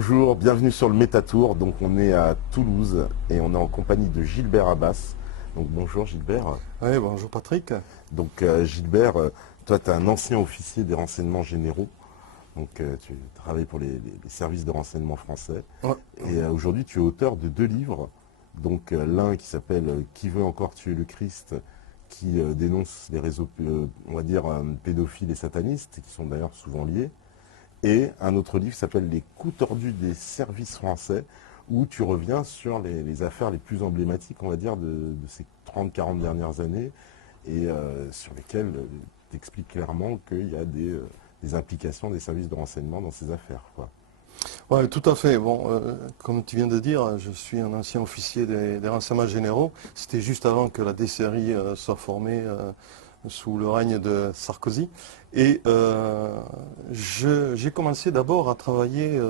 Bonjour, bienvenue sur le Métatour. Donc on est à Toulouse et on est en compagnie de Gilbert Abbas. Donc bonjour Gilbert. Oui, bonjour Patrick. Donc Gilbert, toi tu es un ancien officier des renseignements généraux. Donc tu travailles pour les services de renseignement français. Ouais. Et aujourd'hui tu es auteur de 2 livres. Donc l'un qui s'appelle Qui veut encore tuer le Christ, qui dénonce les réseaux, on va dire, pédophiles et satanistes, qui sont d'ailleurs souvent liés. Et un autre livre qui s'appelle Les coups tordus des services français, où tu reviens sur les affaires les plus emblématiques, on va dire, de ces 30-40 dernières années, et sur lesquelles tu expliques clairement qu'il y a des implications des services de renseignement dans ces affaires, quoi. Ouais, tout à fait. Bon, comme tu viens de dire, je suis un ancien officier des renseignements généraux. C'était juste avant que la DCRI soit formée sous le règne de Sarkozy. Et j'ai commencé d'abord à travailler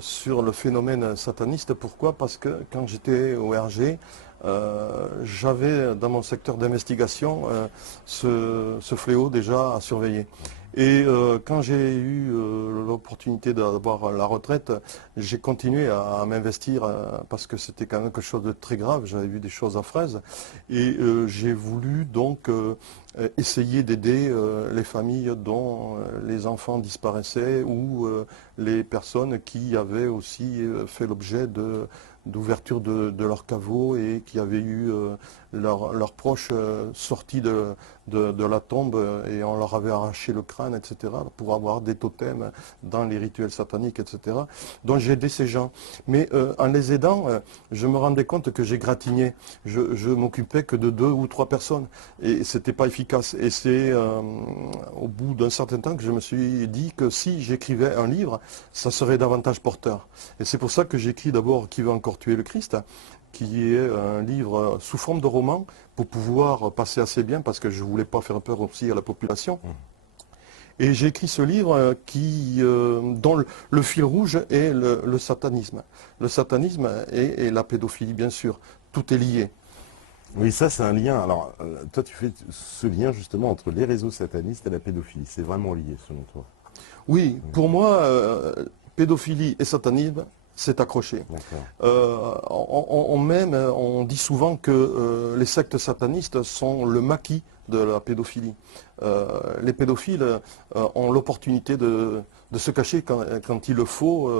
sur le phénomène sataniste. Pourquoi? Parce que quand j'étais au RG, j'avais dans mon secteur d'investigation ce fléau déjà à surveiller. Et quand j'ai eu l'opportunité d'avoir la retraite, j'ai continué à m'investir parce que c'était quand même quelque chose de très grave. J'avais vu des choses affreuses et j'ai voulu donc essayer d'aider les familles dont les enfants disparaissaient ou les personnes qui avaient aussi fait l'objet d'ouverture de leur caveau et qui avaient eu leurs proches sortis de la tombe et on leur avait arraché le crâne, etc., pour avoir des totems dans les rituels sataniques, etc. Donc j'ai aidé ces gens. Mais en les aidant, je me rendais compte que j'égratignais. Je m'occupais que de 2 ou 3 personnes et c'était pas efficace. Et c'est au bout d'un certain temps que je me suis dit que si j'écrivais un livre, ça serait davantage porteur. Et c'est pour ça que j'écris d'abord Qui veut encore tuer le Christ, qui est un livre sous forme de roman pour pouvoir passer assez bien parce que je ne voulais pas faire peur aussi à la population. Et j'ai écrit ce livre dont le fil rouge est le satanisme. Le satanisme et la pédophilie, bien sûr. Tout est lié. Oui, ça c'est un lien. Alors, toi tu fais ce lien justement entre les réseaux satanistes et la pédophilie. C'est vraiment lié selon toi? Oui, pour moi, pédophilie et satanisme, c'est accroché. On dit souvent que les sectes satanistes sont le maquis de la pédophilie. Les pédophiles ont l'opportunité de se cacher quand il le faut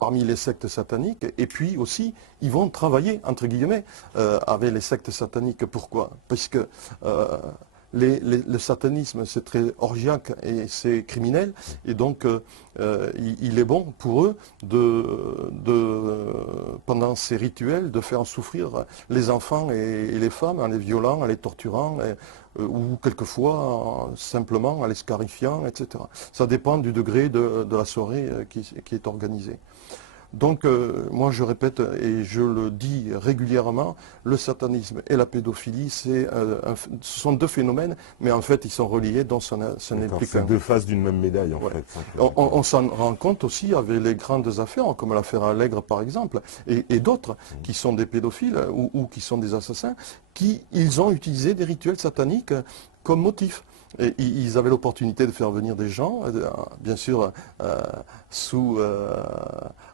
parmi les sectes sataniques. Et puis aussi, ils vont travailler, entre guillemets, avec les sectes sataniques. Pourquoi? Parce que le satanisme, c'est très orgiaque et c'est criminel. Et donc, il est bon pour eux, pendant ces rituels, de faire souffrir les enfants et les femmes en les violant, en les torturant, ou quelquefois simplement en les scarifiant, etc. Ça dépend du degré de la soirée qui est organisée. Donc, moi je répète et je le dis régulièrement, le satanisme et la pédophilie, ce sont 2 phénomènes, mais en fait ils sont reliés, donc ce n'est plus qu'un. C'est 2 faces d'une même médaille en fait. On s'en rend compte aussi avec les grandes affaires, comme l'affaire Allègre par exemple, et d'autres qui sont des pédophiles ou qui sont des assassins, ils ont utilisé des rituels sataniques comme motif. Et ils avaient l'opportunité de faire venir des gens, bien sûr, en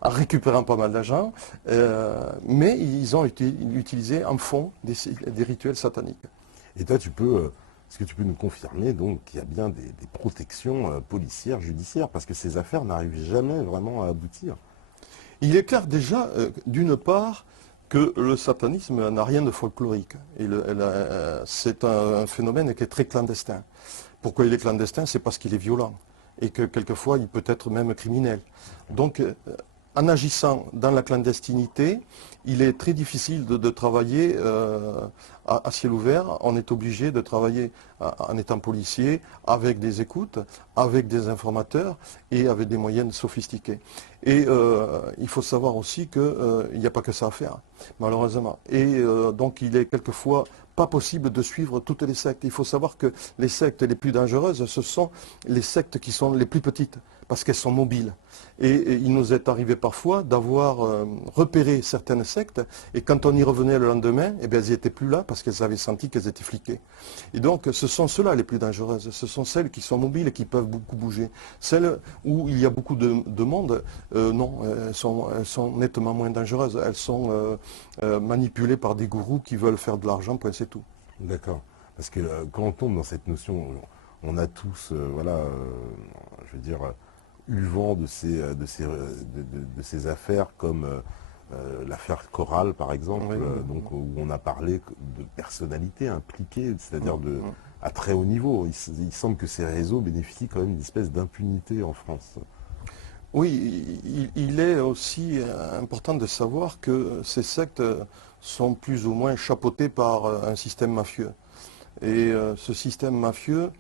récupérant pas mal d'argent, mais ils ont utilisé en fond des rituels sataniques. Et toi, est-ce que tu peux nous confirmer donc qu'il y a bien des protections policières, judiciaires, parce que ces affaires n'arrivent jamais vraiment à aboutir? Il est clair déjà, d'une part, que le satanisme n'a rien de folklorique. C'est un phénomène qui est très clandestin. Pourquoi il est clandestin? C'est parce qu'il est violent et que quelquefois il peut être même criminel. Donc, en agissant dans la clandestinité, il est très difficile de travailler à ciel ouvert. On est obligé de travailler en étant policier, avec des écoutes, avec des informateurs et avec des moyens sophistiqués. Et il faut savoir aussi qu'il n'y a pas que ça à faire, malheureusement. Et donc il est quelquefois pas possible de suivre toutes les sectes. Il faut savoir que les sectes les plus dangereuses, ce sont les sectes qui sont les plus petites, parce qu'elles sont mobiles. Et il nous est arrivé parfois d'avoir repéré certaines sectes, et quand on y revenait le lendemain, eh bien, elles n'étaient plus là, parce qu'elles avaient senti qu'elles étaient fliquées. Et donc ce sont ceux-là les plus dangereuses, ce sont celles qui sont mobiles et qui peuvent beaucoup bouger. Celles où il y a beaucoup de monde, non, elles sont nettement moins dangereuses. Elles sont manipulées par des gourous qui veulent faire de l'argent, point c'est tout. D'accord. Parce que quand on tombe dans cette notion, on a tous, je veux dire, eu le vent de ces affaires comme l'affaire Chorale, par exemple, Oui, donc, où on a parlé de personnalités impliquées, c'est-à-dire oui. à très haut niveau. Il semble que ces réseaux bénéficient quand même d'une espèce d'impunité en France. Oui, il est aussi important de savoir que ces sectes sont plus ou moins chapeautées par un système mafieux. Et ce système mafieux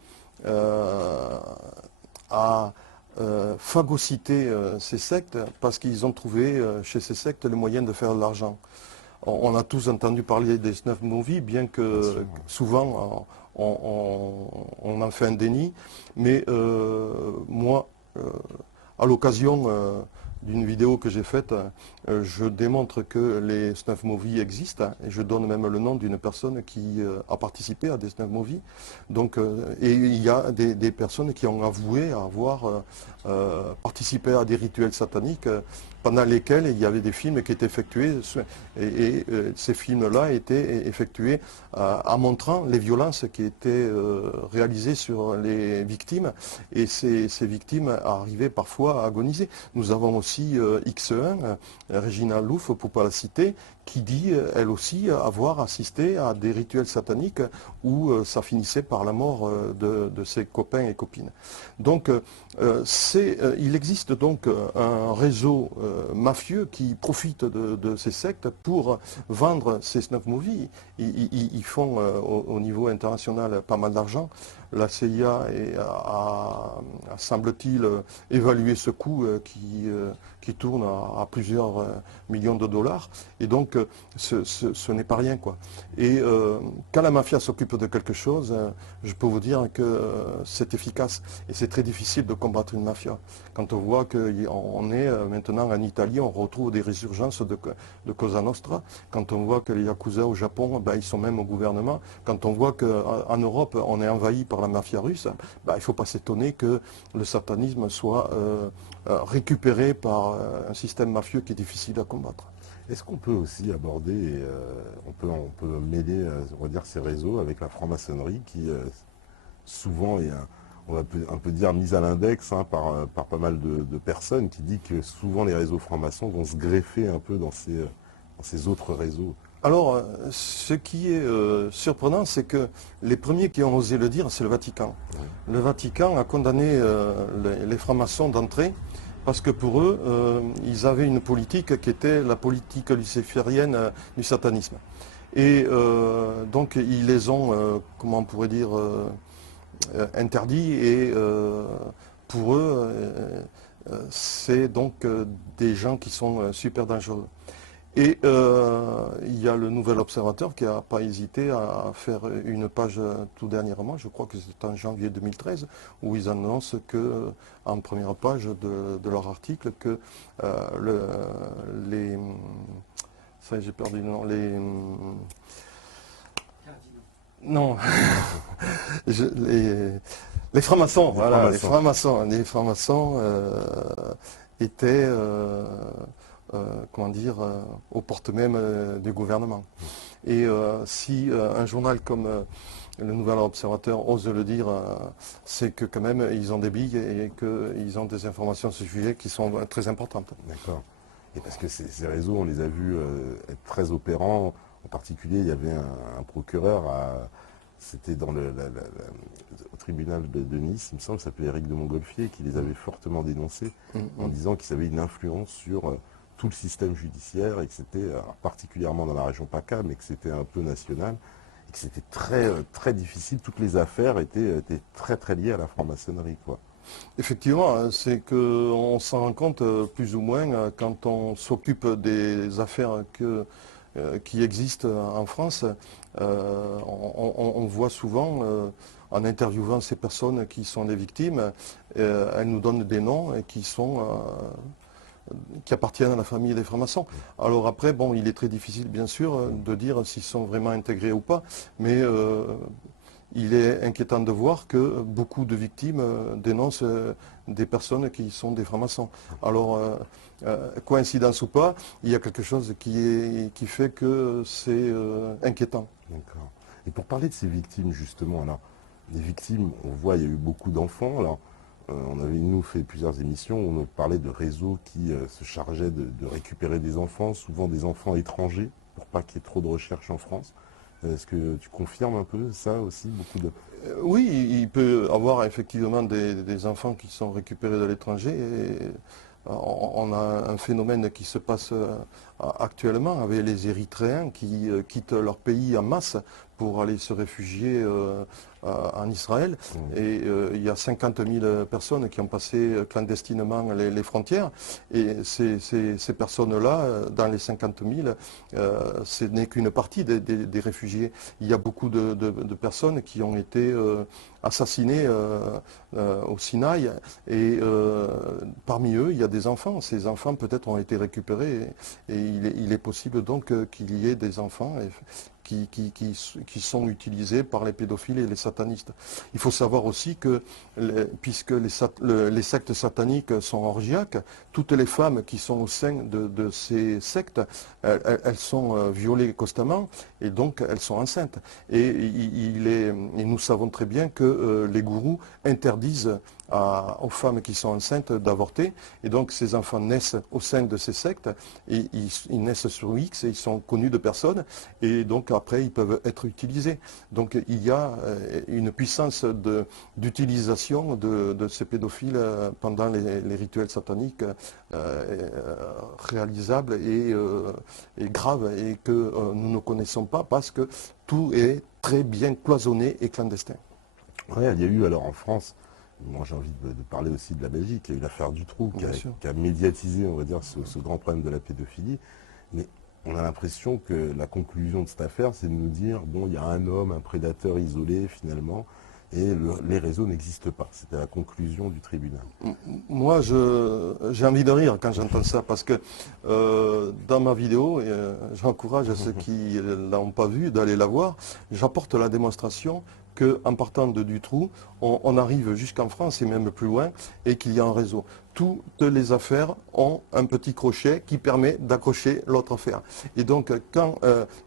a phagocyté ces sectes parce qu'ils ont trouvé chez ces sectes les moyens de faire de l'argent. On a tous entendu parler des snuff movies, bien que souvent on en fait un déni. Mais moi, à l'occasion d'une vidéo que j'ai faite, je démontre que les snuff movies existent et je donne même le nom d'une personne qui a participé à des snuff movies. Donc, et il y a des personnes qui ont avoué avoir participé à des rituels sataniques pendant lesquels il y avait des films qui étaient effectués et ces films-là étaient effectués en montrant les violences qui étaient réalisées sur les victimes et ces victimes arrivaient parfois à agoniser. Nous avons aussi X1, Régina Louf, pour ne pas la citer, qui dit, elle aussi, avoir assisté à des rituels sataniques où ça finissait par la mort de ses copains et copines. Donc, il existe donc un réseau mafieux qui profite de ces sectes pour vendre ces snuff movies. Ils font au niveau international pas mal d'argent. La CIA semble-t-il, évalué ce coût qui tourne à plusieurs millions de dollars. Et donc, ce n'est pas rien, quoi. Et quand la mafia s'occupe de quelque chose, je peux vous dire que c'est efficace. Et c'est très difficile de combattre une mafia. Quand on voit qu'on est maintenant en Italie, on retrouve des résurgences de Cosa Nostra. Quand on voit que les Yakuza au Japon, ben, ils sont même au gouvernement. Quand on voit qu'en Europe, on est envahi par la mafia russe, ben, il ne faut pas s'étonner que le satanisme soit récupéré par un système mafieux qui est difficile à combattre. Est-ce qu'on peut aussi aborder, on peut mêler, on va dire, ces réseaux avec la franc-maçonnerie qui souvent est, on va un peu dire, mise à l'index par pas mal de personnes qui dit que souvent les réseaux francs-maçons vont se greffer un peu dans ces autres réseaux. Alors, ce qui est surprenant, c'est que les premiers qui ont osé le dire, c'est le Vatican. Oui. Le Vatican a condamné les francs-maçons d'entrée parce que pour eux, ils avaient une politique qui était la politique luciférienne du satanisme. Et donc, ils les ont, comment on pourrait dire, interdits. Et pour eux, c'est donc des gens qui sont super dangereux. Et il y a le Nouvel Observateur qui n'a pas hésité à faire une page tout dernièrement, je crois que c'est en janvier 2013, où ils annoncent que, en première page de leur article, que les... Ça, j'ai perdu le nom. Non, les francs-maçons, voilà, les francs-maçons étaient... comment dire, aux portes même du gouvernement. Et si un journal comme le Nouvel Observateur ose le dire, c'est que quand même ils ont des billes et qu'ils ont des informations sur ce sujet qui sont très importantes. D'accord. Et parce que ces réseaux, on les a vus être très opérants. En particulier, il y avait un procureur, c'était au tribunal de Nice, il me semble, il s'appelait Éric de Montgolfier, qui les avait fortement dénoncés en disant qu'ils avaient une influence sur tout le système judiciaire et que c'était particulièrement dans la région PACA, mais que c'était un peu national et que c'était très difficile. Toutes les affaires étaient très très liées à la franc-maçonnerie, quoi. Effectivement, c'est qu'on s'en rend compte plus ou moins quand on s'occupe des affaires qui existent en France. On voit souvent, en interviewant ces personnes qui sont les victimes, elles nous donnent des noms et qui sont qui appartiennent à la famille des francs-maçons. Alors après, bon, il est très difficile, bien sûr, de dire s'ils sont vraiment intégrés ou pas, mais il est inquiétant de voir que beaucoup de victimes dénoncent des personnes qui sont des francs-maçons. Alors, coïncidence ou pas, il y a quelque chose qui fait que c'est inquiétant. D'accord. Et pour parler de ces victimes, justement, alors, les victimes, on voit, il y a eu beaucoup d'enfants. Alors, on avait, nous, fait plusieurs émissions où on parlait de réseaux qui se chargeaient de récupérer des enfants, souvent des enfants étrangers, pour pas qu'il y ait trop de recherches en France. Est-ce que tu confirmes un peu ça aussi, beaucoup de... Oui, il peut avoir effectivement des enfants qui sont récupérés de l'étranger. Et on a un phénomène qui se passe actuellement avec les Érythréens qui quittent leur pays en masse pour aller se réfugier en Israël. Mmh. Et il y a 50 000 personnes qui ont passé clandestinement les frontières. Et ces personnes-là, dans les 50 000, ce n'est qu'une partie des réfugiés. Il y a beaucoup de personnes qui ont été assassinées au Sinaï. Et parmi eux, il y a des enfants. Ces enfants peut-être ont été récupérés. Et il est possible donc qu'il y ait des enfants qui sont utilisés par les pédophiles et les satanistes. Il faut savoir aussi que, puisque les sectes sataniques sont orgiaques, toutes les femmes qui sont au sein de ces sectes, elles sont violées constamment et donc elles sont enceintes. Et nous savons très bien que les gourous interdisent aux femmes qui sont enceintes d'avorter. Et donc ces enfants naissent au sein de ces sectes et ils naissent sur X et ils sont connus de personne. Et donc après ils peuvent être utilisés. Donc il y a une puissance d'utilisation de ces pédophiles pendant les rituels sataniques réalisables et graves et que nous ne connaissons pas parce que tout est très bien cloisonné et clandestin. Ouais, il y a eu alors en France, moi j'ai envie de parler aussi de la Belgique, il y a eu l'affaire Dutroux qui a médiatisé, on va dire, ce grand problème de la pédophilie. Mais on a l'impression que la conclusion de cette affaire, c'est de nous dire, bon, il y a un homme, un prédateur isolé finalement, et les réseaux n'existent pas. C'était la conclusion du tribunal. Moi, j'ai envie de rire quand j'entends ça, parce que dans ma vidéo, j'encourage ceux qui ne l'ont pas vue d'aller la voir, j'apporte la démonstration qu'en partant de Dutroux, on arrive jusqu'en France et même plus loin, et qu'il y a un réseau. Toutes les affaires ont un petit crochet qui permet d'accrocher l'autre affaire. Et donc, quand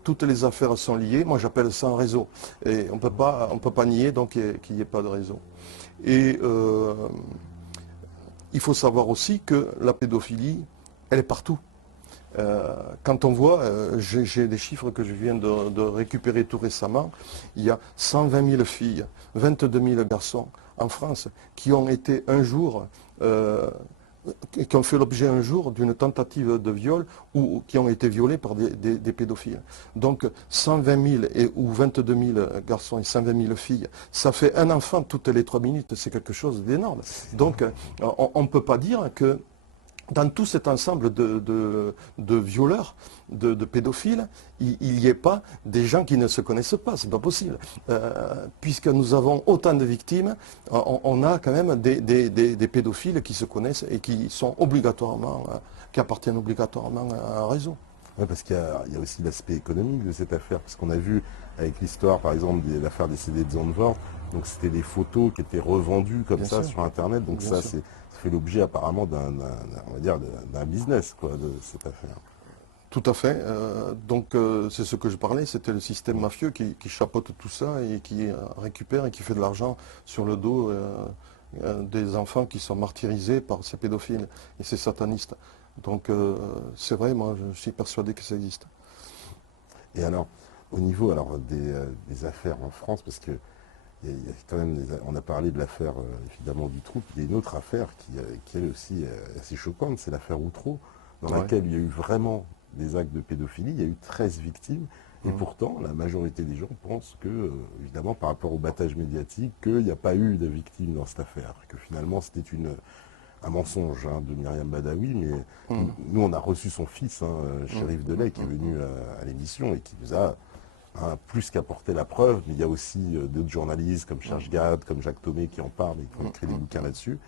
toutes les affaires sont liées, moi j'appelle ça un réseau. Et on ne peut pas nier donc qu'il n'y ait pas de réseau. Et il faut savoir aussi que la pédophilie, elle est partout. Quand on voit, j'ai des chiffres que je viens de récupérer tout récemment, il y a 120 000 filles, 22 000 garçons en France qui ont été un jour, qui ont fait l'objet un jour d'une tentative de viol ou qui ont été violés par des pédophiles. Donc 120 000 ou 22 000 garçons et 120 000 filles, ça fait un enfant toutes les 3 minutes, c'est quelque chose d'énorme. Donc on ne peut pas dire que dans tout cet ensemble de violeurs, de pédophiles, il n'y ait pas des gens qui ne se connaissent pas, c'est pas possible. Puisque nous avons autant de victimes, on a quand même des pédophiles qui se connaissent et qui sont obligatoirement, qui appartiennent obligatoirement à un réseau. Oui, parce qu'il y a aussi l'aspect économique de cette affaire, parce qu'on a vu avec l'histoire, par exemple, de l'affaire des CD de Zandvoort, donc c'était des photos qui étaient revendues comme Bien ça sûr. sur Internet, donc Bien ça, sûr. ça fait l'objet apparemment on va dire, d'un business, quoi, de cette affaire. Tout à fait. Donc c'est ce que je parlais, c'était le système mafieux qui chapeaute tout ça et qui récupère et qui fait de l'argent sur le dos des enfants qui sont martyrisés par ces pédophiles et ces satanistes. Donc c'est vrai, moi je suis persuadé que ça existe. Et alors, au niveau alors, des affaires en France, parce que il y a quand même on a parlé de l'affaire évidemment du trou, il y a une autre affaire qui elle aussi assez choquante, c'est l'affaire Outreau, dans Ouais. laquelle il y a eu vraiment des actes de pédophilie, il y a eu 13 victimes, et pourtant la majorité des gens pensent que, évidemment par rapport au battage médiatique, qu'il n'y a pas eu de victimes dans cette affaire, que finalement c'était un mensonge de Myriam Badawi, mais nous on a reçu son fils, Chérif Delay, qui est venu à l'émission et qui nous a plus qu'apporté la preuve, mais il y a aussi d'autres journalistes comme Serge Gad, comme Jacques Thomé qui en parlent et qui ont écrit des bouquins là-dessus.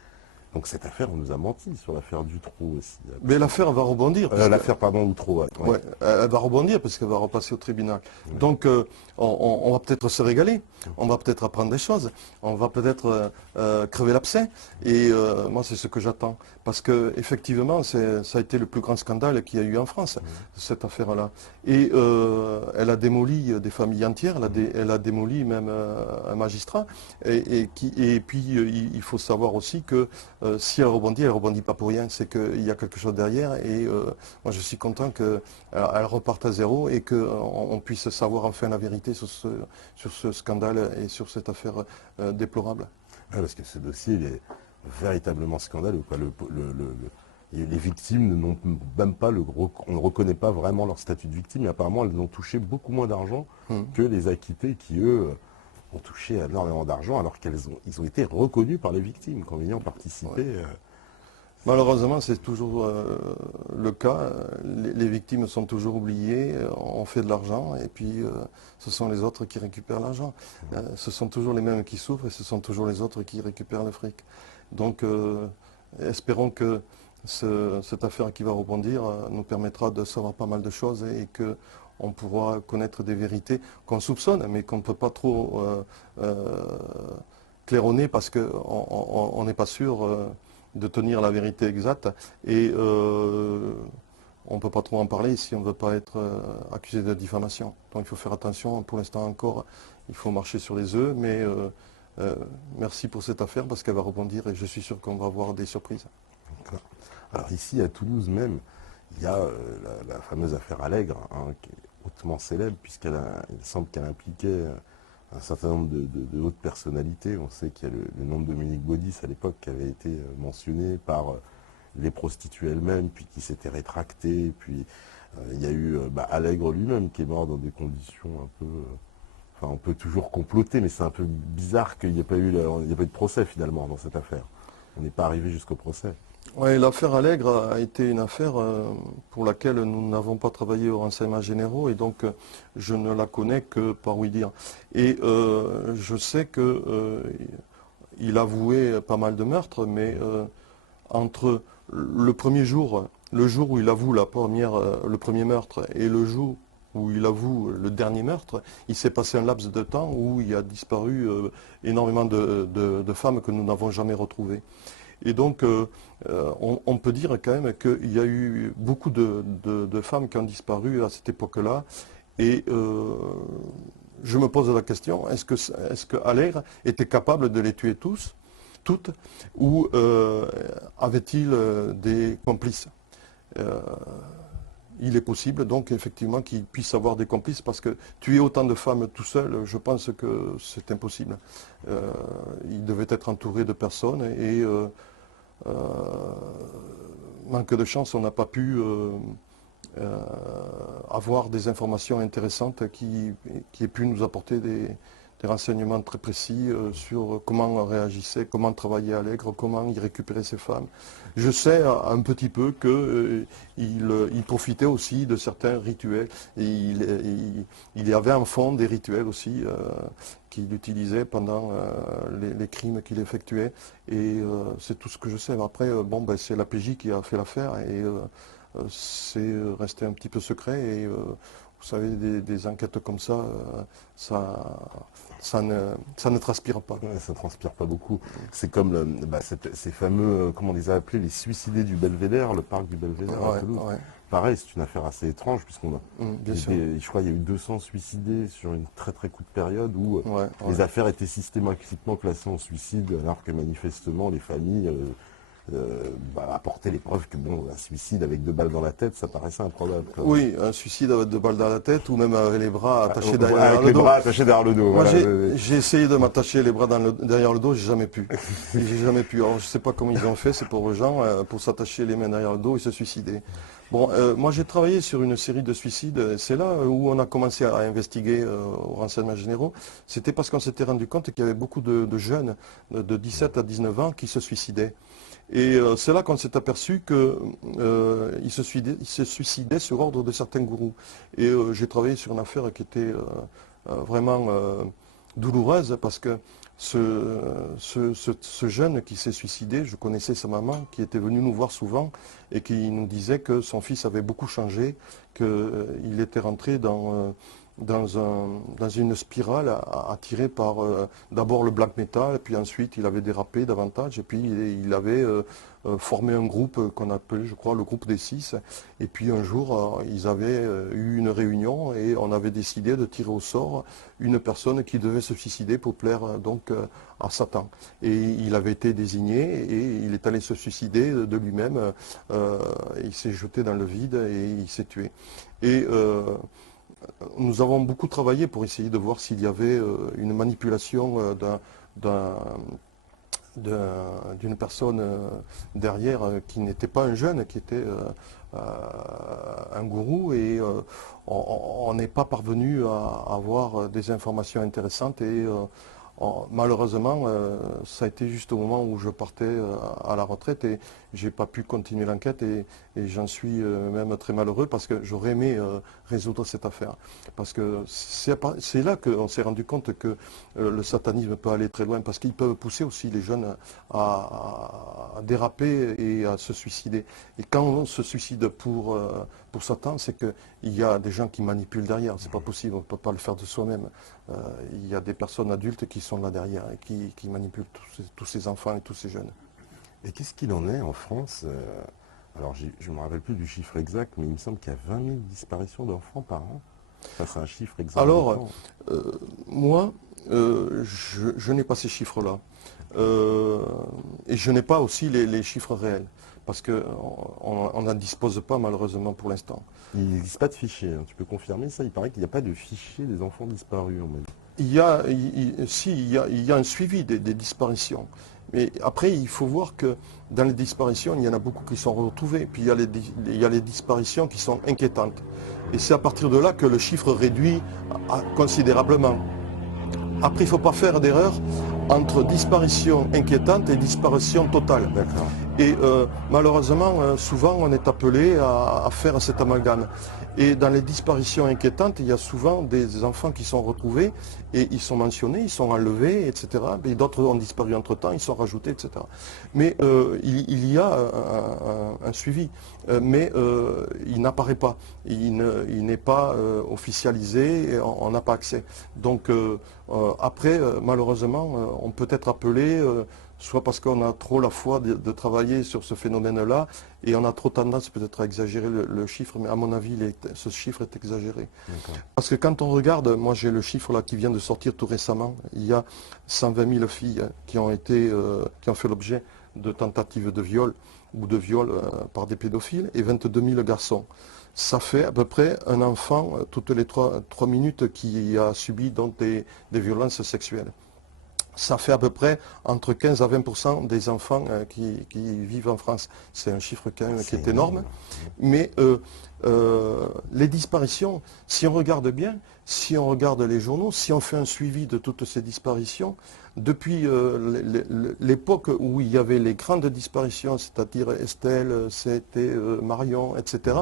Donc cette affaire, on nous a menti sur l'affaire Dutroux aussi. Mais l'affaire va rebondir. Parce que- L'affaire, pardon, Outreau. Ouais. Ouais, elle va rebondir parce qu'elle va repasser au tribunal. Ouais. Donc on va peut-être se régaler, on va peut-être apprendre des choses, on va peut-être crever l'abcès. Et moi c'est ce que j'attends. Parce que effectivement ça a été le plus grand scandale qu'il y a eu en France, cette affaire-là. Et elle a démoli des familles entières, elle a démoli même un magistrat. Et puis il faut savoir aussi que si elle rebondit pas pour rien, c'est qu'il y a quelque chose derrière. Et moi je suis content qu'elle reparte à zéro et qu'on puisse savoir enfin la vérité sur ce scandale et sur cette affaire déplorable. Ouais, parce que ce dossier, il est véritablement scandaleux, quoi. Les victimes n'ont même pas on ne reconnaît pas vraiment leur statut de victime, et apparemment elles ont touché beaucoup moins d'argent que les acquittés qui, eux, ont touché énormément d'argent alors ils ont été reconnus par les victimes comme ayant participé. Ouais. Malheureusement, c'est toujours le cas. Les victimes sont toujours oubliées, on fait de l'argent et puis ce sont les autres qui récupèrent l'argent. Ce sont toujours les mêmes qui souffrent et ce sont toujours les autres qui récupèrent le fric. Donc espérons que cette affaire qui va rebondir nous permettra de savoir pas mal de choses et qu'on pourra connaître des vérités qu'on soupçonne mais qu'on ne peut pas trop claironner parce qu'on n'est pas sûr de tenir la vérité exacte et on ne peut pas trop en parler si on ne veut pas être accusé de diffamation. Donc il faut faire attention, pour l'instant encore, il faut marcher sur les œufs, mais merci pour cette affaire parce qu'elle va rebondir et je suis sûr qu'on va avoir des surprises. D'accord. Alors ici à Toulouse même, il y a la fameuse affaire Allègre, hein, qui est hautement célèbre puisqu'il semble qu'elle impliquait un certain nombre de hautes personnalités. On sait qu'il y a le nom de Dominique Baudis à l'époque qui avait été mentionné par les prostituées elles-mêmes, puis qui s'était rétracté. Puis il y a eu Allègre lui-même qui est mort dans des conditions un peu... enfin, on peut toujours comploter, mais c'est un peu bizarre qu'il n'y ait pas eu de procès finalement dans cette affaire. On n'est pas arrivé jusqu'au procès. Oui, l'affaire Allègre a été une affaire pour laquelle nous n'avons pas travaillé aux renseignements généraux et donc je ne la connais que par oui dire. Et je sais qu'il avouait pas mal de meurtres, mais entre le premier jour, le jour où il avoue le premier meurtre et le jour où il avoue le dernier meurtre, il s'est passé un laps de temps où il a disparu énormément de femmes que nous n'avons jamais retrouvées. Et donc, on peut dire quand même qu'il y a eu beaucoup de femmes qui ont disparu à cette époque-là. Et je me pose la question, est-ce que Allègre était capable de les tuer toutes, ou avait-il des complices? Il est possible donc effectivement qu'il puisse avoir des complices parce que tuer autant de femmes tout seul, je pense que c'est impossible. Il devait être entouré de personnes et manque de chance, on n'a pas pu avoir des informations intéressantes qui aient pu nous apporter des renseignements très précis sur comment réagissait, comment travaillait Allègre, comment il récupérait ses femmes. Je sais un petit peu qu'il profitait aussi de certains rituels. Et il y avait en fond des rituels aussi qu'il utilisait pendant les crimes qu'il effectuait. Et c'est tout ce que je sais. Après, c'est la PJ qui a fait l'affaire et c'est resté un petit peu secret. Et vous savez, des enquêtes comme ça, ça ne transpire pas. Ouais, ça ne transpire pas beaucoup. C'est comme ces fameux, comment on les a appelés, les suicidés du Belvédère, le parc du Belvédère à Toulouse. Ouais. Pareil, c'est une affaire assez étrange puisqu'on a, je crois, il y a eu 200 suicidés sur une très très courte période où les affaires étaient systématiquement classées en suicide alors que manifestement les familles apporter les preuves que un suicide avec 2 balles dans la tête, ça paraissait improbable. Oui, un suicide avec 2 balles dans la tête ou même avec les bras attachés derrière le dos. Avec les bras attachés derrière le dos. Moi, j'ai essayé de m'attacher les bras derrière le dos, j'ai jamais pu. J'ai jamais pu. Alors, je sais pas comment ils ont fait, ces pauvres gens, pour s'attacher les mains derrière le dos et se suicider. Bon, moi j'ai travaillé sur une série de suicides. C'est là où on a commencé à investiguer aux renseignements généraux. C'était parce qu'on s'était rendu compte qu'il y avait beaucoup de jeunes de 17 à 19 ans qui se suicidaient. Et c'est là qu'on s'est aperçu qu'ils se suicidaient sur ordre de certains gourous. Et j'ai travaillé sur une affaire qui était vraiment douloureuse parce que ce jeune qui s'est suicidé, je connaissais sa maman qui était venue nous voir souvent et qui nous disait que son fils avait beaucoup changé, qu'il était rentré dans une spirale attirée par d'abord le black metal, puis ensuite il avait dérapé davantage, et puis il avait formé un groupe qu'on appelait, je crois, le groupe des six. Et puis un jour, ils avaient eu une réunion et on avait décidé de tirer au sort une personne qui devait se suicider pour plaire à Satan. Et il avait été désigné et il est allé se suicider de lui-même. Il s'est jeté dans le vide et il s'est tué. Et nous avons beaucoup travaillé pour essayer de voir s'il y avait une manipulation d'une personne derrière qui n'était pas un jeune, qui était un gourou, et on n'est pas parvenu à avoir des informations intéressantes, et malheureusement ça a été juste au moment où je partais à la retraite et j'ai pas pu continuer l'enquête, et j'en suis même très malheureux parce que j'aurais aimé résoudre cette affaire. Parce que c'est là qu'on s'est rendu compte que le satanisme peut aller très loin, parce qu'ils peuvent pousser aussi les jeunes à déraper et à se suicider. Et quand on se suicide pour Satan, c'est qu'il y a des gens qui manipulent derrière. C'est pas possible, on ne peut pas le faire de soi-même. Il y a des personnes adultes qui sont là derrière et qui manipulent tous ces enfants et tous ces jeunes. Et qu'est-ce qu'il en est en France? Alors, je ne me rappelle plus du chiffre exact, mais il me semble qu'il y a 20 000 disparitions d'enfants par an. Ça, c'est un chiffre Alors, exorbitant. moi, je n'ai pas ces chiffres-là. Et je n'ai pas aussi les chiffres réels, parce qu'on n'en dispose pas malheureusement pour l'instant. Il n'existe pas de fichier, hein. Tu peux confirmer ça? Il paraît qu'il n'y a pas de fichier des enfants disparus, on m'a dit. Il y a un suivi des disparitions. Mais après, il faut voir que dans les disparitions, il y en a beaucoup qui sont retrouvés. Puis il y a les disparitions qui sont inquiétantes. Et c'est à partir de là que le chiffre réduit considérablement. Après, il ne faut pas faire d'erreur entre disparition inquiétante et disparition totale. D'accord. Et malheureusement, souvent, on est appelé à faire cet amalgame. Et dans les disparitions inquiétantes, il y a souvent des enfants qui sont retrouvés et ils sont mentionnés, ils sont enlevés, etc. Et d'autres ont disparu entre-temps, ils sont rajoutés, etc. Mais il y a un suivi, mais il n'apparaît pas. Il n'est pas officialisé et on n'a pas accès. Donc après, malheureusement, on peut être appelé soit parce qu'on a trop la foi de travailler sur ce phénomène-là, et on a trop tendance peut-être à exagérer le chiffre, mais à mon avis, ce chiffre est exagéré. Parce que quand on regarde, moi j'ai le chiffre là qui vient de sortir tout récemment, il y a 120 000 filles qui ont fait l'objet de tentatives de viol ou de viol par des pédophiles, et 22 000 garçons. Ça fait à peu près un enfant toutes les 3 minutes qui a subi donc des violences sexuelles. Ça fait à peu près entre 15 à 20% des enfants qui vivent en France. C'est un chiffre quand même qui est énorme. Mais les disparitions, si on regarde bien, si on regarde les journaux, si on fait un suivi de toutes ces disparitions, depuis l'époque où il y avait les grandes disparitions, c'est-à-dire Estelle, c'était Marion, etc.,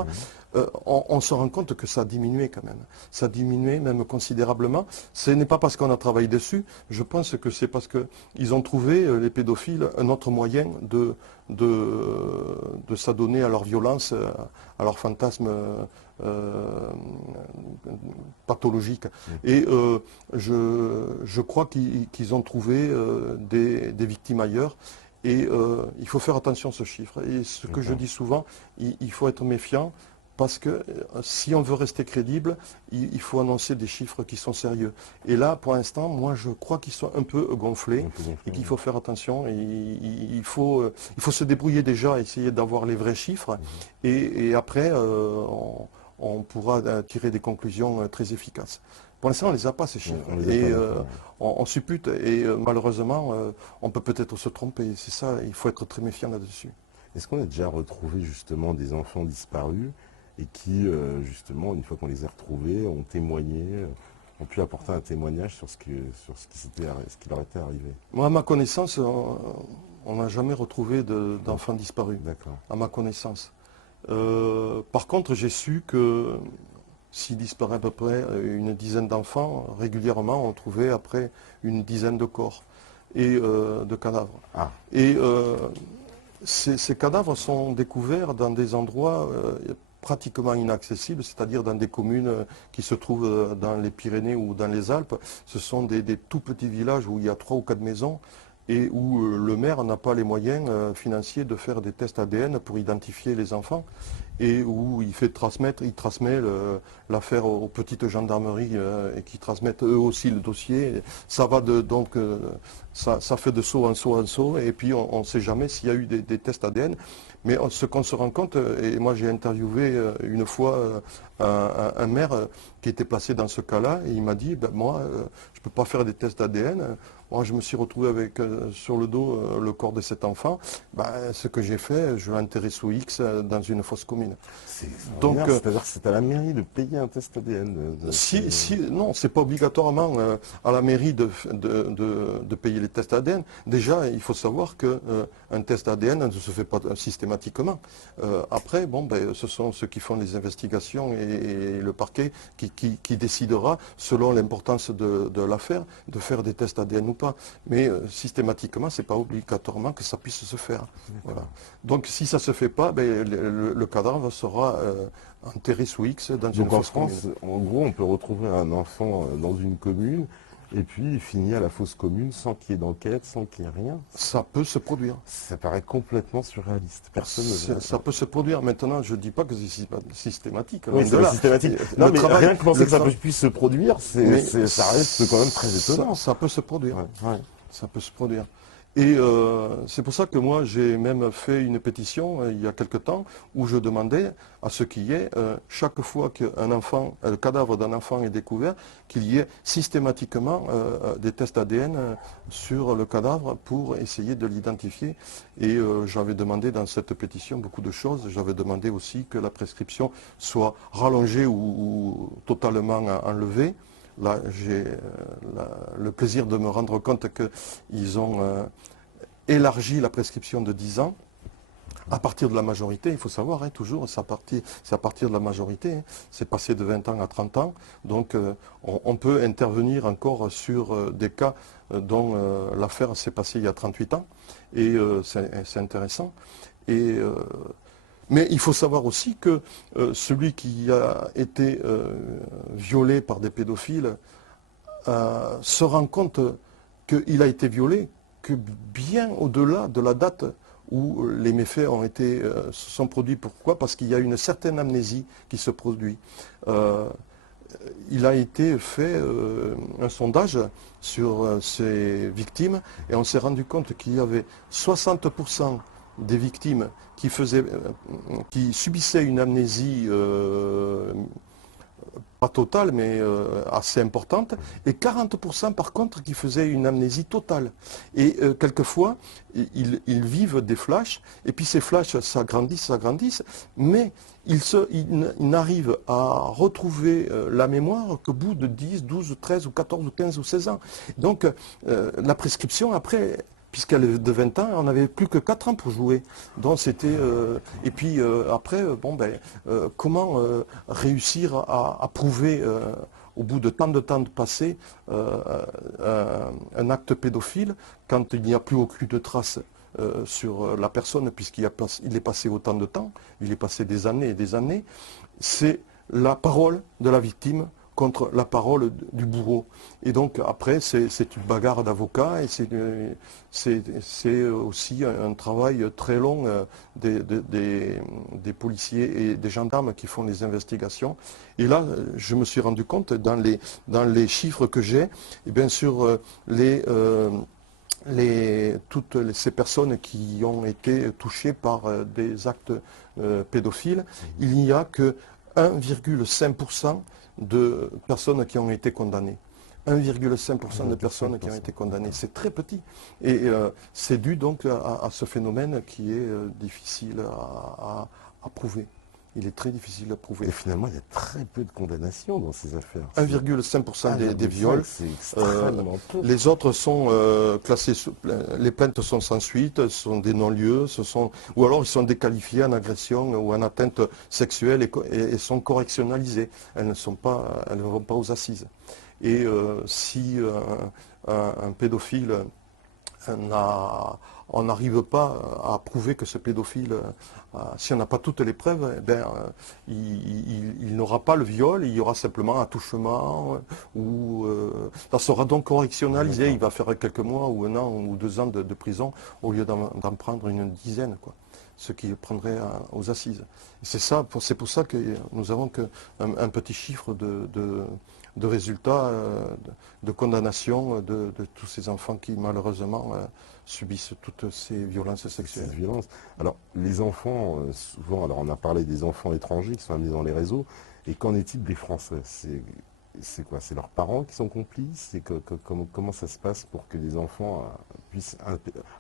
on se rend compte que ça a diminué quand même. Ça a diminué même considérablement. Ce n'est pas parce qu'on a travaillé dessus, je pense que c'est parce qu'ils ont trouvé, les pédophiles, un autre moyen de s'adonner à leur violence, à leur fantasme pathologique. Et je crois qu'ils ont trouvé des victimes ailleurs. Et il faut faire attention à ce chiffre. Et ce que je dis souvent, il faut être méfiant. Parce que si on veut rester crédible, il faut annoncer des chiffres qui sont sérieux. Et là, pour l'instant, moi, je crois qu'ils sont un peu gonflés et qu'il faut faire attention. Et il faut se débrouiller déjà, essayer d'avoir les vrais chiffres. Et après, on pourra tirer des conclusions très efficaces. Pour l'instant, on ne les a pas, ces chiffres. Et on suppute. Et malheureusement, on peut peut-être se tromper. C'est ça, il faut être très méfiant là-dessus. Est-ce qu'on a déjà retrouvé justement des enfants disparus et qui, justement, une fois qu'on les a retrouvés, ont témoigné, ont pu apporter un témoignage sur ce qui leur était arrivé? Moi, à ma connaissance, on n'a jamais retrouvé d'enfants disparus. D'accord. À ma connaissance. Par contre, j'ai su que s'il disparaît à peu près une dizaine d'enfants, régulièrement, on trouvait après une dizaine de corps. et de cadavres. Ah, Et ces cadavres sont découverts dans des endroits pratiquement inaccessibles, c'est-à-dire dans des communes qui se trouvent dans les Pyrénées ou dans les Alpes. Ce sont des tout petits villages où il y a 3 ou 4 maisons et où le maire n'a pas les moyens financiers de faire des tests ADN pour identifier les enfants et où il transmet l'affaire aux petites gendarmeries et qui transmettent eux aussi le dossier. Ça va ça fait de saut en saut en saut et puis on ne sait jamais s'il y a eu des tests ADN. Mais ce qu'on se rend compte, et moi j'ai interviewé une fois un maire qui était placé dans ce cas-là, et il m'a dit, ben, moi je ne peux pas faire des tests ADN. Moi, je me suis retrouvé avec sur le dos le corps de cet enfant. Ben, ce que j'ai fait, je l'ai enterré sous X dans une fosse commune. c'est Donc, extraordinaire. C'est-à-dire que c'est à la mairie de payer un test ADN. non, c'est pas obligatoirement à la mairie de payer les tests ADN. Déjà, il faut savoir qu'un test ADN ne se fait pas systématiquement. Après, bon, ben, ce sont ceux qui font les investigations et le parquet qui décidera, selon l'importance de l'affaire, de faire des tests ADN ou pas. Mais systématiquement, c'est pas obligatoirement que ça puisse se faire. Voilà. Donc, si ça se fait pas, ben, le cadavre sera enterré sous X dans une Donc en fosse commune. France, en gros, on peut retrouver un enfant dans une commune et puis il finit à la fosse commune sans qu'il y ait d'enquête, sans qu'il y ait rien. Ça peut se produire. Ça paraît complètement surréaliste. Personne ne veut Ça peut se produire. Maintenant, je ne dis pas que c'est systématique. Oui, Loin de c'est là. systématique. Le Non, mais travail- rien que penser le que ça tra- puisse se produire, Mais ça reste quand même très étonnant. Ça peut se produire. Ouais, ouais. Ça peut se produire. Et c'est pour ça que moi, j'ai même fait une pétition il y a quelque temps où je demandais à ce qu'il y ait, chaque fois qu'un enfant, le cadavre d'un enfant est découvert, qu'il y ait systématiquement des tests ADN sur le cadavre pour essayer de l'identifier. Et j'avais demandé dans cette pétition beaucoup de choses. J'avais demandé aussi que la prescription soit rallongée ou totalement enlevée. Là, j'ai le plaisir de me rendre compte qu'ils ont élargi la prescription de 10 ans à partir de la majorité. Il faut savoir, hein, toujours, c'est à partir de la majorité. Hein. C'est passé de 20 ans à 30 ans. Donc, on peut intervenir encore sur des cas dont l'affaire s'est passée il y a 38 ans. Et c'est intéressant. Et mais il faut savoir aussi que celui qui a été violé par des pédophiles se rend compte qu'il a été violé que bien au-delà de la date où les méfaits se sont produits. Pourquoi? Parce qu'il y a une certaine amnésie qui se produit. Il a été fait un sondage sur ces victimes et on s'est rendu compte qu'il y avait 60% des victimes qui subissaient une amnésie pas totale, mais assez importante, et 40% par contre qui faisaient une amnésie totale. Et quelquefois, ils vivent des flashs, et puis ces flashs s'agrandissent, mais ils n'arrivent à retrouver la mémoire qu'au bout de 10, 12, 13 ou 14 ou 15 ou 16 ans. Donc la prescription, après, puisqu'elle est de 20 ans, on n'avait plus que 4 ans pour jouer. Donc c'était et puis après, bon ben, comment réussir à prouver au bout de tant de temps de passé un acte pédophile quand il n'y a plus aucune trace sur la personne puisqu'il est passé autant de temps, il est passé des années et des années. C'est la parole de la victime contre la parole du bourreau. Et donc après, c'est une bagarre d'avocats et c'est aussi un travail très long des policiers et des gendarmes qui font les investigations. Et là, je me suis rendu compte dans les chiffres que j'ai, et bien sûr toutes ces personnes qui ont été touchées par des actes pédophiles, il n'y a que 1,5% de personnes qui ont été condamnées. 1,5% de personnes qui ont été condamnées. C'est très petit. Et c'est dû donc à ce phénomène qui est difficile à prouver. Il est très difficile à prouver. Et finalement, il y a très peu de condamnations dans ces affaires. 1,5% des viols. C'est extrêmement peu. Les autres sont classés, les plaintes sont sans suite, sont des non-lieux, ou alors ils sont déqualifiés en agression ou en atteinte sexuelle et sont correctionnalisés. Elles ne vont pas aux assises. Et si un pédophile on n'arrive pas à prouver que ce pédophile, si on n'a pas toutes les preuves, eh ben, il n'aura pas le viol, il y aura simplement un attouchement, ou ça sera donc correctionnalisé, il va faire quelques mois ou 1 an ou 2 ans de prison au lieu d'en prendre une dizaine, quoi, ce qui prendrait aux assises. C'est pour ça que nous avons un petit chiffre de résultats, de condamnation de tous ces enfants qui malheureusement subissent toutes ces violences sexuelles. Cette violence. Alors, les enfants, souvent, alors on a parlé des enfants étrangers qui sont amenés dans les réseaux, et qu'en est-il des Français? C'est quoi? C'est leurs parents qui sont complices? Comment ça se passe pour que les enfants puissent...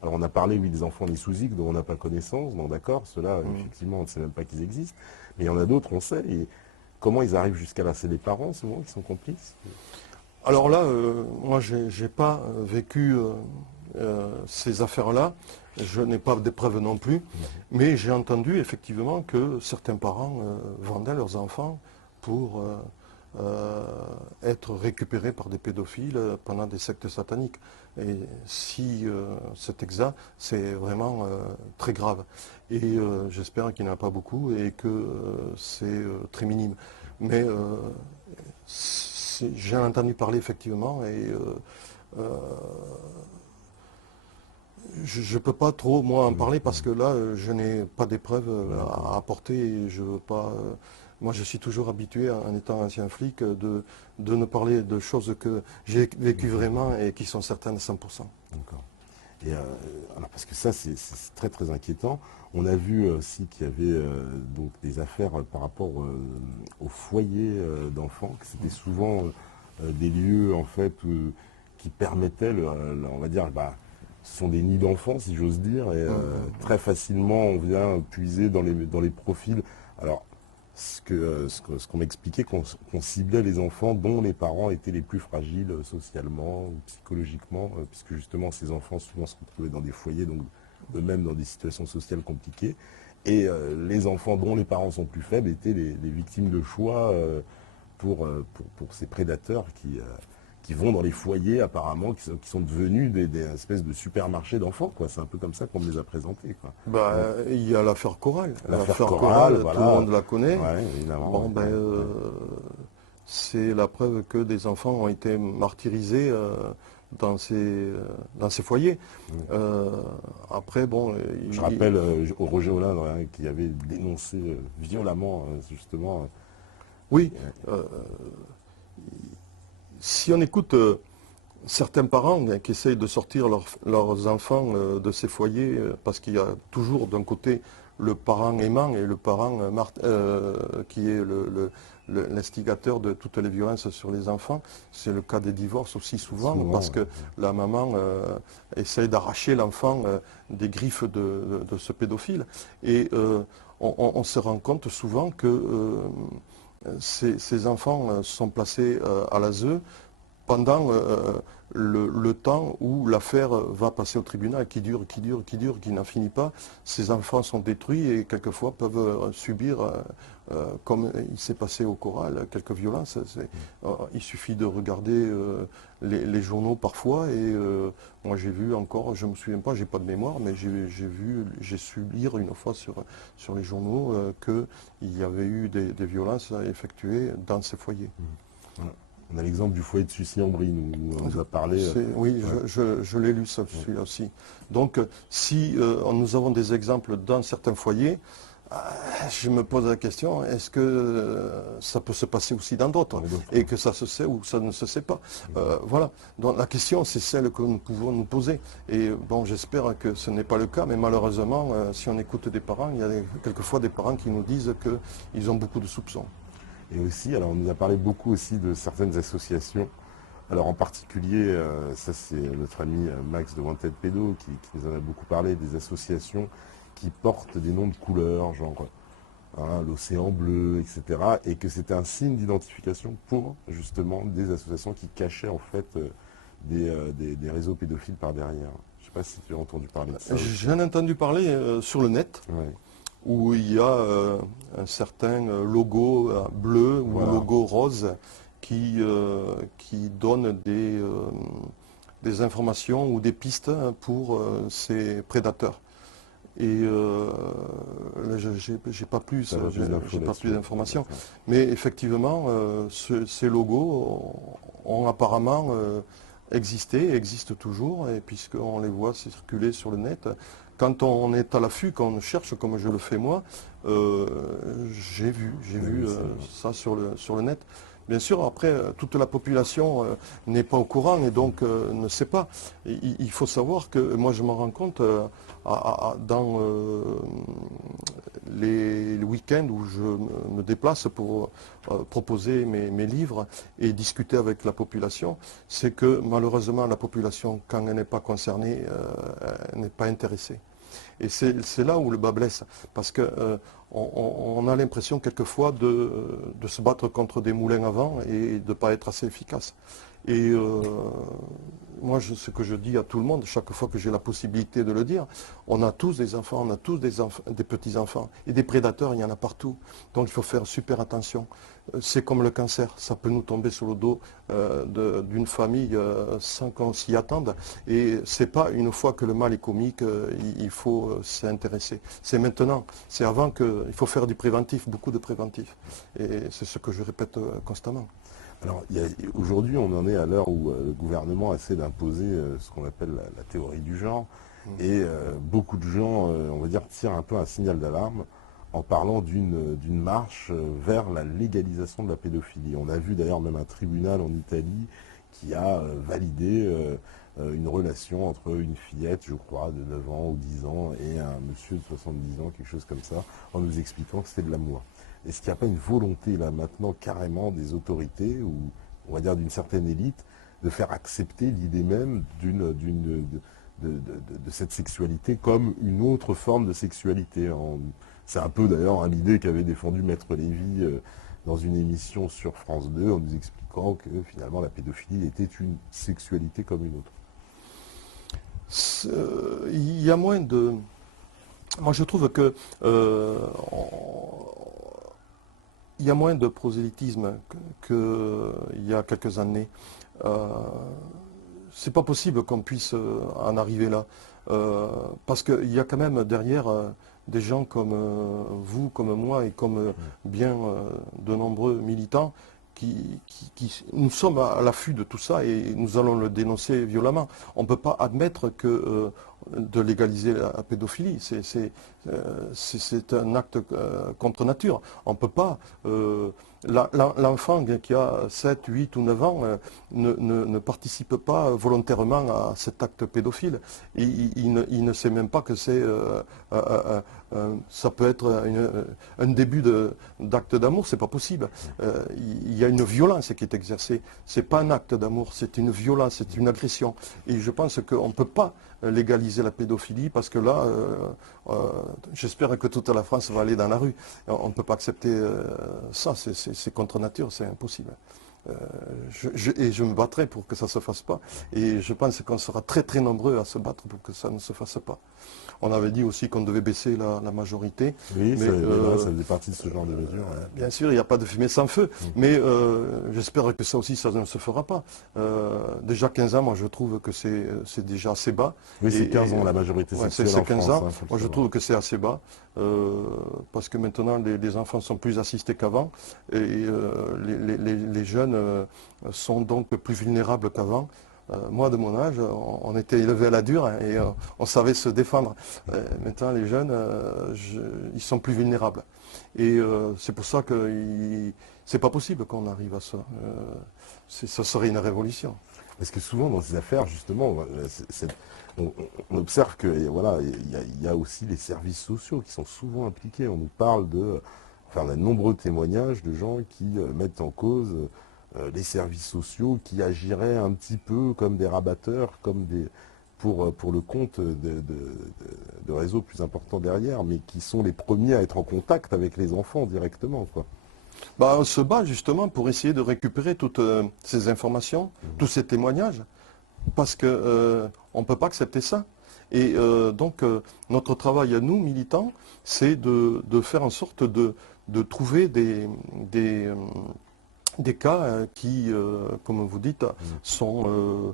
Alors, on a parlé, oui, des enfants nés sous X dont on n'a pas connaissance, bon d'accord, ceux-là, effectivement, on ne sait même pas qu'ils existent, mais il y en a d'autres, on sait, et comment ils arrivent jusqu'à là? C'est les parents, souvent, qui sont complices? Alors là, moi, j'ai pas vécu ces affaires-là. Je n'ai pas de preuves non plus. Mais j'ai entendu effectivement que certains parents vendaient leurs enfants pour être récupérés par des pédophiles pendant des sectes sataniques. Et si c'est exact, c'est vraiment très grave. Et j'espère qu'il n'y en a pas beaucoup et que c'est très minime. Mais j'ai entendu parler effectivement et je ne peux pas trop moi en parler parce que là je n'ai pas d'épreuves à apporter et je veux pas. Moi je suis toujours habitué en étant ancien flic de ne parler de choses que j'ai vécues vraiment et qui sont certaines à 100%. D'accord. Et alors parce que ça c'est très très inquiétant. On a vu aussi qu'il y avait donc des affaires par rapport aux foyers d'enfants, que c'était souvent des lieux en fait qui permettaient, on va dire, ce sont des nids d'enfants si j'ose dire, et très facilement on vient puiser dans les profils. Alors ce qu'on m'expliquait, qu'on ciblait les enfants dont les parents étaient les plus fragiles socialement ou psychologiquement, puisque justement ces enfants souvent se retrouvaient dans des foyers, donc eux-mêmes dans des situations sociales compliquées. Et les enfants dont les parents sont plus faibles étaient les victimes de choix pour ces prédateurs qui vont dans les foyers apparemment, qui sont devenus des espèces de supermarchés d'enfants, quoi. C'est un peu comme ça qu'on me les a présentés, quoi. Il y a l'affaire Coral. L'affaire Coral, voilà. Tout le monde la connaît. Ouais, évidemment. Bon, c'est la preuve que des enfants ont été martyrisés dans ces foyers. Après, bon... Je rappelle au Roger Hollande qui avait dénoncé violemment, justement... Oui. Si on écoute certains parents qui essayent de sortir leurs enfants de ces foyers, parce qu'il y a toujours d'un côté le parent aimant et le parent qui est l'instigateur de toutes les violences sur les enfants. C'est le cas des divorces aussi souvent parce que la maman essaye d'arracher l'enfant des griffes de ce pédophile. Et on se rend compte souvent que ces enfants sont placés à l'ASE pendant le temps où l'affaire va passer au tribunal, qui dure, qui n'en finit pas. Ces enfants sont détruits et quelquefois peuvent subir, comme il s'est passé au Coral, quelques violences. Il suffit de regarder les journaux parfois et moi j'ai vu encore, je ne me souviens pas, j'ai pas de mémoire, mais j'ai su lire une fois sur les journaux qu'il y avait eu des violences effectuées dans ces foyers. Voilà. On a l'exemple du foyer de Sucy-en-Brie, où on nous a parlé. Oui, je l'ai lu, ça, celui-là aussi. Donc, si nous avons des exemples dans certains foyers, je me pose la question, est-ce que ça peut se passer aussi dans d'autres? Et que ça se sait ou ça ne se sait pas? Voilà. Donc, la question, c'est celle que nous pouvons nous poser. Et bon, j'espère que ce n'est pas le cas, mais malheureusement, si on écoute des parents, il y a quelquefois des parents qui nous disent qu'ils ont beaucoup de soupçons. Et aussi, alors on nous a parlé beaucoup aussi de certaines associations. Alors en particulier, ça c'est notre ami Max de Wanted Pédo qui nous en a beaucoup parlé, des associations qui portent des noms de couleurs, genre l'océan bleu, etc. Et que c'était un signe d'identification pour justement des associations qui cachaient en fait des réseaux pédophiles par derrière. Je ne sais pas si tu as entendu parler de ça. J'en ai entendu parler sur le net. Ouais. Où il y a un certain logo bleu ou logo rose qui donne des informations ou des pistes pour ces prédateurs. Et là, j'ai pas plus, j'ai pas plus d'informations. Mais effectivement, ces logos ont apparemment existé, existent toujours, et puisqu'on les voit circuler sur le net. Quand on est à l'affût, quand on cherche, comme je le fais moi, j'ai vu ça sur le net. Bien sûr, après, toute la population n'est pas au courant et donc ne sait pas. Il faut savoir que moi, je m'en rends compte dans les week-ends où je me déplace pour proposer mes livres et discuter avec la population, c'est que malheureusement, la population, quand elle n'est pas concernée, n'est pas intéressée. Et c'est là où le bas blesse, parce qu'on a l'impression quelquefois de se battre contre des moulins à vent et de ne pas être assez efficace. Et moi, ce que je dis à tout le monde, chaque fois que j'ai la possibilité de le dire, on a tous des enfants, on a tous des petits-enfants. Et des prédateurs, il y en a partout. Donc il faut faire super attention. C'est comme le cancer, ça peut nous tomber sur le dos d'une famille sans qu'on s'y attende. Et c'est pas une fois que le mal est comique, il faut s'y intéresser. C'est maintenant, c'est avant qu'il faut faire du préventif, beaucoup de préventif. Et c'est ce que je répète constamment. Alors aujourd'hui, on en est à l'heure où le gouvernement essaie d'imposer ce qu'on appelle la théorie du genre. Et beaucoup de gens, on va dire, tirent un peu un signal d'alarme en parlant d'une marche vers la légalisation de la pédophilie. On a vu d'ailleurs même un tribunal en Italie qui a validé une relation entre une fillette, je crois, de 9 ans ou 10 ans et un monsieur de 70 ans, quelque chose comme ça, en nous expliquant que c'était de l'amour. Est-ce qu'il n'y a pas une volonté là maintenant carrément des autorités ou on va dire d'une certaine élite de faire accepter l'idée même de cette sexualité comme une autre forme de sexualité? C'est un peu d'ailleurs l'idée qu'avait défendue Maître Lévy dans une émission sur France 2 en nous expliquant que finalement la pédophilie était une sexualité comme une autre. Il y a moins de... Moi je trouve que il y a moins de prosélytisme qu'il y a quelques années. C'est pas possible qu'on puisse en arriver là. Parce qu'il y a quand même derrière des gens comme vous, comme moi et comme bien de nombreux militants nous sommes à l'affût de tout ça et nous allons le dénoncer violemment. On ne peut pas admettre que de légaliser la pédophilie. C'est un acte contre nature. On ne peut pas... L'enfant qui a 7, 8 ou 9 ans ne participe pas volontairement à cet acte pédophile. Et il ne sait même pas que ça peut être un début d'acte d'amour, c'est pas possible. Il y a une violence qui est exercée. C'est pas un acte d'amour, c'est une violence, c'est une agression. Et je pense qu'on ne peut pas légaliser la pédophilie parce que là, j'espère que toute la France va aller dans la rue. On ne peut pas accepter ça, c'est contre nature, c'est impossible. Et je me battrai pour que ça ne se fasse pas. Et je pense qu'on sera très très nombreux à se battre pour que ça ne se fasse pas. On avait dit aussi qu'on devait baisser la majorité. Oui, mais, ça faisait partie de ce genre de mesures. Ouais. Bien sûr, il n'y a pas de fumée sans feu. Mais j'espère que ça aussi, ça ne se fera pas. Déjà 15 ans, moi je trouve que c'est déjà assez bas. Oui, c'est 15 ans la majorité sexuelle c'est en 15 France. ans. Moi je trouve que c'est assez bas. Parce que maintenant, les enfants sont plus assistés qu'avant. Et les jeunes sont donc plus vulnérables qu'avant. Moi, de mon âge, on était élevé à la dure et on savait se défendre. Maintenant, les jeunes, ils sont plus vulnérables. Et c'est pour ça que c'est pas possible qu'on arrive à ça. Ça serait une révolution. Parce que souvent, dans ces affaires, justement, on observe que voilà, il y a aussi les services sociaux qui sont souvent impliqués. On nous parle on a de nombreux témoignages de gens qui mettent en cause les services sociaux qui agiraient un petit peu comme des rabatteurs, pour le compte de réseaux plus importants derrière, mais qui sont les premiers à être en contact avec les enfants directement, quoi. On se bat justement pour essayer de récupérer toutes ces informations, tous ces témoignages, parce qu'on ne peut pas accepter ça. Et donc notre travail à nous, militants, c'est de faire en sorte de trouver des cas qui, comme vous dites, sont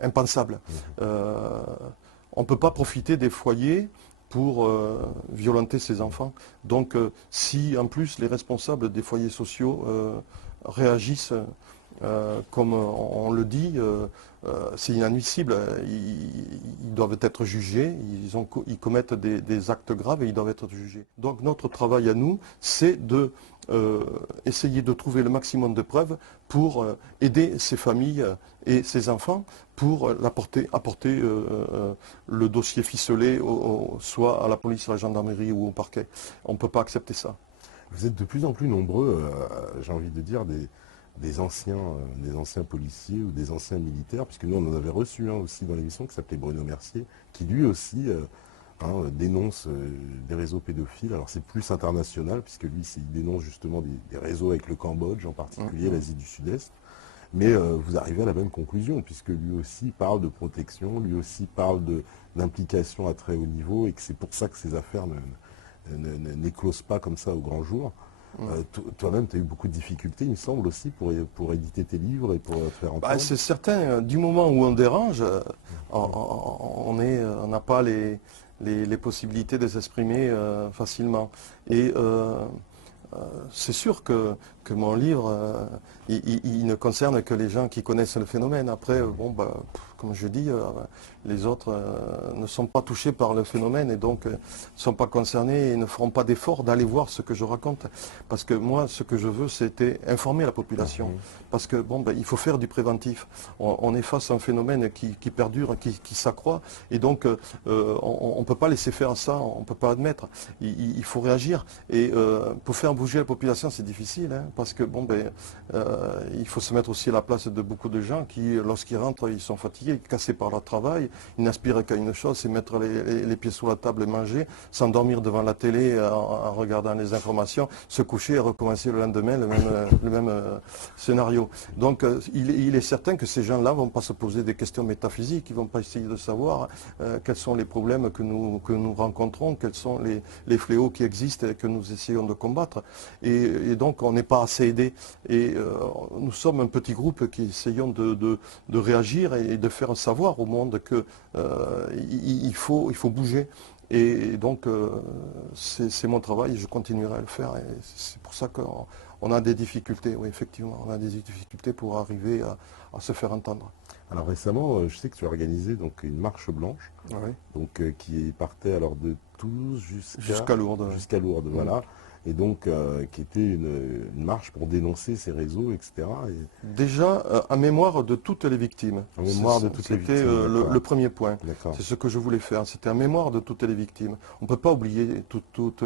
impensable. On ne peut pas profiter des foyers pour violenter ses enfants. Donc si en plus les responsables des foyers sociaux réagissent comme on le dit, c'est inadmissible. Ils doivent être jugés, ils commettent des actes graves et ils doivent être jugés. Donc notre travail à nous, c'est de essayer de trouver le maximum de preuves pour aider ces familles et ces enfants pour apporter le dossier ficelé soit à la police, à la gendarmerie ou au parquet. On ne peut pas accepter ça. Vous êtes de plus en plus nombreux, j'ai envie de dire, des anciens policiers ou des anciens militaires, puisque nous on en avait reçu un aussi dans l'émission qui s'appelait Bruno Mercier, qui lui aussi dénonce des réseaux pédophiles. Alors c'est plus international, puisque lui il dénonce justement des réseaux avec le Cambodge, en particulier l'Asie du Sud-Est. Mais vous arrivez à la même conclusion, puisque lui aussi parle de protection, lui aussi parle d'implication à très haut niveau, et que c'est pour ça que ces affaires n'éclosent pas comme ça au grand jour. Toi-même, tu as eu beaucoup de difficultés, il me semble aussi, pour éditer tes livres et pour te faire entendre. C'est certain, du moment où on dérange, on n'a pas les possibilités de s'exprimer facilement. Et c'est sûr que mon livre, il ne concerne que les gens qui connaissent le phénomène. Après, comme je dis, les autres ne sont pas touchés par le phénomène et donc ne sont pas concernés et ne feront pas d'effort d'aller voir ce que je raconte. Parce que moi, ce que je veux, c'était informer la population. Parce que il faut faire du préventif. On est face à un phénomène qui perdure, qui s'accroît. Et donc, on ne peut pas laisser faire ça, on ne peut pas admettre. Il faut réagir. Et pour faire bouger la population, c'est difficile. Parce que il faut se mettre aussi à la place de beaucoup de gens qui, lorsqu'ils rentrent, ils sont fatigués, cassés par leur travail, ils n'aspirent qu'à une chose, c'est mettre les pieds sous la table et manger, s'endormir devant la télé en regardant les informations, se coucher et recommencer le lendemain le même scénario. Donc il est certain que ces gens-là ne vont pas se poser des questions métaphysiques, ils ne vont pas essayer de savoir quels sont les problèmes que nous rencontrons, quels sont les fléaux qui existent et que nous essayons de combattre. Et donc on n'est pas assez aidés. Et nous sommes un petit groupe qui essayons de réagir et de faire savoir au monde qu'il faut bouger. Et donc c'est mon travail et je continuerai à le faire. Et c'est pour ça qu'on a des difficultés, oui effectivement, on a des difficultés pour arriver à se faire entendre. Alors récemment, je sais que tu as organisé donc une marche blanche, donc qui partait alors de Toulouse jusqu'à Lourdes. Jusqu'à Lourdes, voilà. Et donc qui était une marche pour dénoncer ces réseaux, etc. Déjà, en mémoire de toutes les victimes. En mémoire de toutes les victimes. C'était le premier point. C'est ce que je voulais faire. C'était en mémoire de toutes les victimes. On ne peut pas oublier toutes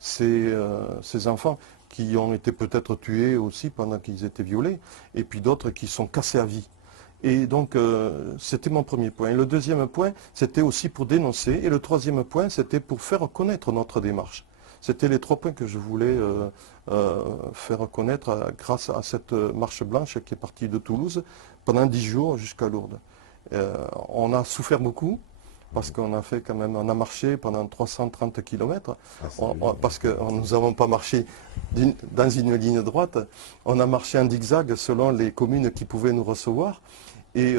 ces enfants qui ont été peut-être tués aussi pendant qu'ils étaient violés, et puis d'autres qui sont cassés à vie. Et donc, c'était mon premier point. Et le deuxième point, c'était aussi pour dénoncer. Et le troisième point, c'était pour faire connaître notre démarche. C'était les trois points que je voulais faire connaître grâce à cette marche blanche qui est partie de Toulouse pendant 10 jours jusqu'à Lourdes. On a souffert beaucoup parce qu'on a fait quand même, on a marché pendant 330 km, parce que nous n'avons pas marché dans une ligne droite, on a marché en zigzag selon les communes qui pouvaient nous recevoir. Et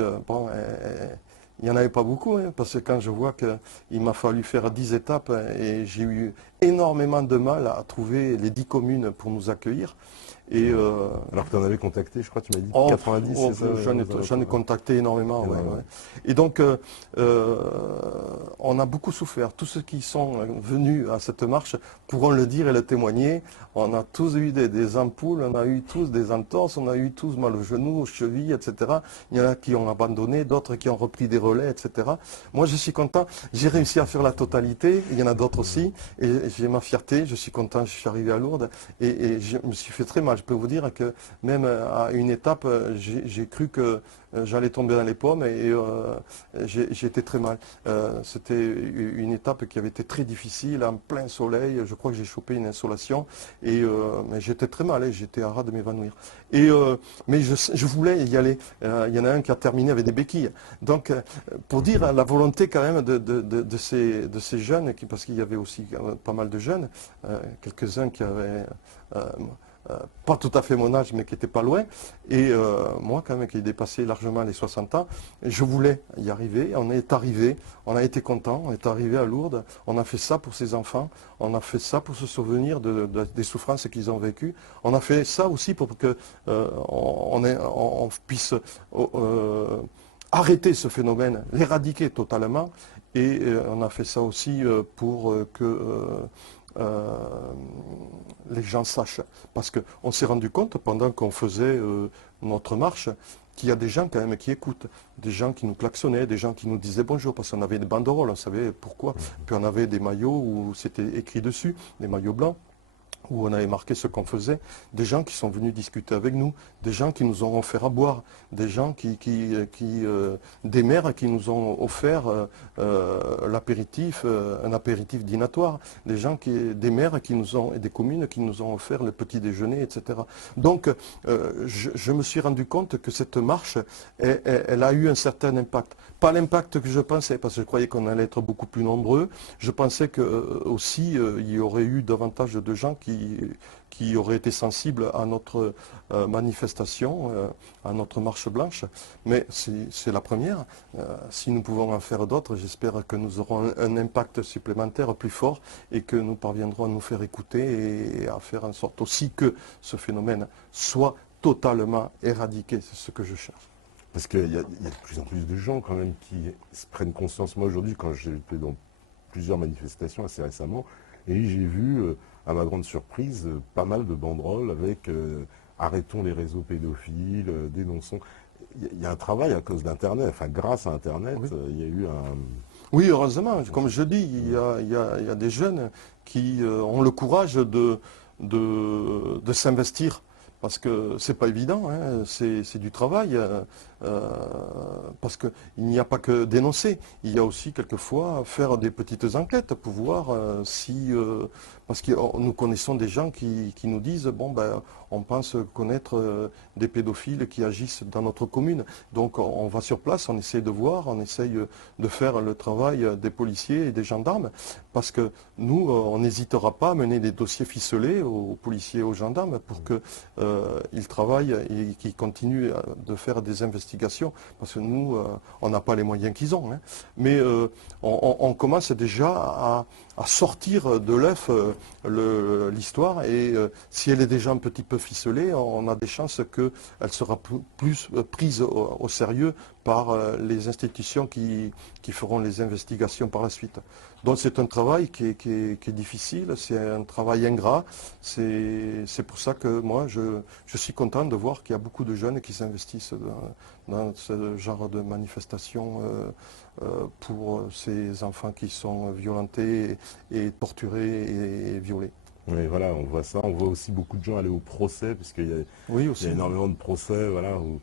il n'y en avait pas beaucoup, parce que quand je vois qu'il m'a fallu faire 10 étapes et j'ai eu énormément de mal à trouver les 10 communes pour nous accueillir. Et alors que tu en avais contacté, je crois que tu m'as dit 90, c'est ça? J'en ai contacté énormément, ouais. Et donc, on a beaucoup souffert. Tous ceux qui sont venus à cette marche pourront le dire et le témoigner. On a tous eu des ampoules, on a eu tous des entorses, on a eu tous mal aux genoux, aux chevilles, etc. Il y en a qui ont abandonné, d'autres qui ont repris des relais, etc. Moi, je suis content. J'ai réussi à faire la totalité. Il y en a d'autres aussi. Et j'ai ma fierté. Je suis content. Je suis arrivé à Lourdes. Et je me suis fait très mal. Je peux vous dire que même à une étape, j'ai cru que j'allais tomber dans les pommes et j'ai été très mal. C'était une étape qui avait été très difficile, en plein soleil. Je crois que j'ai chopé une insolation et mais j'étais très mal, j'étais à ras de m'évanouir. Mais je voulais y aller. Il y en a un qui a terminé avec des béquilles. Donc, pour dire la volonté quand même de ces jeunes, parce qu'il y avait aussi pas mal de jeunes, quelques-uns qui avaient pas tout à fait mon âge, mais qui n'était pas loin. Et moi, quand même, qui ai dépassé largement les 60 ans, je voulais y arriver. On est arrivé, on a été content, on est arrivé à Lourdes, on a fait ça pour ces enfants, on a fait ça pour se souvenir des souffrances qu'ils ont vécues. On a fait ça aussi pour que on puisse arrêter ce phénomène, l'éradiquer totalement. Et on a fait ça aussi pour que les gens sachent. Parce qu'on s'est rendu compte, pendant qu'on faisait notre marche, qu'il y a des gens quand même qui écoutent, des gens qui nous klaxonnaient, des gens qui nous disaient bonjour, parce qu'on avait des banderoles, on savait pourquoi. Puis on avait des maillots où c'était écrit dessus, des maillots blancs, où on avait marqué ce qu'on faisait, des gens qui sont venus discuter avec nous, des gens qui nous ont offert à boire, des gens des maires qui nous ont offert l'apéritif, un apéritif dinatoire, des maires et des communes qui nous ont offert le petit déjeuner, etc. Donc, je me suis rendu compte que cette marche, elle a eu un certain impact. Pas l'impact que je pensais, parce que je croyais qu'on allait être beaucoup plus nombreux. Je pensais que aussi il y aurait eu davantage de gens qui auraient été sensibles à notre manifestation, à notre marche blanche. Mais c'est la première. Si nous pouvons en faire d'autres, j'espère que nous aurons un impact supplémentaire plus fort et que nous parviendrons à nous faire écouter et à faire en sorte aussi que ce phénomène soit totalement éradiqué. C'est ce que je cherche. Parce qu'il y a de plus en plus de gens quand même qui se prennent conscience. Moi aujourd'hui, quand j'ai été dans plusieurs manifestations assez récemment, et j'ai vu, à ma grande surprise, pas mal de banderoles avec arrêtons les réseaux pédophiles, dénonçons. Il y a un travail à cause d'Internet, enfin grâce à Internet, Oui. il y a eu un... Oui, heureusement. Comme je dis, il y a des jeunes qui ont le courage de s'investir. Parce que c'est pas évident, hein, c'est du travail, parce qu'il n'y a pas que dénoncer, il y a aussi quelquefois faire des petites enquêtes pour voir si... parce que nous connaissons des gens qui nous disent, bon, ben, on pense connaître des pédophiles qui agissent dans notre commune. Donc on va sur place, on essaie de voir, on essaye de faire le travail des policiers et des gendarmes, parce que nous, on n'hésitera pas à mener des dossiers ficelés aux policiers et aux gendarmes pour qu'ils travaillent et qu'ils continuent de faire des investigations, parce que nous, on n'a pas les moyens qu'ils ont. Hein. Mais on commence déjà à sortir de l'œuf l'histoire, et si elle est déjà un petit peu ficelée, on a des chances qu'elle sera plus prise au sérieux par les institutions qui feront les investigations par la suite. Donc c'est un travail qui est difficile, c'est un travail ingrat. C'est pour ça que moi, je suis content de voir qu'il y a beaucoup de jeunes qui s'investissent dans ce genre de manifestation pour ces enfants qui sont violentés et torturés et violés. Oui, voilà, on voit ça. On voit aussi beaucoup de gens aller au procès, puisqu'il y a, Oui, il y aussi. a énormément de procès, voilà, où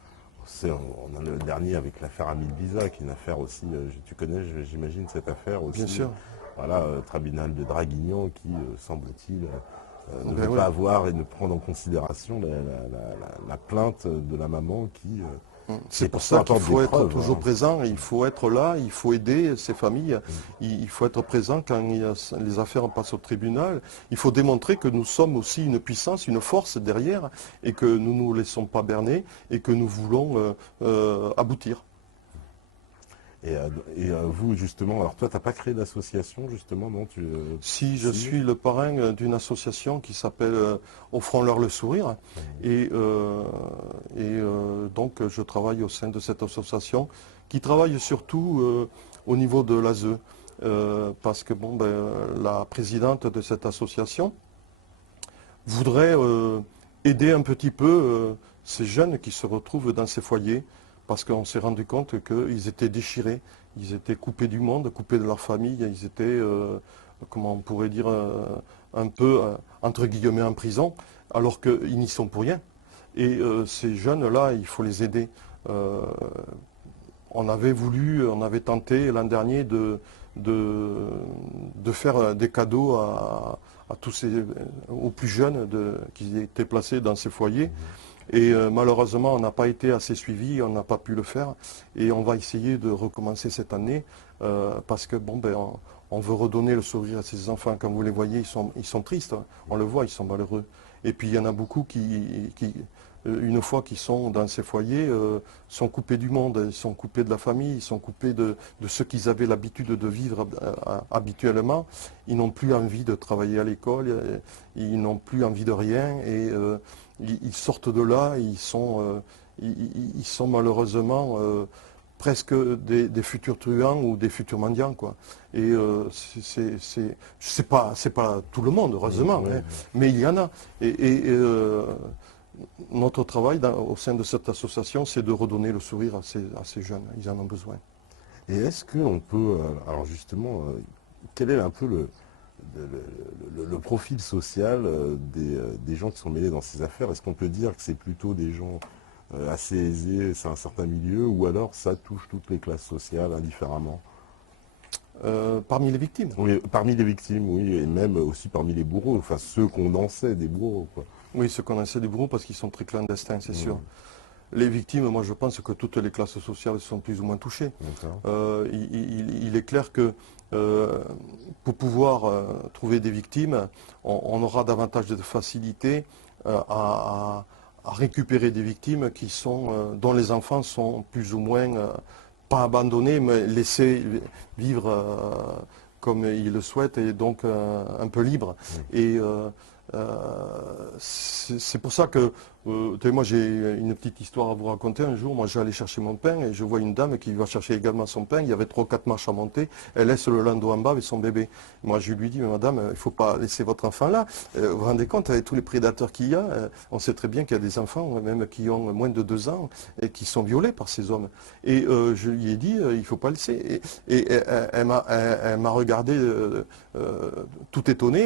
on a le dernier avec l'affaire Amil Visa, qui est une affaire aussi, tu connais, j'imagine, cette affaire aussi. Bien sûr. Voilà, tribunal de Draguignan qui, semble-t-il, ne Ben veut oui. pas avoir et ne prendre en considération la plainte de la maman qui... C'est et pour pourtant ça qu'il apporte des faut être preuves, toujours hein. présent, il faut être là, il faut aider ces familles, Mm. il faut être présent quand les affaires passent au tribunal. Il faut démontrer que nous sommes aussi une puissance, une force derrière, et que nous ne nous laissons pas berner, et que nous voulons aboutir. Vous, justement, alors toi, tu n'as pas créé d'association, justement, non Si je Si. suis le parrain d'une association qui s'appelle Offrons-leur le sourire, et donc je travaille au sein de cette association qui travaille surtout au niveau de l'ASE, parce que bon, ben, la présidente de cette association voudrait aider un petit peu ces jeunes qui se retrouvent dans ces foyers, parce qu'on s'est rendu compte qu'ils étaient déchirés, ils étaient coupés du monde, coupés de leur famille, ils étaient, comment on pourrait dire, un peu, entre guillemets, en prison, alors qu'ils n'y sont pour rien. Et ces jeunes-là, il faut les aider. Euh, on avait tenté l'an dernier de faire des cadeaux à tous aux plus jeunes qui étaient placés dans ces foyers. Et malheureusement, on n'a pas été assez suivi, on n'a pas pu le faire. Et on va essayer de recommencer cette année parce que bon, ben, on veut redonner le sourire à ces enfants. Comme vous les voyez, ils sont tristes, hein. On le voit, ils sont malheureux. Et puis il y en a beaucoup une fois qu'ils sont dans ces foyers, sont coupés du monde, ils sont coupés de la famille, ils sont coupés de ce qu'ils avaient l'habitude de vivre habituellement. Ils n'ont plus envie de travailler à l'école, ils n'ont plus envie de rien et ils sortent de là, ils sont malheureusement presque des futurs truands ou des futurs mendiants, quoi. Et c'est pas tout le monde, heureusement, Ouais, hein, mais il y en a. Notre travail au sein de cette association, c'est de redonner le sourire à ces jeunes. Ils en ont besoin. Et est-ce qu'on peut, alors justement, quel est un peu le profil social des gens qui sont mêlés dans ces affaires? Est-ce qu'on peut dire que c'est plutôt des gens assez aisés, c'est un certain milieu, ou alors ça touche toutes les classes sociales indifféremment? Parmi les victimes. Oui, parmi les victimes, oui, et même aussi parmi les bourreaux, enfin ceux qu'on dansait des bourreaux, quoi. Oui, ceux qu'on essaie des bourreaux parce qu'ils sont très clandestins, c'est sûr. Mmh, Les victimes, moi je pense que toutes les classes sociales sont plus ou moins touchées. d'accord. Il est clair que pour pouvoir trouver des victimes, on aura davantage de facilité à récupérer des victimes dont les enfants sont plus ou moins pas abandonnés, mais laissés vivre comme ils le souhaitent et donc un peu libres. Et c'est pour ça que, moi j'ai une petite histoire à vous raconter. Un jour, moi j'allais chercher mon pain et je vois une dame qui va chercher également son pain. Il y avait 3 ou 4 marches à monter. Elle laisse le landau en bas avec son bébé. Moi je lui dis, mais madame, il ne faut pas laisser votre enfant là. Vous vous rendez compte, avec tous les prédateurs qu'il y a, on sait très bien qu'il y a des enfants, même qui ont moins de 2 ans, et qui sont violés par ces hommes. Et je lui ai dit, il ne faut pas laisser. Et elle m'a regardé tout étonné,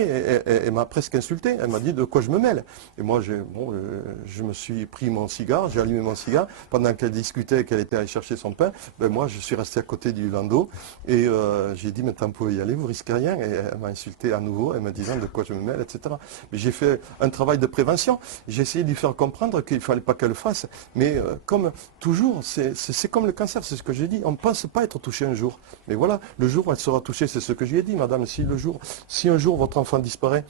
elle m'a presque insulté. Elle m'a dit de quoi je me mêle. Et moi, je me suis pris mon cigare, j'ai allumé mon cigare. Pendant qu'elle discutait, qu'elle était allée chercher son pain, ben moi, je suis resté à côté du landau. Et j'ai dit, maintenant, vous pouvez y aller, vous risquez rien. Et elle m'a insulté à nouveau, en me disant de quoi je me mêle, etc. Mais j'ai fait un travail de prévention. J'ai essayé de lui faire comprendre qu'il ne fallait pas qu'elle le fasse. Mais comme toujours, c'est comme le cancer, c'est ce que j'ai dit. On ne pense pas être touché un jour. Mais voilà, le jour où elle sera touchée, c'est ce que je lui ai dit, madame. Si un jour votre enfant disparaît,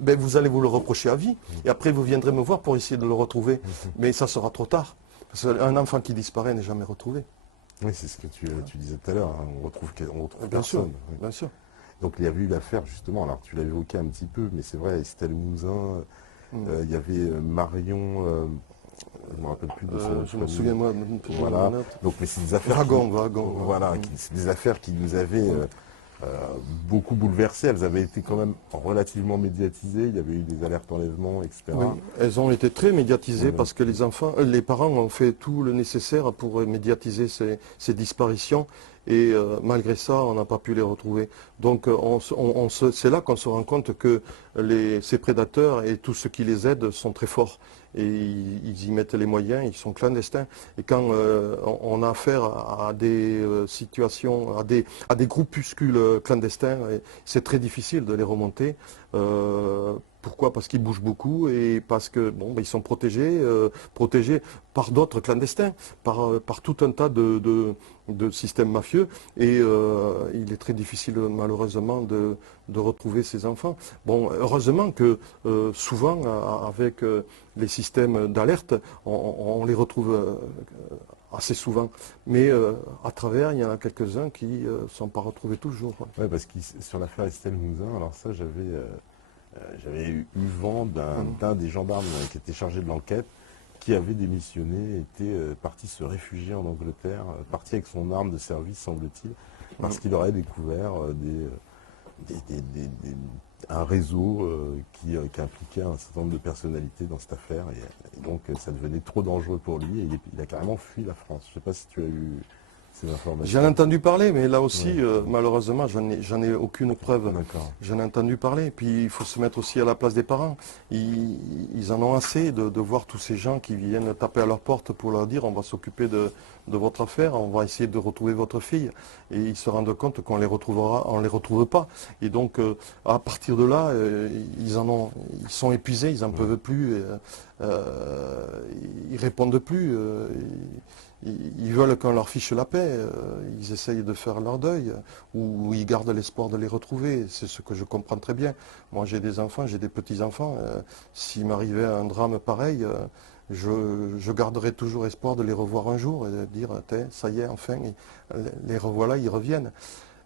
ben vous allez vous le reprocher à vie. Et après, vous viendrez me voir pour essayer de le retrouver. Mais ça sera trop tard. Parce qu'un enfant qui disparaît n'est jamais retrouvé. Oui, c'est ce que tu disais tout à l'heure, hein. On retrouve Bien sûr, personne. Oui. bien sûr. Donc il y avait eu l'affaire justement, alors tu l'as évoqué un petit peu, mais c'est vrai, Estelle Mouzin, il y avait Marion, je ne me rappelle plus de son nom de Je me famille. souviens, moi, Voilà. Donc, mais c'est des affaires Wagon. voilà, c'est des affaires qui nous avaient beaucoup bouleversés. Elles avaient été quand même relativement médiatisées. Il y avait eu des alertes enlèvement, etc. Oui, elles ont été très médiatisées Oui. parce que les parents ont fait tout le nécessaire pour médiatiser ces disparitions et malgré ça, on n'a pas pu les retrouver. Donc c'est là qu'on se rend compte que ces prédateurs et tous ceux qui les aident sont très forts et ils y mettent les moyens, ils sont clandestins. Et quand on a affaire à des situations, à des groupuscules clandestins, c'est très difficile de les remonter. Pourquoi? Parce qu'ils bougent beaucoup et parce que ils sont protégés par d'autres clandestins, par tout un tas de systèmes mafieux. Et il est très difficile malheureusement de retrouver ces enfants. Bon, heureusement que souvent avec les systèmes d'alerte, on les retrouve assez souvent. Mais à travers, il y en a quelques-uns qui ne sont pas retrouvés toujours. Ouais, parce que sur l'affaire Estelle Mouzin, alors ça, j'avais eu vent d'un des gendarmes qui était chargé de l'enquête, qui avait démissionné, était parti se réfugier en Angleterre, parti avec son arme de service, semble-t-il, parce qu'il aurait découvert un réseau qui impliquait un certain nombre de personnalités dans cette affaire. Et donc ça devenait trop dangereux pour lui et il a carrément fui la France. Je ne sais pas si tu as eu ces informations. J'en ai entendu parler, mais là aussi, Ouais. malheureusement, j'en ai aucune preuve. D'accord. J'en ai entendu parler. Puis il faut se mettre aussi à la place des parents. Ils en ont assez de voir tous ces gens qui viennent taper à leur porte pour leur dire on va s'occuper de votre affaire, on va essayer de retrouver votre fille. Et ils se rendent compte qu'on les retrouve pas. Et donc, à partir de là, ils sont épuisés, ils n'en peuvent plus. Ils répondent plus. ils veulent qu'on leur fiche la paix, ils essayent de faire leur deuil, ou ils gardent l'espoir de les retrouver. C'est ce que je comprends très bien. Moi, j'ai des enfants, j'ai des petits-enfants. S'il m'arrivait un drame pareil, je garderai toujours espoir de les revoir un jour et de dire, ça y est, enfin, les revoilà, ils reviennent.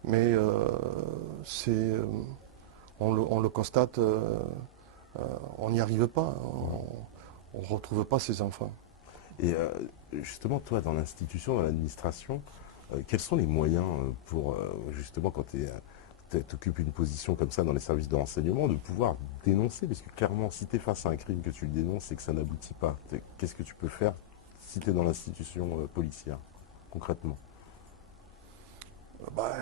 Mais c'est, on le constate, on n'y arrive pas, on ne retrouve pas ces enfants. Et justement, toi, dans l'institution, dans l'administration, quels sont les moyens pour, justement, quand tu occupes une position comme ça dans les services de renseignement, de pouvoir dénoncer? Parce que clairement, si tu es face à un crime, que tu le dénonces et que ça n'aboutit pas, qu'est-ce que tu peux faire si tu es dans l'institution policière, concrètement?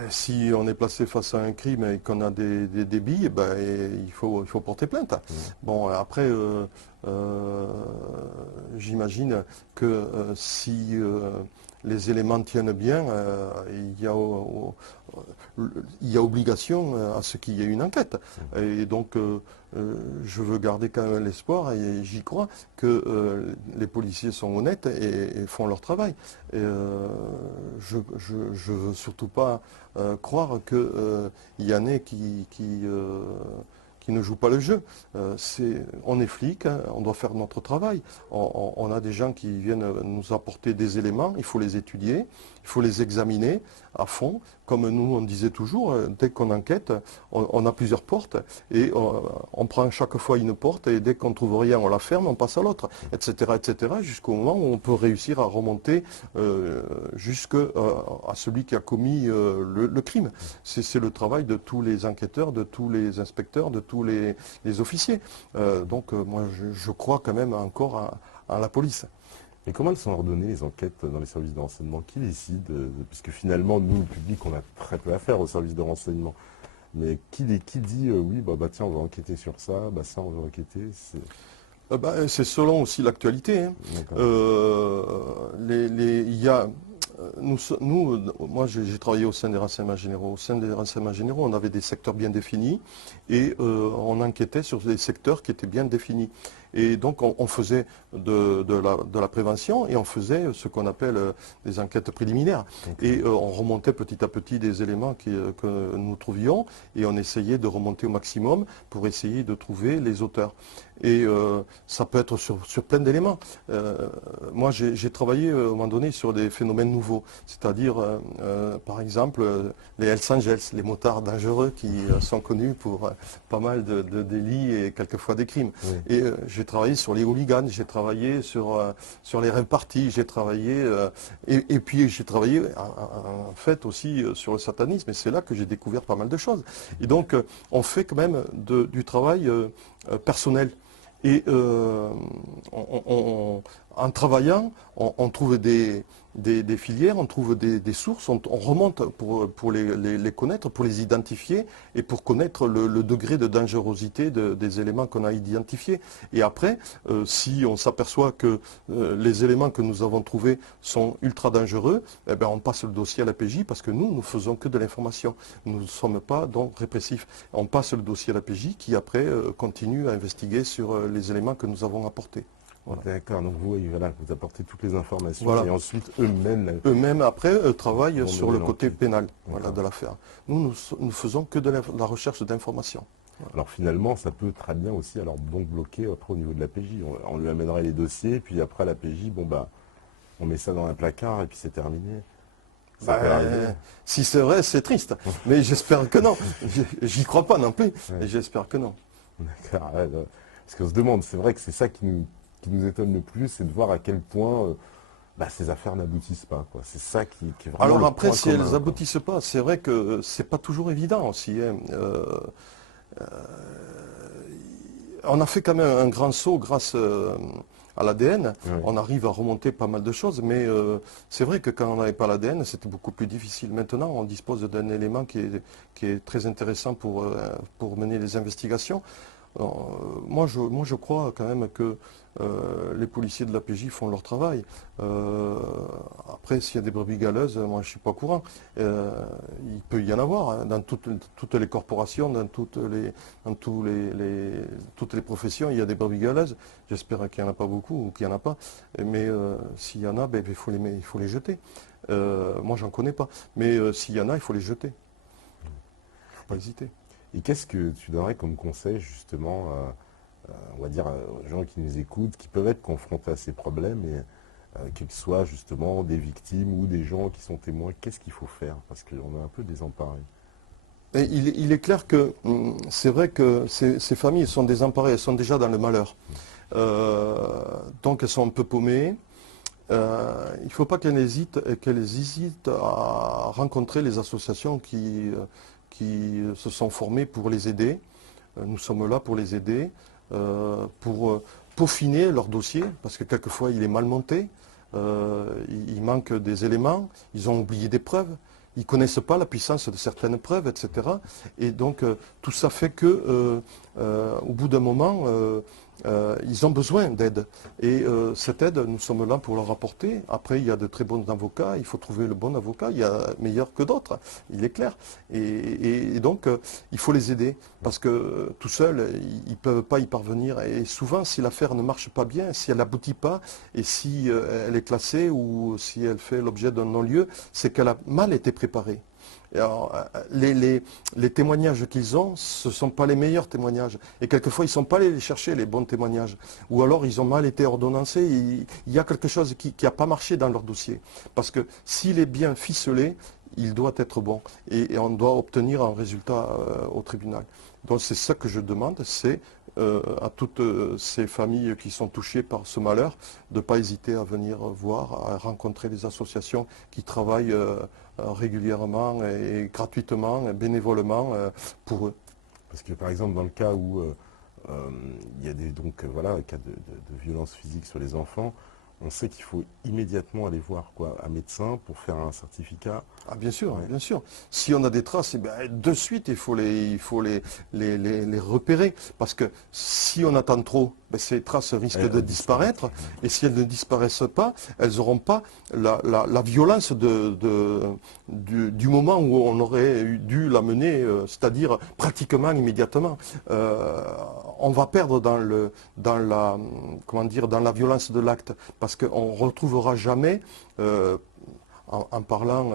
Si on est placé face à un crime et qu'on a des billes, il faut porter plainte. Bon, après, j'imagine que si les éléments tiennent bien, il y a obligation à ce qu'il y ait une enquête. Et donc, je veux garder quand même l'espoir, et j'y crois, que les policiers sont honnêtes et font leur travail. Et, je ne veux surtout pas croire qu'il y en ait qui ne jouent pas le jeu. On est flic, hein, on doit faire notre travail. On a des gens qui viennent nous apporter des éléments, il faut les étudier, il faut les examiner à fond. Comme nous, on disait toujours, dès qu'on enquête, on a plusieurs portes et on prend chaque fois une porte et dès qu'on ne trouve rien, on la ferme, on passe à l'autre, etc., jusqu'au moment où on peut réussir à remonter jusqu'à celui qui a commis le crime. C'est le travail de tous les enquêteurs, de tous les inspecteurs, de tous les officiers. Donc moi, je crois quand même encore à la police. Et comment elles sont ordonnées, les enquêtes dans les services de renseignement? Qui décide? Puisque finalement, nous, le public, on a très peu à faire aux services de renseignement. Mais qui dit oui, tiens, on va enquêter sur ça, ça, on va enquêter? C'est selon aussi l'actualité. Hein. Moi, j'ai travaillé au sein des renseignements généraux. Au sein des renseignements généraux, on avait des secteurs bien définis et on enquêtait sur des secteurs qui étaient bien définis. Et donc, on faisait de la prévention et on faisait ce qu'on appelle des enquêtes préliminaires. Et on remontait petit à petit des éléments que nous trouvions et on essayait de remonter au maximum pour essayer de trouver les auteurs. Et ça peut être sur plein d'éléments. Moi, j'ai travaillé à un moment donné sur des phénomènes nouveaux, c'est-à-dire, par exemple, les Hells Angels, les motards dangereux qui sont connus pour pas mal de délits et quelquefois des crimes. Oui. Et j'ai travaillé sur les hooligans, j'ai travaillé sur les rave-parties, j'ai travaillé, et puis j'ai travaillé en fait aussi sur le satanisme, et c'est là que j'ai découvert pas mal de choses. Et donc, on fait quand même du travail personnel. Et en travaillant, on trouve des filières, on trouve des sources, on remonte pour les connaître, pour les identifier et pour connaître le degré de dangerosité des éléments qu'on a identifiés. Et après, si on s'aperçoit que les éléments que nous avons trouvés sont ultra dangereux, on passe le dossier à la PJ parce que nous ne faisons que de l'information. Nous ne sommes pas donc répressifs. On passe le dossier à la PJ qui après continue à investiguer sur les éléments que nous avons apportés. Voilà. D'accord, donc vous apportez toutes les informations voilà. Et ensuite eux-mêmes après travaillent sur le côté pénal de l'affaire. Nous faisons que de la recherche d'informations. Voilà. Alors finalement, ça peut très bien aussi donc bloquer après au niveau de la PJ. On lui amènerait les dossiers, puis après la PJ, on met ça dans un placard et puis c'est terminé. Si c'est vrai, c'est triste. Mais j'espère que non. J'y crois pas non plus. Ouais. Et j'espère que non. D'accord. Parce qu'on se demande, c'est vrai que c'est ça qui nous étonne le plus, c'est de voir à quel point ces affaires n'aboutissent pas. C'est ça qui est vraiment. Alors après, si elles n'aboutissent pas, c'est vrai que c'est pas toujours évident aussi. Hein. On a fait quand même un grand saut grâce à l'ADN. Oui. On arrive à remonter pas mal de choses, mais c'est vrai que quand on n'avait pas l'ADN, c'était beaucoup plus difficile. Maintenant, on dispose d'un élément qui est très intéressant pour mener les investigations. Moi, je crois quand même que les policiers de la PJ font leur travail. Après, s'il y a des brebis galeuses, moi je ne suis pas au courant. Il peut y en avoir hein, dans toutes les corporations, toutes les professions, il y a des brebis galeuses. J'espère qu'il n'y en a pas beaucoup ou qu'il n'y en a pas. Mais s'il y en a, ben, il faut les jeter. Moi, j'en connais pas. Mais s'il y en a, il faut les jeter. Il ne faut pas hésiter. Et qu'est-ce que tu donnerais comme conseil justement, on va dire, aux gens qui nous écoutent, qui peuvent être confrontés à ces problèmes, et qu'ils soient justement des victimes ou des gens qui sont témoins, qu'est-ce qu'il faut faire? Parce qu'on est un peu désemparés. Et il est clair que c'est vrai que ces familles sont désemparées, elles sont déjà dans le malheur. Donc elles sont un peu paumées. Il ne faut pas qu'elles hésitent à rencontrer les associations qui se sont formées pour les aider. Nous sommes là pour les aider, pour peaufiner leur dossier, parce que quelquefois il est mal monté, il manque des éléments, ils ont oublié des preuves. Ils ne connaissent pas la puissance de certaines preuves, etc. Et donc tout ça fait que, au bout d'un moment, ils ont besoin d'aide. Et cette aide, nous sommes là pour leur apporter. Après, il y a de très bons avocats, il faut trouver le bon avocat, il y a meilleur que d'autres, il est clair. Et donc, il faut les aider, parce que tout seuls, ils ne peuvent pas y parvenir. Et souvent, si l'affaire ne marche pas bien, si elle n'aboutit pas, et si elle est classée ou si elle fait l'objet d'un non-lieu, c'est qu'elle a mal été préparée. Alors, les témoignages qu'ils ont, ce ne sont pas les meilleurs témoignages. Et quelquefois, ils ne sont pas allés les chercher, les bons témoignages. Ou alors, ils ont mal été ordonnancés. Il y a quelque chose qui n'a pas marché dans leur dossier. Parce que s'il est bien ficelé, il doit être bon. Et on doit obtenir un résultat au tribunal. Donc, c'est ça que je demande, c'est à toutes ces familles qui sont touchées par ce malheur, de ne pas hésiter à venir voir, à rencontrer des associations qui travaillent régulièrement et gratuitement, et bénévolement pour eux. Parce que par exemple, dans le cas où il y a voilà, cas de violence physique sur les enfants, on sait qu'il faut immédiatement aller voir un médecin pour faire un certificat. Ah, bien sûr, Ouais. bien sûr. Si on a des traces, eh bien, de suite, il faut les repérer. Parce que si on attend trop, ben, ces traces risquent de disparaître. Et si elles ne disparaissent pas, elles n'auront pas la violence du moment où on aurait dû la mener, c'est-à-dire pratiquement immédiatement. On va perdre dans la violence de l'acte. Parce qu'on ne retrouvera jamais en parlant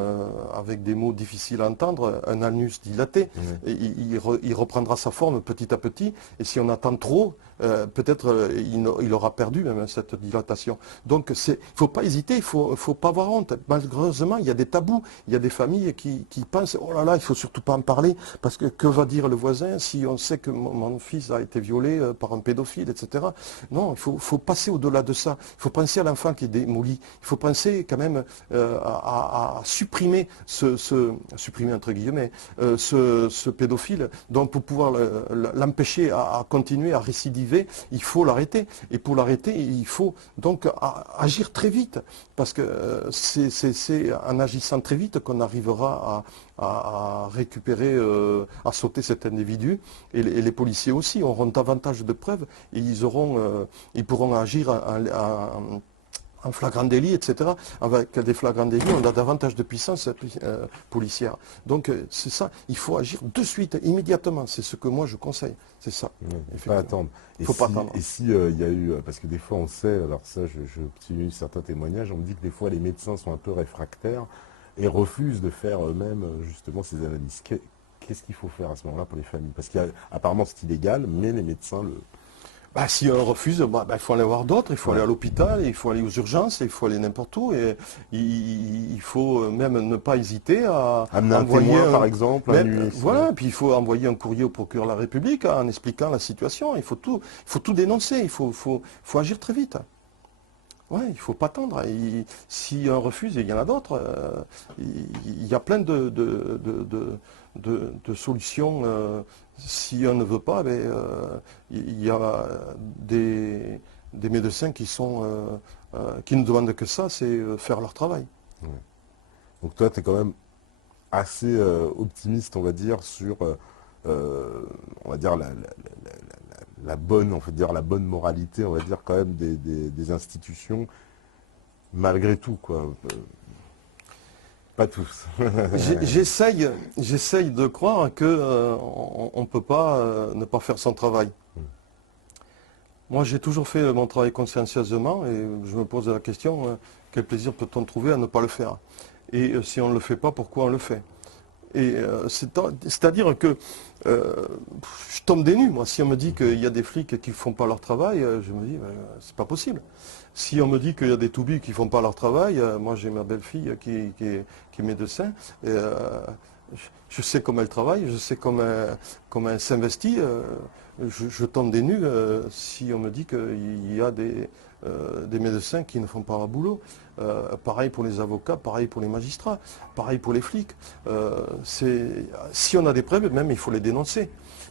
avec des mots difficiles à entendre, un anus dilaté. Et il reprendra sa forme petit à petit. Et si on attend trop, peut-être il aura perdu même cette dilatation. Donc il ne faut pas hésiter, il ne faut pas avoir honte. Malheureusement, il y a des tabous. Il y a des familles qui pensent, oh là là, il ne faut surtout pas en parler, parce que va dire le voisin si on sait que mon fils a été violé par un pédophile, etc. Non, il faut passer au-delà de ça. Il faut penser à l'enfant qui est démoli. Il faut penser quand même à supprimer supprimer entre guillemets, ce pédophile. Donc pour pouvoir l'empêcher à continuer à récidiver, il faut l'arrêter. Et pour l'arrêter, il faut donc agir très vite. Parce que c'est en agissant très vite qu'on arrivera à récupérer, à sauter cet individu. Et les policiers aussi auront davantage de preuves et ils pourront agir en flagrant délit, etc. Avec des flagrants délits, on a davantage de puissance policière. Donc c'est ça, il faut agir de suite, immédiatement. C'est ce que moi je conseille. C'est ça. Il ne faut pas attendre. Il faut pas attendre. Et si il y a eu, parce que des fois on sait, alors ça j'ai obtenu certains témoignages, on me dit que des fois les médecins sont un peu réfractaires et refusent de faire eux-mêmes justement ces analyses. Qu'est-ce qu'il faut faire à ce moment-là pour les familles? Parce qu'apparemment c'est illégal, mais les médecins le... Bah, si on refuse, il faut aller voir d'autres, il faut aller à l'hôpital, il faut aller aux urgences, il faut aller n'importe où. Et il faut même ne pas hésiter à amener envoyer un témoin, par exemple. Voilà, puis il faut envoyer un courrier au procureur de la République en expliquant la situation. Il faut tout dénoncer, il faut agir très vite. Ouais, il ne faut pas attendre. Si on refuse, et il y en a d'autres, il y a plein de solutions. Si on ne veut pas, il y a des médecins qui ne demandent que ça, c'est faire leur travail. Ouais. Donc toi, tu es quand même assez optimiste, on va dire, sur on va dire la bonne, on va dire, la bonne moralité, on va dire, quand même, des institutions, malgré tout, quoi. Pas tous. J'essaye de croire que on ne peut pas ne pas faire son travail. Moi, j'ai toujours fait mon travail consciencieusement et je me pose la question, quel plaisir peut-on trouver à ne pas le faire? Et si on ne le fait pas, pourquoi on le fait? Et c'est-à-dire que je tombe des nues, moi. Si on me dit qu'il y a des flics qui ne font pas leur travail, je me dis, c'est pas possible. Si on me dit qu'il y a des toubis qui ne font pas leur travail, moi j'ai ma belle-fille qui est médecin, et, je sais comment elle travaille, je sais comment elle s'investit. Je tombe des nues si on me dit qu'il y a des médecins qui ne font pas leur boulot. Pareil pour les avocats, pareil pour les magistrats, pareil pour les flics. Si on a des preuves, même il faut les dénoncer.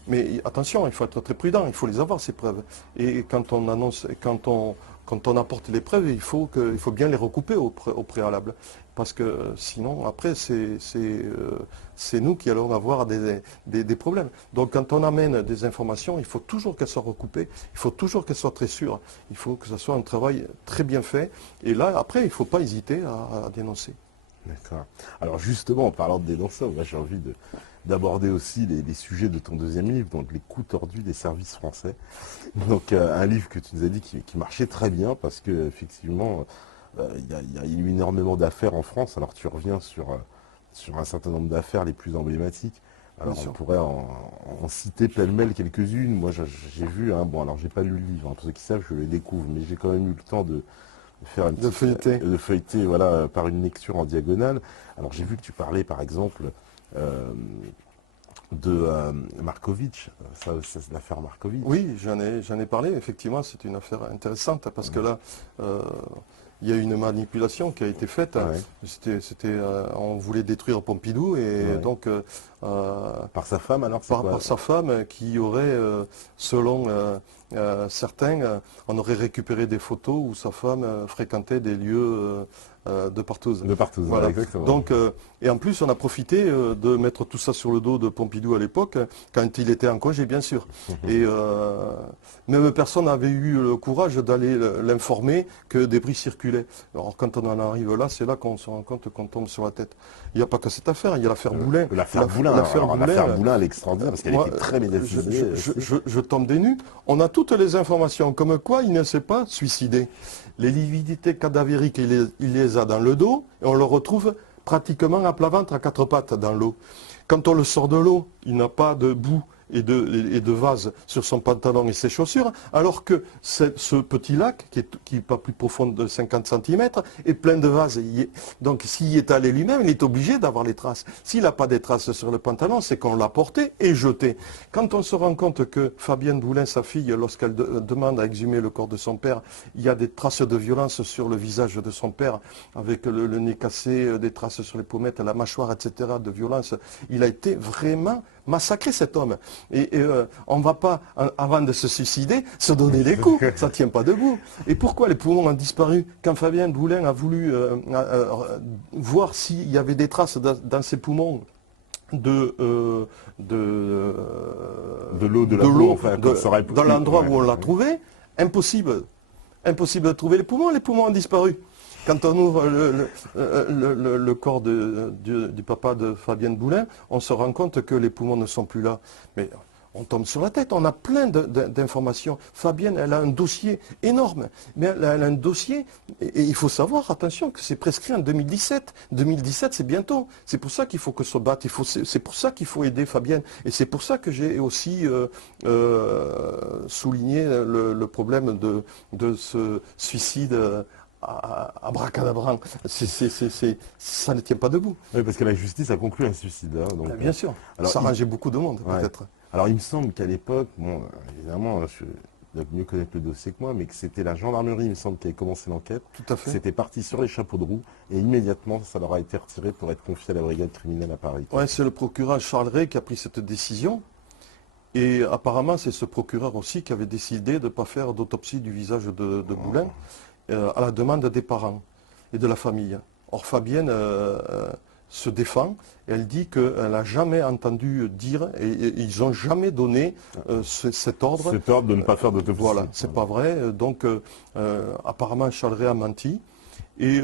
Mais attention, il faut être très prudent, il faut les avoir ces preuves. Et quand on annonce, quand on apporte les preuves, il faut bien les recouper au préalable. Parce que sinon, après, c'est nous qui allons avoir des problèmes. Donc quand on amène des informations, il faut toujours qu'elles soient recoupées, il faut toujours qu'elles soient très sûres. Il faut que ce soit un travail très bien fait. Et là, après, il ne faut pas hésiter à dénoncer. D'accord. Alors justement, en parlant de dénonceurs, moi j'ai envie d'aborder aussi les sujets de ton deuxième livre, donc les coups tordus des services français. Donc un livre que tu nous as dit qui marchait très bien parce que effectivement il y a eu énormément d'affaires en France. Alors tu reviens sur un certain nombre d'affaires les plus emblématiques. Alors on pourrait en citer pêle-mêle quelques-unes. Moi j'ai vu, bon alors j'ai pas lu le livre, pour ceux qui savent je le découvre, mais j'ai quand même eu le temps de faire une de feuilleter voilà, par une lecture en diagonale. Alors j'ai vu que tu parlais par exemple de Markovitch, ça c'est l'affaire Markovitch. Oui, j'en ai parlé, effectivement, c'est une affaire intéressante parce que là, il y a eu une manipulation qui a été faite. Ouais. On voulait détruire Pompidou et ouais. Donc... par sa femme alors par sa femme qui aurait, selon certains, on aurait récupéré des photos où sa femme fréquentait des lieux de partouze. De partouze, voilà. Exactement. Donc, et en plus, on a profité de mettre tout ça sur le dos de Pompidou à l'époque, quand il était en congé, bien sûr. Et même personne n'avait eu le courage d'aller l'informer que des bris circulaient. Alors quand on en arrive là, c'est là qu'on se rend compte qu'on tombe sur la tête. Il n'y a pas que cette affaire, il y a l'affaire Boulin. L'affaire Boulin, elle est extraordinaire parce qu'elle était très médiatisée. Je tombe des nues. On a toutes les informations, comme quoi il ne s'est pas suicidé. Les lividités cadavériques, il les a dans le dos et on le retrouve pratiquement à plat ventre, à quatre pattes dans l'eau. Quand on le sort de l'eau, il n'a pas de boue et de vase sur son pantalon et ses chaussures, alors que ce petit lac, qui n'est pas plus profond de 50 cm, est plein de vases. Donc s'il y est allé lui-même, il est obligé d'avoir les traces. S'il n'a pas des traces sur le pantalon, c'est qu'on l'a porté et jeté. Quand on se rend compte que Fabienne Boulin, sa fille, lorsqu'elle demande à exhumer le corps de son père, il y a des traces de violence sur le visage de son père, avec le nez cassé, des traces sur les pommettes, la mâchoire, etc., de violence, il a été vraiment massacré cet homme. Et on ne va pas, avant de se suicider, se donner des coups. Ça ne tient pas debout. Et pourquoi les poumons ont disparu? Quand Fabien Boulin a voulu voir s'il y avait des traces dans ses poumons de l'eau, de l'eau, enfin, dans l'endroit où on l'a trouvé, impossible. Impossible de trouver les poumons ont disparu. Quand on ouvre le corps du papa de Fabienne Boulin, on se rend compte que les poumons ne sont plus là. Mais on tombe sur la tête, on a plein d'informations. Fabienne, elle a un dossier énorme. Mais elle a un dossier, et il faut savoir, attention, que c'est prescrit en 2017. 2017, c'est bientôt. C'est pour ça qu'il faut que se battre. C'est pour ça qu'il faut aider Fabienne. Et c'est pour ça que j'ai aussi souligné le problème de ce suicide abracadabrant. Ça ne tient pas debout. Oui, parce que la justice a conclu un suicide. Hein, donc, bien sûr. Alors, ça arrangeait beaucoup de monde, peut-être. Alors, il me semble qu'à l'époque, bon, évidemment, je dois mieux connaître le dossier que moi, mais que c'était la gendarmerie, il me semble, qui avait commencé l'enquête. Tout à fait. C'était parti sur les chapeaux de roue, et immédiatement, ça leur a été retiré pour être confié à la brigade criminelle à Paris. Oui, c'est le procureur Charles Ray qui a pris cette décision. Et apparemment, c'est ce procureur aussi qui avait décidé de ne pas faire d'autopsie du visage de Boulin. À la demande des parents et de la famille. Or, Fabienne se défend. Elle dit qu'elle n'a jamais entendu dire, et ils n'ont jamais donné cet ordre. Cet ordre de ne pas faire d'autopsie. Voilà, c'est pas vrai. Donc, apparemment, Charles Ray a menti. Et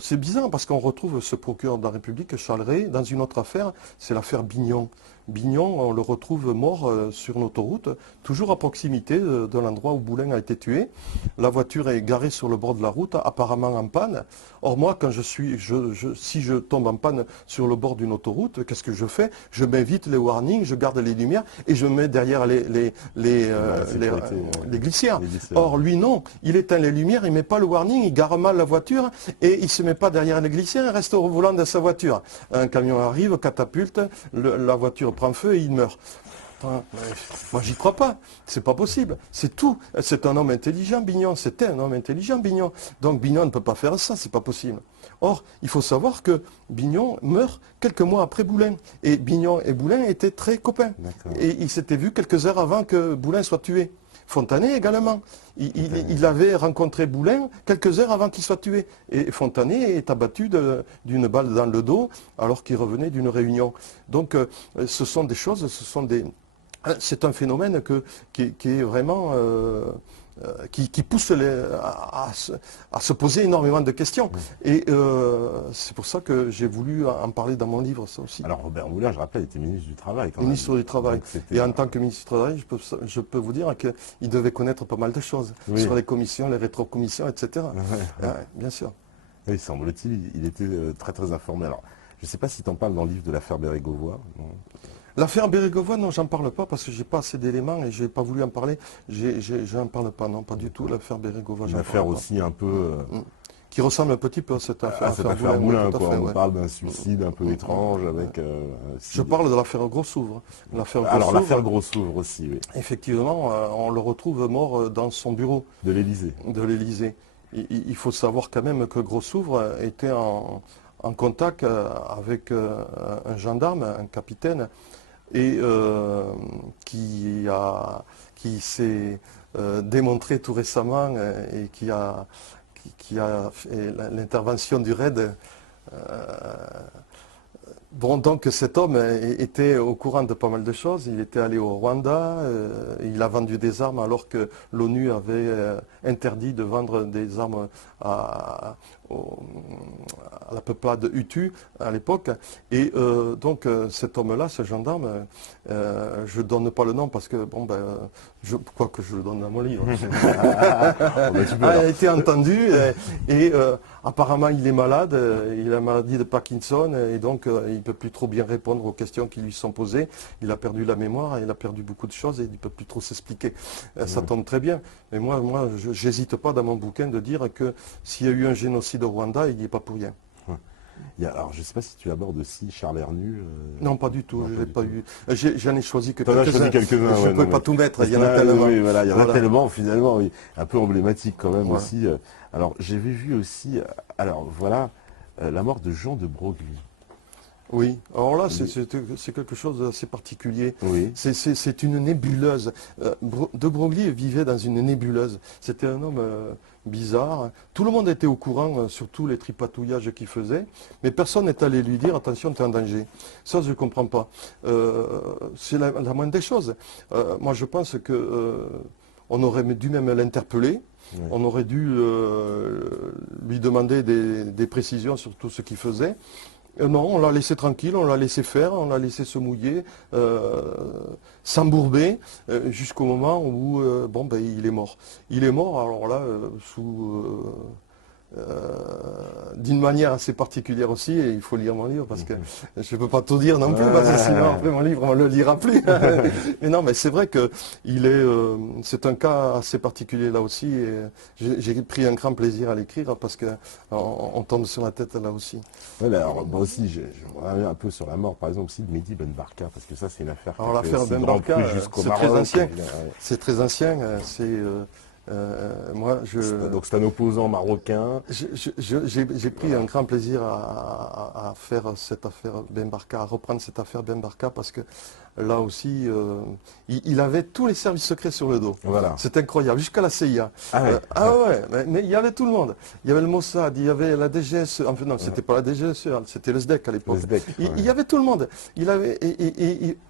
c'est bizarre parce qu'on retrouve ce procureur de la République, Charles Ray, dans une autre affaire, c'est l'affaire Bignon. Bignon, on le retrouve mort sur une autoroute, toujours à proximité de l'endroit où Boulin a été tué. La voiture est garée sur le bord de la route, apparemment en panne. Or moi, quand si je tombe en panne sur le bord d'une autoroute, qu'est-ce que je fais? Je m'évite les warnings, je garde les lumières et je mets derrière les glissières. Or lui non, il éteint les lumières, il ne met pas le warning, il gare mal la voiture et il ne se met pas derrière les glissières, il reste au volant de sa voiture. Un camion arrive, catapulte, la voiture prend feu et il meurt. Moi, j'y crois pas. C'est pas possible. C'est tout. C'est un homme intelligent, Bignon. C'était un homme intelligent, Bignon. Donc, Bignon ne peut pas faire ça. C'est pas possible. Or, il faut savoir que Bignon meurt quelques mois après Boulin. Et Bignon et Boulin étaient très copains. Et ils s'étaient vus quelques heures avant que Boulin soit tué. Fontanet également. Il avait rencontré Boulin quelques heures avant qu'il soit tué. Et Fontanet est abattu d'une balle dans le dos alors qu'il revenait d'une réunion. Donc, ce sont des choses, c'est un phénomène qui est vraiment qui pousse à se poser énormément de questions. Et c'est pour ça que j'ai voulu en parler dans mon livre, ça aussi. Alors Robert Boulin, je rappelle, était ministre du Travail. Ministre du Travail. Et en tant que ministre du Travail, je peux vous dire qu'il devait connaître pas mal de choses sur les commissions, les rétrocommissions, etc. Bien sûr. Oui, semble-t-il, il était très très informé. Alors, je ne sais pas si tu en parles dans le livre de l'affaire Bérégovoy. L'affaire Bérégovoy, non, j'en parle pas parce que j'ai pas assez d'éléments et j'ai pas voulu en parler. J'en parle pas, non, pas du tout. L'affaire Bérégovoy, une affaire aussi un peu... qui ressemble un petit peu à cette affaire. Cette affaire Boulin, quoi. On parle d'un suicide un peu étrange avec... Je parle de l'affaire Grossouvre. Alors l'affaire Grossouvre aussi, oui. Effectivement, on le retrouve mort dans son bureau. De l'Élysée. De l'Élysée. Il faut savoir quand même que Grossouvre était en contact avec un gendarme, un capitaine, et qui s'est démontré tout récemment et qui a fait l'intervention du RAID. Bon, donc cet homme était au courant de pas mal de choses. Il était allé au Rwanda, il a vendu des armes alors que l'ONU avait interdit de vendre des armes à la peuplade Hutu à l'époque. Et donc cet homme-là, ce gendarme, je ne donne pas le nom parce que, bon, je crois que je le donne dans mon livre, a été entendu et apparemment il est malade, il a la maladie de Parkinson et donc il ne peut plus trop bien répondre aux questions qui lui sont posées. Il a perdu la mémoire, il a perdu beaucoup de choses et il ne peut plus trop s'expliquer. Ça tombe très bien. Mais moi je n'hésite pas dans mon bouquin de dire que s'il y a eu un génocide au Rwanda, il n'y est pas pour rien. Alors, je ne sais pas si tu abordes aussi Charles Hernu. Non, pas du tout, je ne l'ai pas eu. J'en ai choisi que quelques-uns. Je ne peux pas tout mettre, il y en a tellement. Oui, voilà, il y en a tellement, finalement, oui. Un peu emblématique quand même aussi. Alors, j'avais vu aussi, la mort de Jean de Broglie. Oui, alors là, c'est quelque chose d'assez particulier. Oui. C'est une nébuleuse. De Broglie vivait dans une nébuleuse. C'était un homme bizarre. Tout le monde était au courant, surtout les tripatouillages qu'il faisait, mais personne n'est allé lui dire « attention, tu es en danger ». Ça, je ne comprends pas. C'est la moindre des choses. Moi, je pense qu'on aurait dû même l'interpeller. Oui. On aurait dû lui demander des précisions sur tout ce qu'il faisait. Non, on l'a laissé tranquille, on l'a laissé faire, on l'a laissé se mouiller, s'embourber, jusqu'au moment où il est mort. Il est mort, alors là, d'une manière assez particulière aussi, et il faut lire mon livre parce que je ne peux pas tout dire non plus, parce que sinon après mon livre on ne le lira plus. Mais non, mais c'est vrai que c'est un cas assez particulier là aussi, et j'ai pris un grand plaisir à l'écrire parce qu'on tombe sur la tête là aussi. Ouais, alors moi aussi, je reviens un peu sur la mort, par exemple aussi de Mehdi Ben Barka, parce que ça c'est une affaire qui l'affaire Ben Barka, c'est très ancien. C'est très ancien, Donc c'est un opposant marocain. J'ai pris un grand plaisir à faire cette affaire Ben Barka, à reprendre cette affaire Ben Barka parce que là aussi, il avait tous les services secrets sur le dos. Voilà. C'est incroyable, jusqu'à la CIA. Ah ouais. Ouais, mais il y avait tout le monde. Il y avait le Mossad, il y avait la DGSE, enfin non, c'était pas la DGSE, c'était le SDEC à l'époque. Le SDEC, Il y avait tout le monde. Il avait,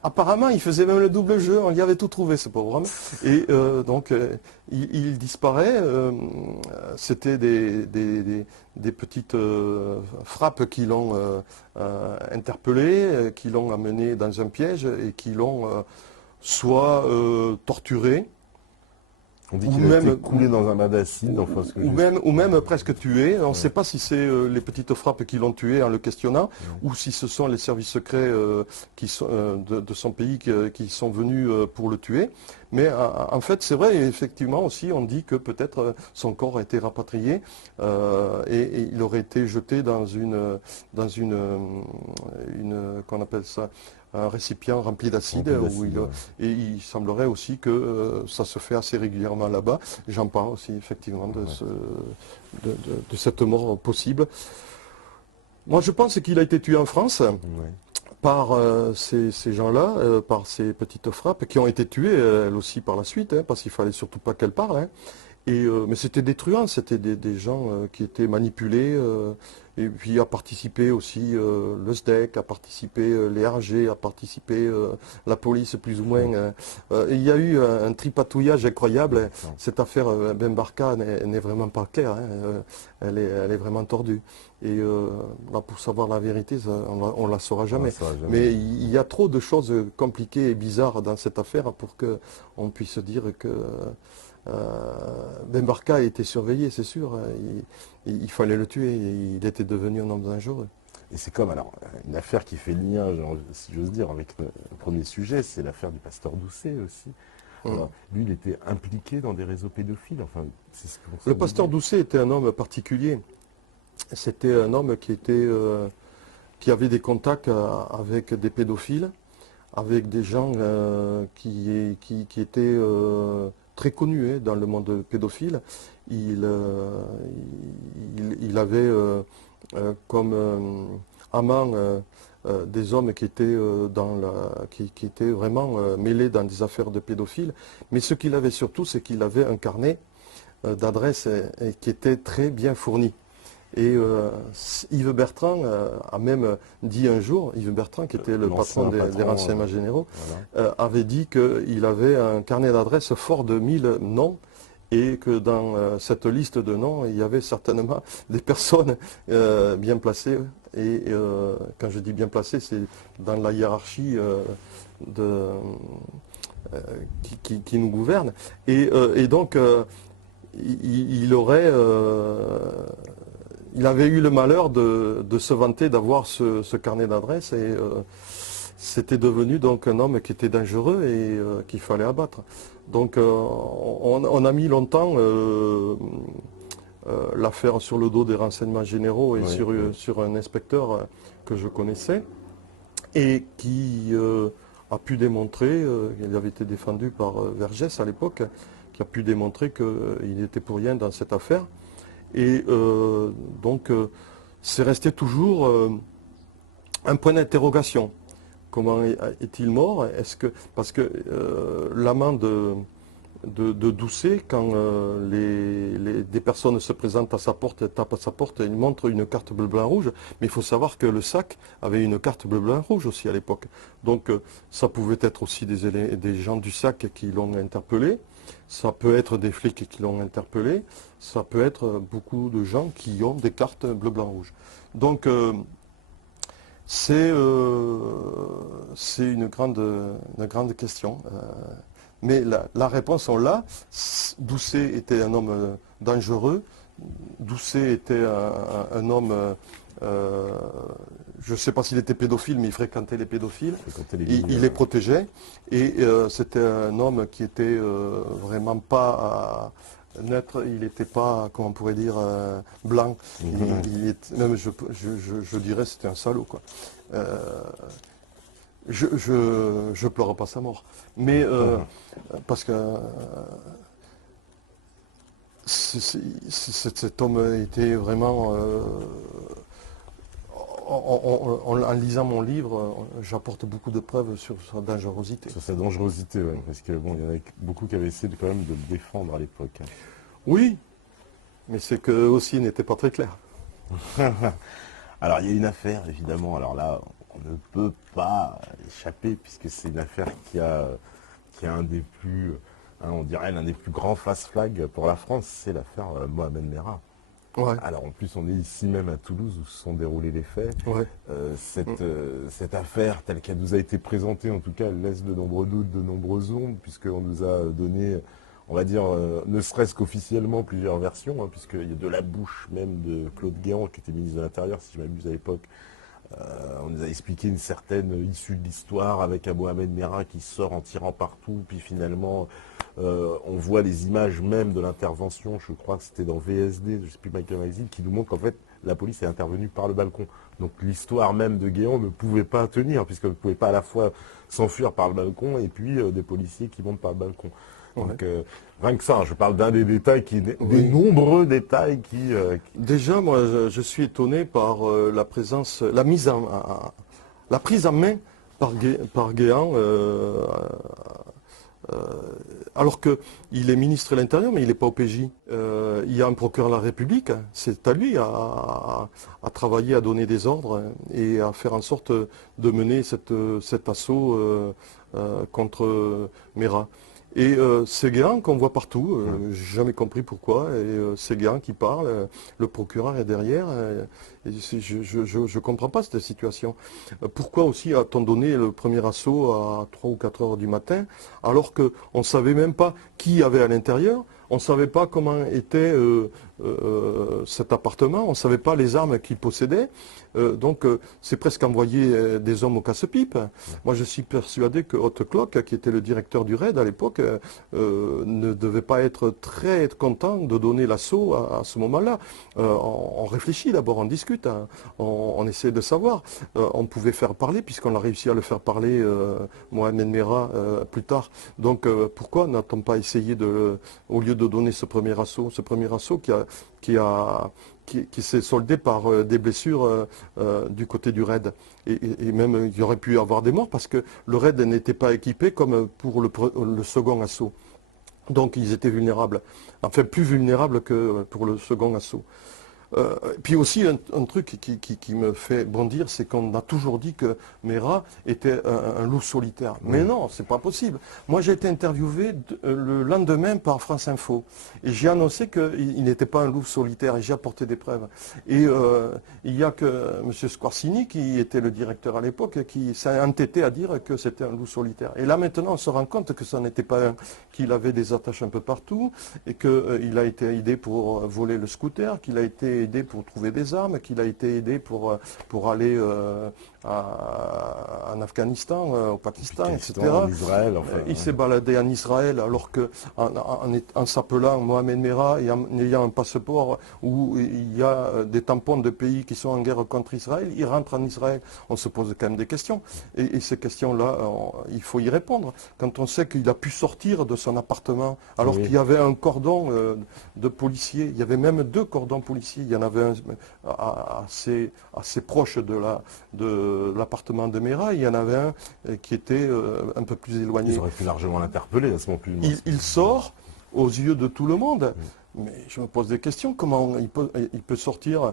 apparemment, il faisait même le double jeu, on y avait tout trouvé, ce pauvre homme. Et donc, il disparaît. C'était des petites frappes qui l'ont interpellé, qui l'ont amené dans un piège et qui l'ont soit torturé, On dit ou qu'il a été même, coulé dans un bain d'acide, enfin ce que ou même presque tué. On ne sait pas si c'est les petites frappes qui l'ont tué en le questionnant, ou si ce sont les services secrets qui sont, de son pays qui sont venus pour le tuer. Mais en fait, c'est vrai, et effectivement aussi, on dit que peut-être son corps a été rapatrié et il aurait été jeté dans qu'on appelle ça, un récipient rempli d'acide. Et il semblerait aussi que ça se fait assez régulièrement là-bas. J'en parle aussi effectivement de cette mort possible. Moi, je pense qu'il a été tué en France par ces gens-là, par ces petites frappes, qui ont été tuées, elles aussi, par la suite, hein, parce qu'il fallait surtout pas qu'elles parlent. Hein. Mais c'était des truands, c'était des gens qui étaient manipulés. Et puis a participé aussi le SDEC, a participé les RG, a participé la police plus ou moins. Il y a eu un tripatouillage incroyable. Cette affaire Ben Barka n'est vraiment pas claire. Hein. Elle est vraiment tordue. Et là, pour savoir la vérité, on ne la saura jamais. Mais il y a trop de choses compliquées et bizarres dans cette affaire pour qu'on puisse dire que Ben Barka a été surveillé, c'est sûr. Il fallait le tuer. Il était devenu un homme dangereux. Et c'est comme, alors, une affaire qui fait lien, si j'ose dire, avec le premier sujet, c'est l'affaire du pasteur Doucet aussi. Alors, lui, il était impliqué dans des réseaux pédophiles. Enfin, c'est ce qu'on Le pasteur Doucet était un homme particulier. C'était un homme qui avait des contacts avec des pédophiles, avec des gens qui étaient très connus dans le monde pédophile. Il avait comme amant des hommes qui étaient, qui étaient vraiment mêlés dans des affaires de pédophiles. Mais ce qu'il avait surtout, c'est qu'il avait un carnet d'adresses qui était très bien fourni. Et Yves Bertrand a même dit un jour, Yves Bertrand qui était le patron des renseignements généraux, avait dit qu'il avait un carnet d'adresses fort de 1000 noms et que dans cette liste de noms, il y avait certainement des personnes bien placées. Et quand je dis bien placées, c'est dans la hiérarchie qui nous gouverne. Et donc, il avait eu le malheur de se vanter d'avoir ce carnet d'adresses et c'était devenu donc un homme qui était dangereux et qu'il fallait abattre. Donc on a mis longtemps l'affaire sur le dos des renseignements généraux et sur un inspecteur que je connaissais et qui a pu démontrer, il avait été défendu par Vergès à l'époque, qui a pu démontrer qu'il n'était pour rien dans cette affaire. Et donc, c'est resté toujours un point d'interrogation. Comment est-il mort? Parce que l'amant de Doucet, quand des personnes se présentent à sa porte, tapent à sa porte, il montre une carte bleu-blanc-rouge. Mais il faut savoir que le SAC avait une carte bleu-blanc-rouge aussi à l'époque. Donc, ça pouvait être aussi des gens du SAC qui l'ont interpellé. Ça peut être des flics qui l'ont interpellé, ça peut être beaucoup de gens qui ont des cartes bleu-blanc-rouge. Donc c'est une grande question. Mais la réponse, on l'a. Doucet était un homme dangereux. Doucet était un homme... je ne sais pas s'il était pédophile, mais il fréquentait les pédophiles. Il les protégeait. Et c'était un homme qui était vraiment pas neutre. Il n'était pas, comment on pourrait dire, blanc. Même, je dirais, c'était un salaud, quoi. Je pleure pas sa mort. Mais parce que cet homme était vraiment... En lisant mon livre, j'apporte beaucoup de preuves sur sa dangerosité. Sur sa dangerosité, ouais, parce que bon, il y en a beaucoup qui avaient essayé quand même de le défendre à l'époque. Oui, mais c'est qu'eux aussi n'étaient pas très clairs. Alors il y a une affaire, évidemment, alors là, on ne peut pas échapper, puisque c'est une affaire qui a un des plus, on dirait l'un des plus grands fast-flags pour la France, c'est l'affaire Mohamed Merah. Ouais, Alors en plus, on est ici même à Toulouse où se sont déroulés les faits. ouais. Cette affaire, telle qu'elle nous a été présentée, en tout cas, elle laisse de nombreux doutes, de nombreuses ombres, puisqu'on nous a donné, on va dire, ne serait-ce qu'officiellement, plusieurs versions, hein, puisqu'il y a de la bouche même de Claude Guéant, qui était ministre de l'Intérieur, si je m'abuse à l'époque. On nous a expliqué une certaine issue de l'histoire avec un Mohamed Merah qui sort en tirant partout, puis finalement on voit les images même de l'intervention, je crois que c'était dans VSD, je ne sais plus, Michael Magazine, qui nous montre qu'en fait la police est intervenue par le balcon. Donc l'histoire même de Guéant ne pouvait pas tenir, puisqu'elle ne pouvait pas à la fois s'enfuir par le balcon et puis des policiers qui montent par le balcon. Donc rien que ça, je parle d'un des détails, des nombreux détails qui... Déjà, moi, je suis étonné par la présence, la prise en main par Guéant, alors qu'il est ministre de l'Intérieur, mais il n'est pas au PJ. Il y a un procureur de la République, c'est à lui à travailler, à donner des ordres et à faire en sorte de mener cet assaut contre Merah. Et c'est Guéant qu'on voit partout, j'ai jamais compris pourquoi, et c'est Guéant qui parle, le procureur est derrière, et je ne comprends pas cette situation. Pourquoi aussi a-t-on donné le premier assaut à 3 ou 4 heures du matin, alors qu'on ne savait même pas qui y avait à l'intérieur, on ne savait pas comment était cet appartement, on ne savait pas les armes qu'il possédait, donc c'est presque envoyer des hommes au casse-pipe. Moi je suis persuadé que Haute Cloque, qui était le directeur du RAID à l'époque, ne devait pas être très content de donner l'assaut à ce moment-là. On réfléchit d'abord, on discute, hein, on essaie de savoir. On pouvait faire parler, puisqu'on a réussi à le faire parler, Mohamed Merah, plus tard. Donc pourquoi n'a-t-on pas essayé au lieu de donner ce premier assaut qui s'est soldé par des blessures du côté du RAID. Et même, il y aurait pu y avoir des morts parce que le RAID n'était pas équipé comme pour le second assaut. Donc ils étaient vulnérables, enfin plus vulnérables que pour le second assaut. Puis aussi un truc qui me fait bondir, c'est qu'on a toujours dit que Merah était un loup solitaire. Mais non, c'est pas possible. Moi j'ai été interviewé le lendemain par France Info et j'ai annoncé qu'il n'était pas un loup solitaire et j'ai apporté des preuves. Et il n'y a que M. Squarcini, qui était le directeur à l'époque, qui s'est entêté à dire que c'était un loup solitaire. Et là maintenant on se rend compte que ça n'était pas un, qu'il avait des attaches un peu partout et qu'il a été aidé pour voler le scooter, qu'il a été aidé pour trouver des armes, qu'il a été aidé pour aller en Afghanistan, au Pakistan, etc. En Israël, enfin, il s'est baladé en Israël alors que en s'appelant Mohamed Merah et en ayant un passeport où il y a des tampons de pays qui sont en guerre contre Israël, il rentre en Israël. On se pose quand même des questions. Et ces questions-là, il faut y répondre. Quand on sait qu'il a pu sortir de son appartement alors qu'il y avait un cordon de policiers, il y avait même 2 cordons policiers, il y en avait un assez proche de l'appartement de Merah, il y en avait un qui était un peu plus éloigné. Ils auraient pu largement l'interpeller à ce moment-là. Il sort aux yeux de tout le monde, mais je me pose des questions, comment il peut sortir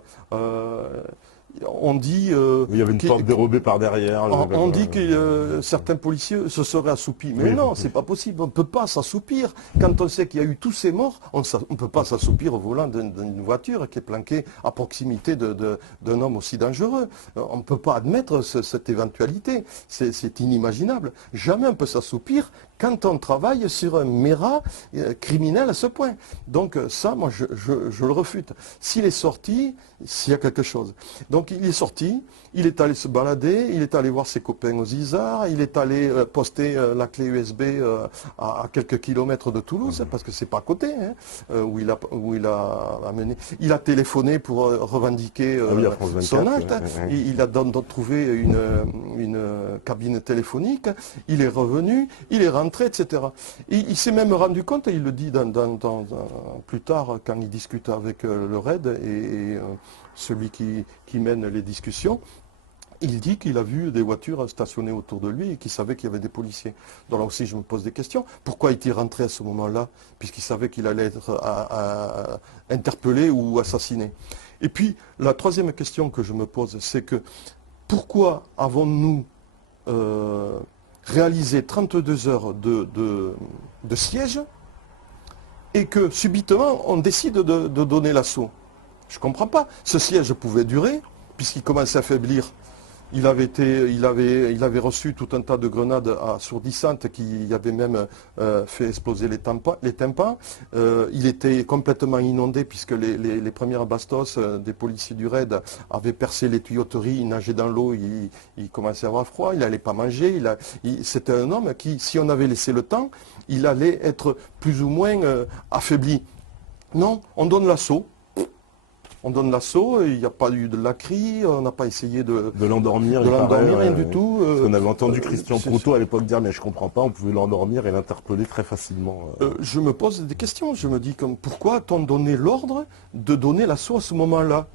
on dit... il y avait une porte dérobée par derrière. On dit que certains policiers se seraient assoupis. Mais non, c'est pas possible. On ne peut pas s'assoupir. Quand on sait qu'il y a eu tous ces morts, on ne peut pas s'assoupir au volant d'une voiture qui est planquée à proximité d'un homme aussi dangereux. On ne peut pas admettre cette éventualité. C'est inimaginable. Jamais on peut s'assoupir quand on travaille sur un Merah criminel à ce point. Donc ça, moi, je le refute. S'il est sorti, s'il y a quelque chose. Donc il est sorti, il est allé se balader, il est allé voir ses copains aux Isards, il est allé poster la clé USB à quelques kilomètres de Toulouse, parce que c'est pas à côté, hein, où il a amené. Il a téléphoné pour revendiquer son acte. Il a trouvé une cabine téléphonique, il est revenu, il est rentré, etc. Et il s'est même rendu compte, et il le dit plus tard quand il discute avec le RAID et celui qui mène les discussions, il dit qu'il a vu des voitures stationnées autour de lui et qu'il savait qu'il y avait des policiers. Donc là aussi, je me pose des questions. Pourquoi est-il rentré à ce moment-là, puisqu'il savait qu'il allait être interpellé ou assassiné? Et puis, la troisième question que je me pose, c'est que pourquoi avons-nous réalisé 32 heures de siège et que subitement, on décide de donner l'assaut? Je ne comprends pas. Ce siège pouvait durer, puisqu'il commençait à faiblir. Il avait reçu tout un tas de grenades assourdissantes qui avaient même fait exploser les tympans. Il était complètement inondé puisque les premières bastos des policiers du raid avaient percé les tuyauteries, il nageait dans l'eau, il commençait à avoir froid, il n'allait pas manger. C'était un homme qui, si on avait laissé le temps, il allait être plus ou moins affaibli. Non, on donne l'assaut. On donne l'assaut, il n'y a pas eu de la crie, on n'a pas essayé de l'endormir. Rien du tout. On avait entendu Christian Proutot à l'époque dire mais je comprends pas, on pouvait l'endormir et l'interpeller très facilement. Je me pose des questions, je me dis pourquoi a-t-on donné l'ordre de donner l'assaut à ce moment-là?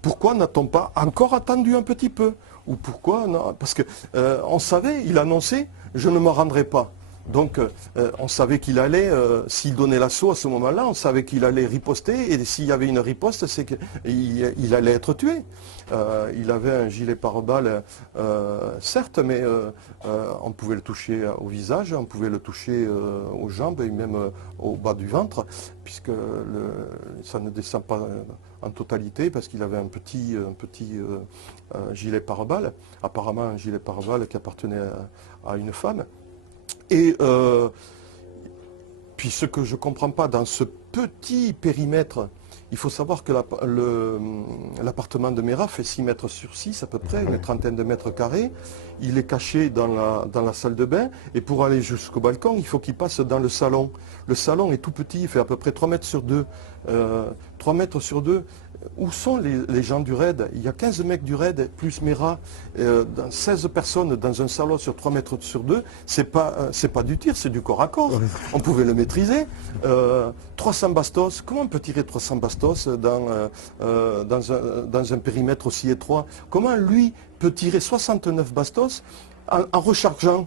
Pourquoi n'a-t-on pas encore attendu un petit peu? Ou pourquoi non? Parce que on savait, il annonçait, je ne me rendrai pas. Donc on savait qu'il allait, s'il donnait l'assaut à ce moment-là, on savait qu'il allait riposter, et s'il y avait une riposte, c'est qu'il allait être tué. Il avait un gilet pare-balles, certes, mais on pouvait le toucher au visage, on pouvait le toucher aux jambes et même au bas du ventre, puisque ça ne descend pas en totalité, parce qu'il avait un petit gilet pare-balles, apparemment un gilet pare-balles qui appartenait à une femme. Et puis ce que je ne comprends pas dans ce petit périmètre, il faut savoir que l'appartement de Meyrat fait 6 mètres sur 6 à peu près, une trentaine de mètres carrés. Il est caché dans la salle de bain et pour aller jusqu'au balcon, il faut qu'il passe dans le salon. Le salon est tout petit, il fait à peu près 3 mètres sur 2. 3 mètres sur 2. Où sont les gens du raid? Il y a 15 mecs du raid, plus Meyrat, 16 personnes dans un salon sur 3 mètres sur 2. C'est pas du tir, c'est du corps à corps. On pouvait le maîtriser. 300 bastos, comment on peut tirer 300 bastos dans un périmètre aussi étroit? Comment lui peut tirer 69 bastos en rechargeant?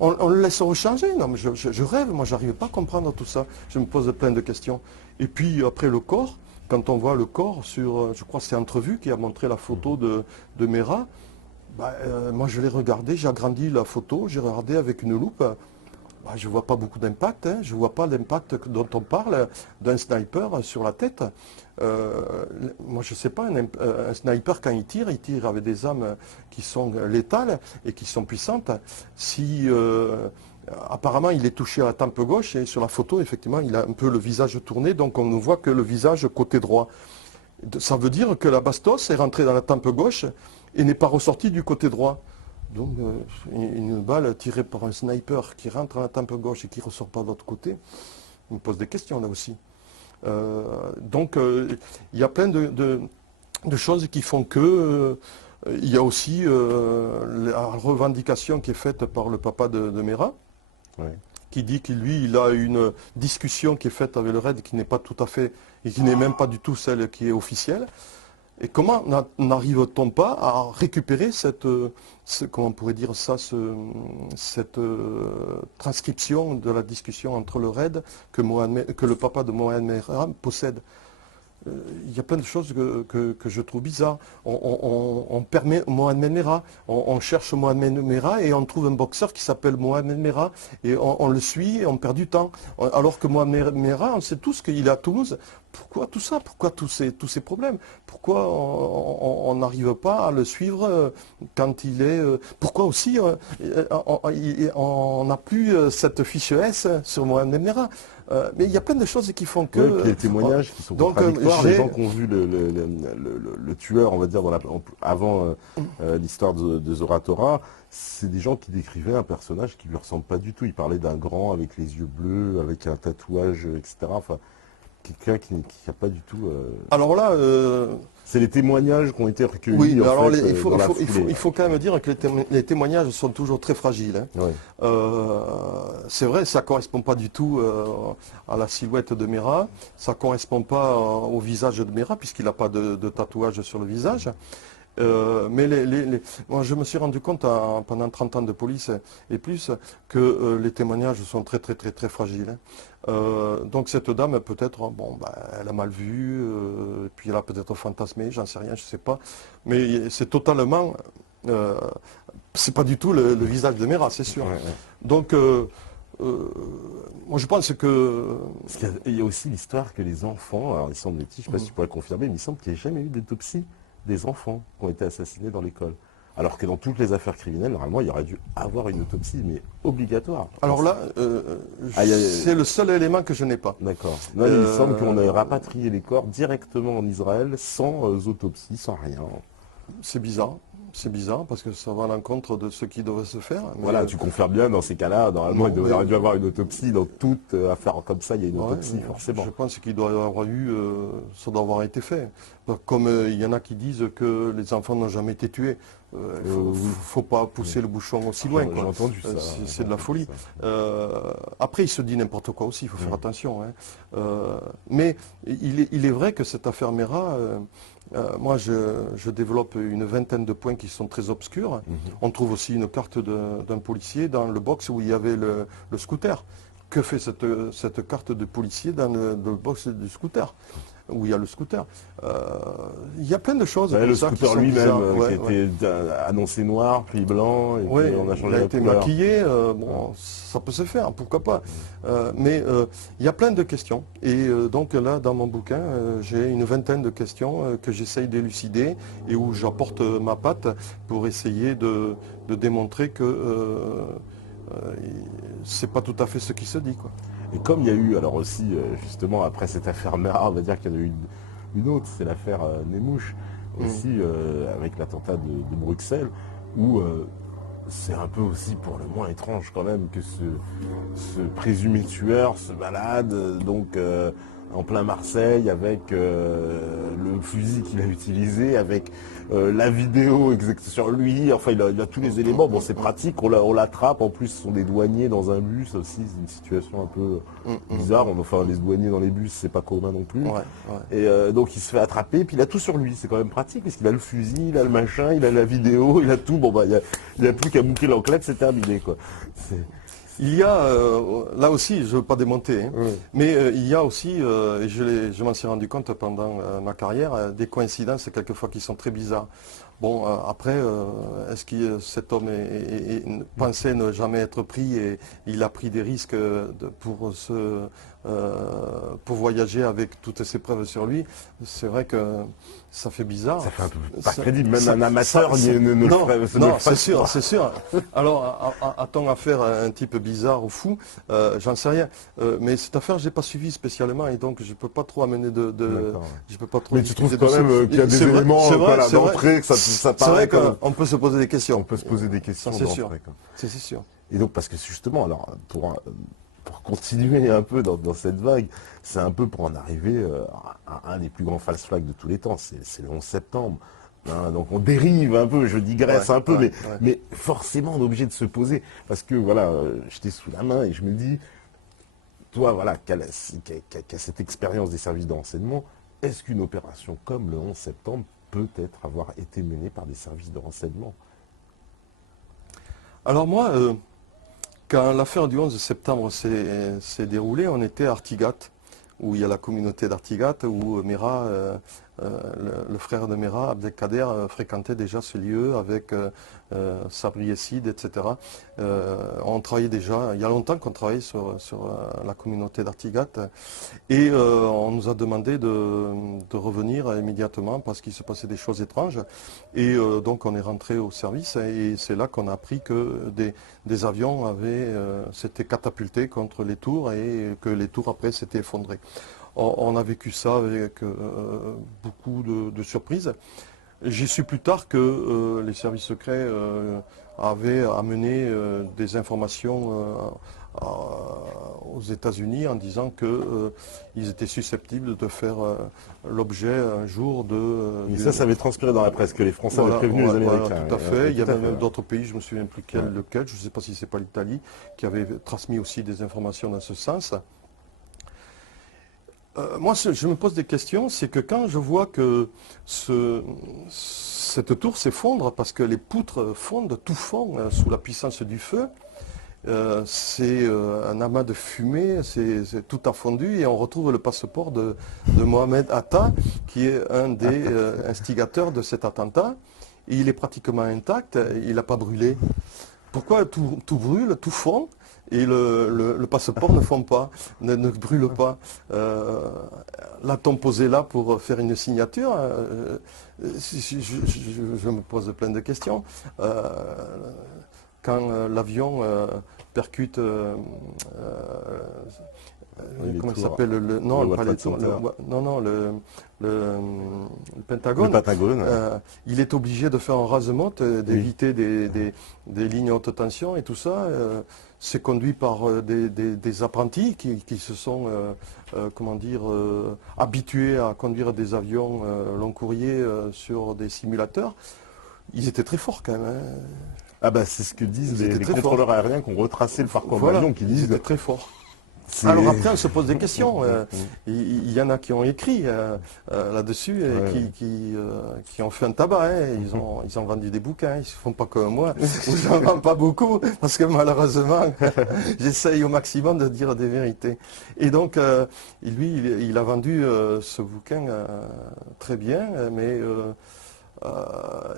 On le laisse recharger? Non, mais je rêve, moi j'arrive pas à comprendre tout ça. Je me pose plein de questions. Et puis après le corps, quand on voit le corps sur, je crois que c'est Entrevue qui a montré la photo de Meyrat, moi je l'ai regardé, j'ai agrandi la photo, j'ai regardé avec une loupe. Je ne vois pas beaucoup d'impact, hein. Je ne vois pas l'impact dont on parle d'un sniper sur la tête. Moi je ne sais pas, un sniper quand il tire avec des armes qui sont létales et qui sont puissantes. Si apparemment il est touché à la tempe gauche et sur la photo effectivement il a un peu le visage tourné, donc on ne voit que le visage côté droit. Ça veut dire que la bastos est rentrée dans la tempe gauche et n'est pas ressortie du côté droit. Donc une balle tirée par un sniper qui rentre dans la tempe gauche et qui ne ressort pas de l'autre côté, on me pose des questions là aussi. Donc il y a plein de choses qui font que... il y a aussi la revendication qui est faite par le papa de Meyrat, qui dit que lui, il a une discussion qui est faite avec le RAID qui n'est pas tout à fait, et qui n'est même pas du tout celle qui est officielle. Et comment n'arrive-t-on pas à récupérer comment on pourrait dire ça, cette transcription de la discussion entre le RAID que le papa de Mohamed Meyrat possède? Il y a plein de choses que je trouve bizarres. On permet Mohamed Meyrat, on cherche Mohamed Meyrat et on trouve un boxeur qui s'appelle Mohamed Meyrat et on le suit et on perd du temps. Alors que Mohamed Meyrat, on sait tous qu'il est à Toulouse. Pourquoi tout ça? Pourquoi tous ces problèmes? Pourquoi on n'arrive pas à le suivre quand il est... Pourquoi aussi on n'a plus cette fiche S sur Mohamed Meyrat? Mais il y a plein de choses qui font que... Oui, puis les témoignages qui sont contradictoires, les gens qui ont vu le tueur, on va dire, avant l'histoire de Zora, c'est des gens qui décrivaient un personnage qui ne lui ressemble pas du tout. Ils parlaient d'un grand avec les yeux bleus, avec un tatouage, etc. Enfin, quelqu'un qui n'a pas du tout... Alors là... C'est les témoignages qui ont été recueillis. Oui, mais alors il faut quand même dire que les témoignages sont toujours très fragiles. Hein. Ouais. C'est vrai, ça ne correspond pas du tout à la silhouette de Meyrat, ça ne correspond pas au visage de Meyrat, puisqu'il n'a pas de tatouage sur le visage. Mais moi, je me suis rendu compte pendant 30 ans de police et plus que les témoignages sont très très très très fragiles, hein. Donc cette dame, peut-être, bon, bah, elle a mal vu, puis elle a peut-être fantasmé, j'en sais rien, je sais pas. Mais c'est totalement, euh, c'est pas du tout le visage de Mera, c'est sûr. Ouais, ouais. Donc, moi je pense que Parce qu'il y a aussi l'histoire que les enfants, alors il semble, je ne sais pas si tu pourrais le confirmer, mais il semble qu'il n'y ait jamais eu d'autopsie des enfants qui ont été assassinés dans l'école. Alors que dans toutes les affaires criminelles, normalement, il y aurait dû avoir une autopsie, mais obligatoire. alors là, Ah, c'est le seul élément que je n'ai pas. D'accord. Non, il semble qu'on ait Euh, rapatrié les corps directement en Israël, sans autopsie, sans rien. C'est bizarre. C'est bizarre parce que ça va à l'encontre de ce qui devrait se faire. Mais, Voilà, tu confirmes bien dans ces cas-là, normalement, non, il aurait mais- dû avoir une autopsie. Dans toute affaire comme ça, il y a une ouais, autopsie, forcément. je pense qu'il doit y avoir eu, ça doit avoir été fait. Comme il y en a qui disent que les enfants n'ont jamais été tués. Il Oui. faut pas pousser le bouchon aussi loin, J'ai quoi. entendu ça. C'est de la folie. Après, il se dit n'importe quoi aussi, il faut faire attention, hein. Mais il est vrai que cette affaire Mera, moi je développe une vingtaine de points qui sont très obscurs. On trouve aussi une carte d'un policier dans le box où il y avait le scooter. Que fait cette carte de policier dans le box du scooter, où il y a le scooter? Il y a plein de choses Ouais, comme le ça qui scooter sont lui-même, bizarres. qui Ouais, a ouais. été annoncé noir, puis blanc, et Ouais, puis on a il changé a la été couleur. maquillé, bon, ça peut se faire, pourquoi pas. Mais il y a plein de questions. Et donc là, dans mon bouquin, j'ai une vingtaine de questions que j'essaye d'élucider et où j'apporte ma patte pour essayer de démontrer que c'est pas tout à fait ce qui se dit, quoi. Et comme il y a eu, alors aussi, justement, après cette affaire Mera, on va dire qu'il y en a eu une autre, c'est l'affaire Nemouche, aussi, avec l'attentat de Bruxelles, où c'est un peu aussi pour le moins étrange quand même que ce présumé tueur se balade donc en plein Marseille avec le fusil qu'il a utilisé, avec la vidéo exacte sur lui, enfin il a tous les éléments, bon c'est pratique, on l'attrape, en plus ce sont des douaniers dans un bus aussi, c'est une situation un peu bizarre, enfin les douaniers dans les bus c'est pas commun non plus. Ouais, ouais. Et donc il se fait attraper, puis il a tout sur lui, c'est quand même pratique, parce qu'il a le fusil, il a le machin, il a la vidéo, il a tout, bon bah il n'y a plus qu'à boucler l'enclave, c'est terminé quoi. Il y a, là aussi, je ne veux pas démonter, hein, Ouais. mais il y a aussi, et je m'en suis rendu compte pendant ma carrière, des coïncidences quelquefois qui sont très bizarres. Bon, après, est-ce que cet homme pensait ne jamais être pris et il a pris des risques pour voyager avec toutes ces preuves sur lui? C'est vrai que ça fait bizarre. Ça fait un peu pas Ça- crédible, même ça- un amateur ça- ne le non, ferait. Ne non, le ferait c'est sûr, pas. c'est sûr. Alors, a-t-on affaire à un type bizarre ou fou? J'en sais rien. Mais cette affaire, je l'ai pas suivie spécialement et donc je peux pas trop amener D'accord, ouais. je peux pas trop Mais tu discuter trouves quand dessus. même qu'il y a Et des c'est vrai, éléments c'est vrai, voilà, c'est vrai. d'entrée que ça C'est paraît vrai quand même. qu'on peut se poser des questions. On peut se poser des questions Ça, c'est sûr. d'entrée, quoi. C'est sûr. Et donc parce que justement, alors pour continuer un peu dans cette vague, c'est un peu pour en arriver à un des plus grands false flags de tous les temps, c'est le 11 septembre. Hein, donc on dérive un peu, je digresse Ouais, un peu, ouais, ouais. mais forcément on est obligé de se poser. Parce que voilà, j'étais sous la main et je me dis, toi voilà, qui a cette expérience des services de renseignement, est-ce qu'une opération comme le 11 septembre peut être avoir été menée par des services de renseignement? Alors moi, quand l'affaire du 11 septembre s'est déroulée, on était à Artigat, où il y a la communauté d'Artigat, où Mera, le frère de Mera, Abdelkader, fréquentait déjà ce lieu avec Sabri Essid, etc. On travaillait déjà, il y a longtemps qu'on travaillait sur la communauté d'Artigat, et on nous a demandé de revenir immédiatement parce qu'il se passait des choses étranges. Et donc on est rentré au service et c'est là qu'on a appris que des avions s'étaient catapultés contre les tours et que les tours après s'étaient effondrées. On a vécu ça avec beaucoup de surprises. J'ai su plus tard que les services secrets avaient amené des informations aux États-Unis en disant qu'ils étaient susceptibles de faire l'objet un jour de... Mais ça avait transpiré dans la presse, que les Français avaient prévenu les Américains. Tout à fait. Il y Tout à avait même fait. d'autres pays, je ne me souviens plus lequel, je ne sais pas si c'est pas l'Italie, qui avait transmis aussi des informations dans ce sens. Moi, je me pose des questions, c'est que quand je vois que cette tour s'effondre, parce que les poutres fondent, tout fond sous la puissance du feu, c'est un amas de fumée, tout a fondu et on retrouve le passeport de Mohamed Atta, qui est un des instigateurs de cet attentat. Et il est pratiquement intact, il n'a pas brûlé. Pourquoi tout brûle, tout fond et le passeport ne fond pas, ne brûle pas? L'a-t-on posé là pour faire une signature? Je me pose plein de questions. Quand l'avion percute, Oui, les comment il tours. s'appelle non, Le pas World les Trade tours, Center. non, non, le Le Pentagone. Patagone, ouais. Il est obligé de faire un rase-monte, Oui. d'éviter des lignes haute tension et tout ça. C'est conduit par des apprentis qui se sont, comment dire, habitués à conduire des avions long courrier sur des simulateurs. Ils étaient très forts quand même, hein. Ah bah c'est ce que disent Ils étaient les très forts. contrôleurs aériens qui ont retracé le parcours de Voilà, l'avion, qui ils disent étaient très forts. c'est... Alors après, on se pose des questions. Mm. Il y en a qui ont écrit là-dessus et Ouais. qui ont fait un tabac, hein. Ils ont vendu des bouquins. Ils ne font pas comme moi. J'en vends pas beaucoup parce que malheureusement, j'essaye au maximum de dire des vérités. Et donc, lui, il a vendu ce bouquin très bien, mais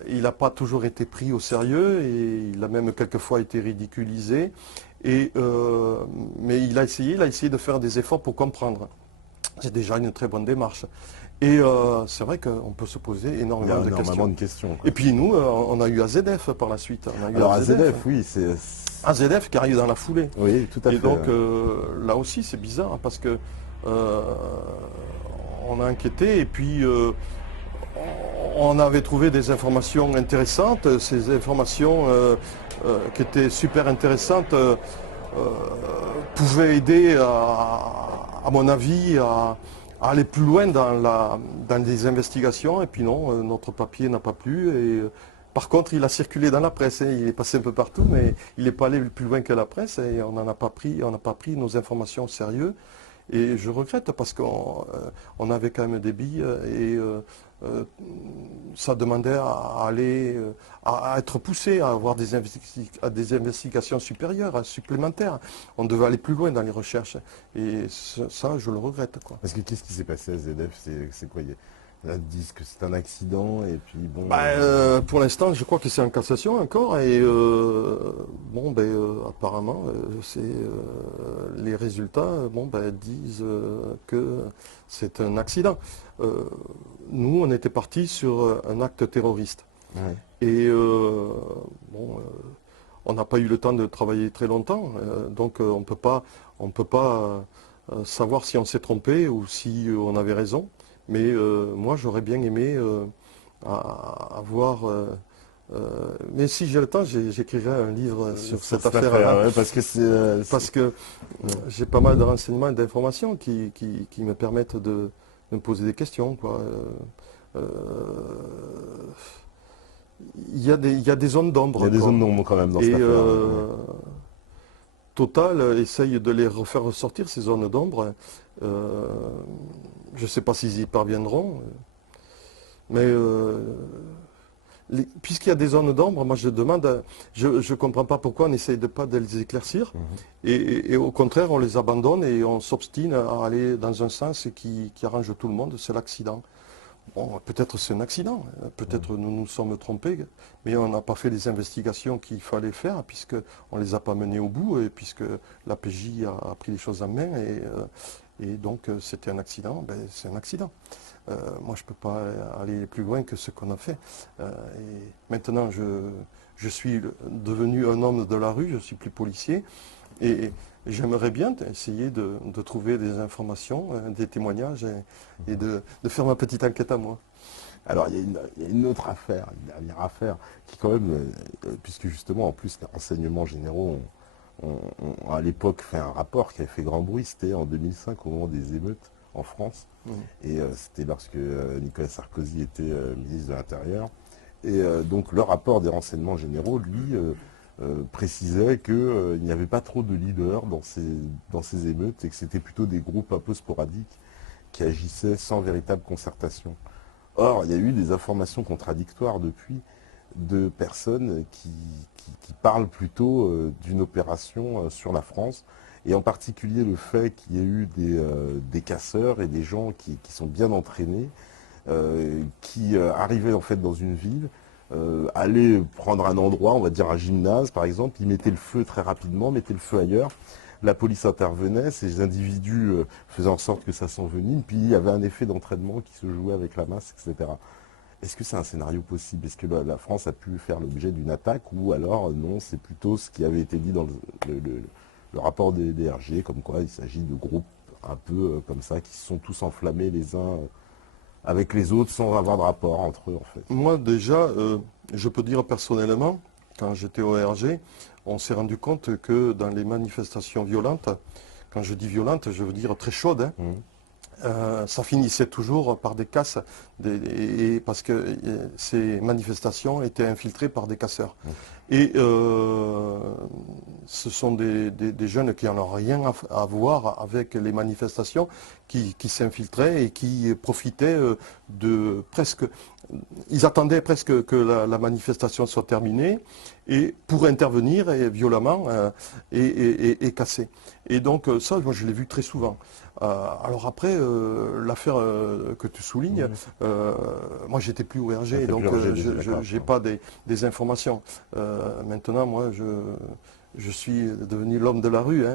il n'a pas toujours été pris au sérieux et il a même quelquefois été ridiculisé. Mais il a essayé de faire des efforts pour comprendre. C'est déjà une très bonne démarche. Et c'est vrai qu'on peut se poser Il y a énormément de énormément questions. de questions, quoi. Et puis nous, on a eu AZF par la suite. On a eu Alors AZF, oui, c'est... AZF qui arrive dans la foulée. Oui, tout à Et fait. donc là aussi c'est bizarre parce que euh, on a enquêté et puis on avait trouvé des informations intéressantes. Ces informations qui étaient super intéressantes pouvaient aider à mon avis à aller plus loin dans les investigations. Et puis non, notre papier n'a pas plu. Et par contre, il a circulé dans la presse, hein. Il est passé un peu partout, mais il n'est pas allé plus loin que la presse et on n'a pas pris nos informations au sérieux. Et je regrette parce qu'on avait quand même des billes et euh, ça demandait à aller, à être poussé, à avoir des investigations supérieures, supplémentaires. On devait aller plus loin dans les recherches. Et ça, je le regrette, quoi. Parce que qu'est-ce qui s'est passé à ZF? C'est quoi? Là, ils disent que c'est un accident, et puis bon... Pour l'instant, je crois que c'est en cassation encore, et apparemment, les résultats disent que c'est un accident. Nous, on était partis sur un acte terroriste, ouais. et on n'a pas eu le temps de travailler très longtemps, donc on peut pas savoir si on s'est trompé ou si on avait raison. Mais moi, j'aurais bien aimé avoir. Mais si j'ai le temps, j'écrirai un livre sur cette affaire-là. Ouais, parce que c'est... Parce que j'ai pas mal de renseignements et d'informations qui me permettent de me poser des questions, quoi. Euh, il y a des zones d'ombre, il y a des quoi. zones d'ombre quand même dans Et cette affaire. Ouais. Total essaye de les refaire ressortir, ces zones d'ombre. Euh, je ne sais pas s'ils y parviendront, mais puisqu'il y a des zones d'ombre, moi je demande, je ne comprends pas pourquoi on n'essaye pas de les éclaircir, Mhm. et au contraire on les abandonne et on s'obstine à aller dans un sens qui arrange tout le monde, c'est l'accident. Bon, peut-être c'est un accident, peut-être nous nous sommes trompés, mais on n'a pas fait les investigations qu'il fallait faire puisqu'on ne les a pas menées au bout et puisque la PJ a pris les choses en main et donc c'était un accident, c'est un accident. Moi je ne peux pas aller plus loin que ce qu'on a fait. Et maintenant je suis devenu un homme de la rue, je ne suis plus policier et j'aimerais bien essayer de trouver des informations, des témoignages et de faire ma petite enquête à moi. Alors, il y a une autre affaire, une dernière affaire, qui quand même, puisque justement, en plus, les renseignements généraux ont à l'époque fait un rapport qui avait fait grand bruit, c'était en 2005, au moment des émeutes en France. Mhm. Et c'était lorsque Nicolas Sarkozy était ministre de l'Intérieur. Et donc, le rapport des renseignements généraux, lui, précisait qu'il n'y avait pas trop de leaders dans ces émeutes et que c'était plutôt des groupes un peu sporadiques. qui agissaient sans véritable concertation. Or, il y a eu des informations contradictoires depuis de personnes qui parlent plutôt d'une opération sur la France, et en particulier le fait qu'il y ait eu des casseurs et des gens qui sont bien entraînés, qui arrivaient en fait dans une ville, allaient prendre un endroit, on va dire un gymnase par exemple, ils mettaient le feu très rapidement, mettaient le feu ailleurs, la police intervenait, ces individus faisaient en sorte que ça s'envenime, puis il y avait un effet d'entraînement qui se jouait avec la masse, etc. Est-ce que c'est un scénario possible? Est-ce que la France a pu faire l'objet d'une attaque, ou alors non, c'est plutôt ce qui avait été dit dans le rapport des DRG, comme quoi il s'agit de groupes un peu comme ça, qui se sont tous enflammés les uns avec les autres sans avoir de rapport entre eux en fait. Moi déjà, je peux dire personnellement, quand j'étais au RG, on s'est rendu compte que dans les manifestations violentes, quand je dis violentes, je veux dire très chaudes, hein, ça finissait toujours par des casses, parce que ces manifestations étaient infiltrées par des casseurs. Et ce sont des jeunes qui n'en ont rien à voir avec les manifestations, qui s'infiltraient et qui profitaient de presque... Ils attendaient presque que la manifestation soit terminée et pour intervenir violemment et casser. Et donc ça, moi je l'ai vu très souvent. Alors après, l'affaire que tu soulignes, moi j'étais plus au RG, donc je n'ai pas des informations. Maintenant, moi je suis devenu l'homme de la rue, hein,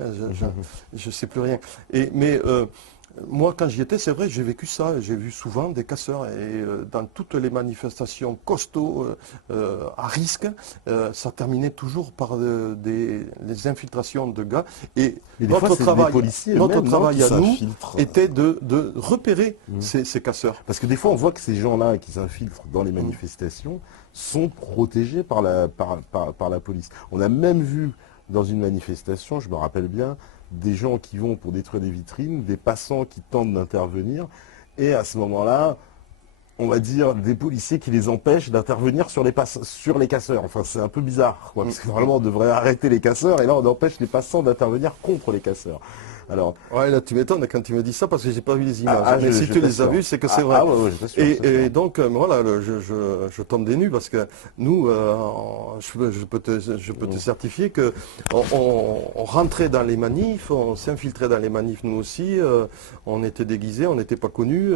je ne sais plus rien. Mais moi, quand j'y étais, c'est vrai, j'ai vécu ça. J'ai vu souvent des casseurs. Et dans toutes les manifestations costauds, à risque, ça terminait toujours par les infiltrations de gars. Et notre travail, à nous était de repérer ces casseurs. Parce que des fois, on voit que ces gens-là qui s'infiltrent dans les manifestations sont protégés par la police. On a même vu dans une manifestation, je me rappelle bien, des gens qui vont pour détruire des vitrines, des passants qui tentent d'intervenir, et à ce moment-là, on va dire des policiers qui les empêchent d'intervenir sur les casseurs. Enfin, c'est un peu bizarre, quoi, parce que normalement on devrait arrêter les casseurs, et là on empêche les passants d'intervenir contre les casseurs. Alors, ouais, là tu m'étonnes quand tu me dis ça, parce que j'ai pas vu les images. Mais si tu les as vues, c'est que c'est vrai. Et donc voilà, je tombe des nues, parce que nous, je peux te certifier que on rentrait dans les manifs, on s'infiltrait dans les manifs nous aussi, on était déguisés, on n'était pas connus,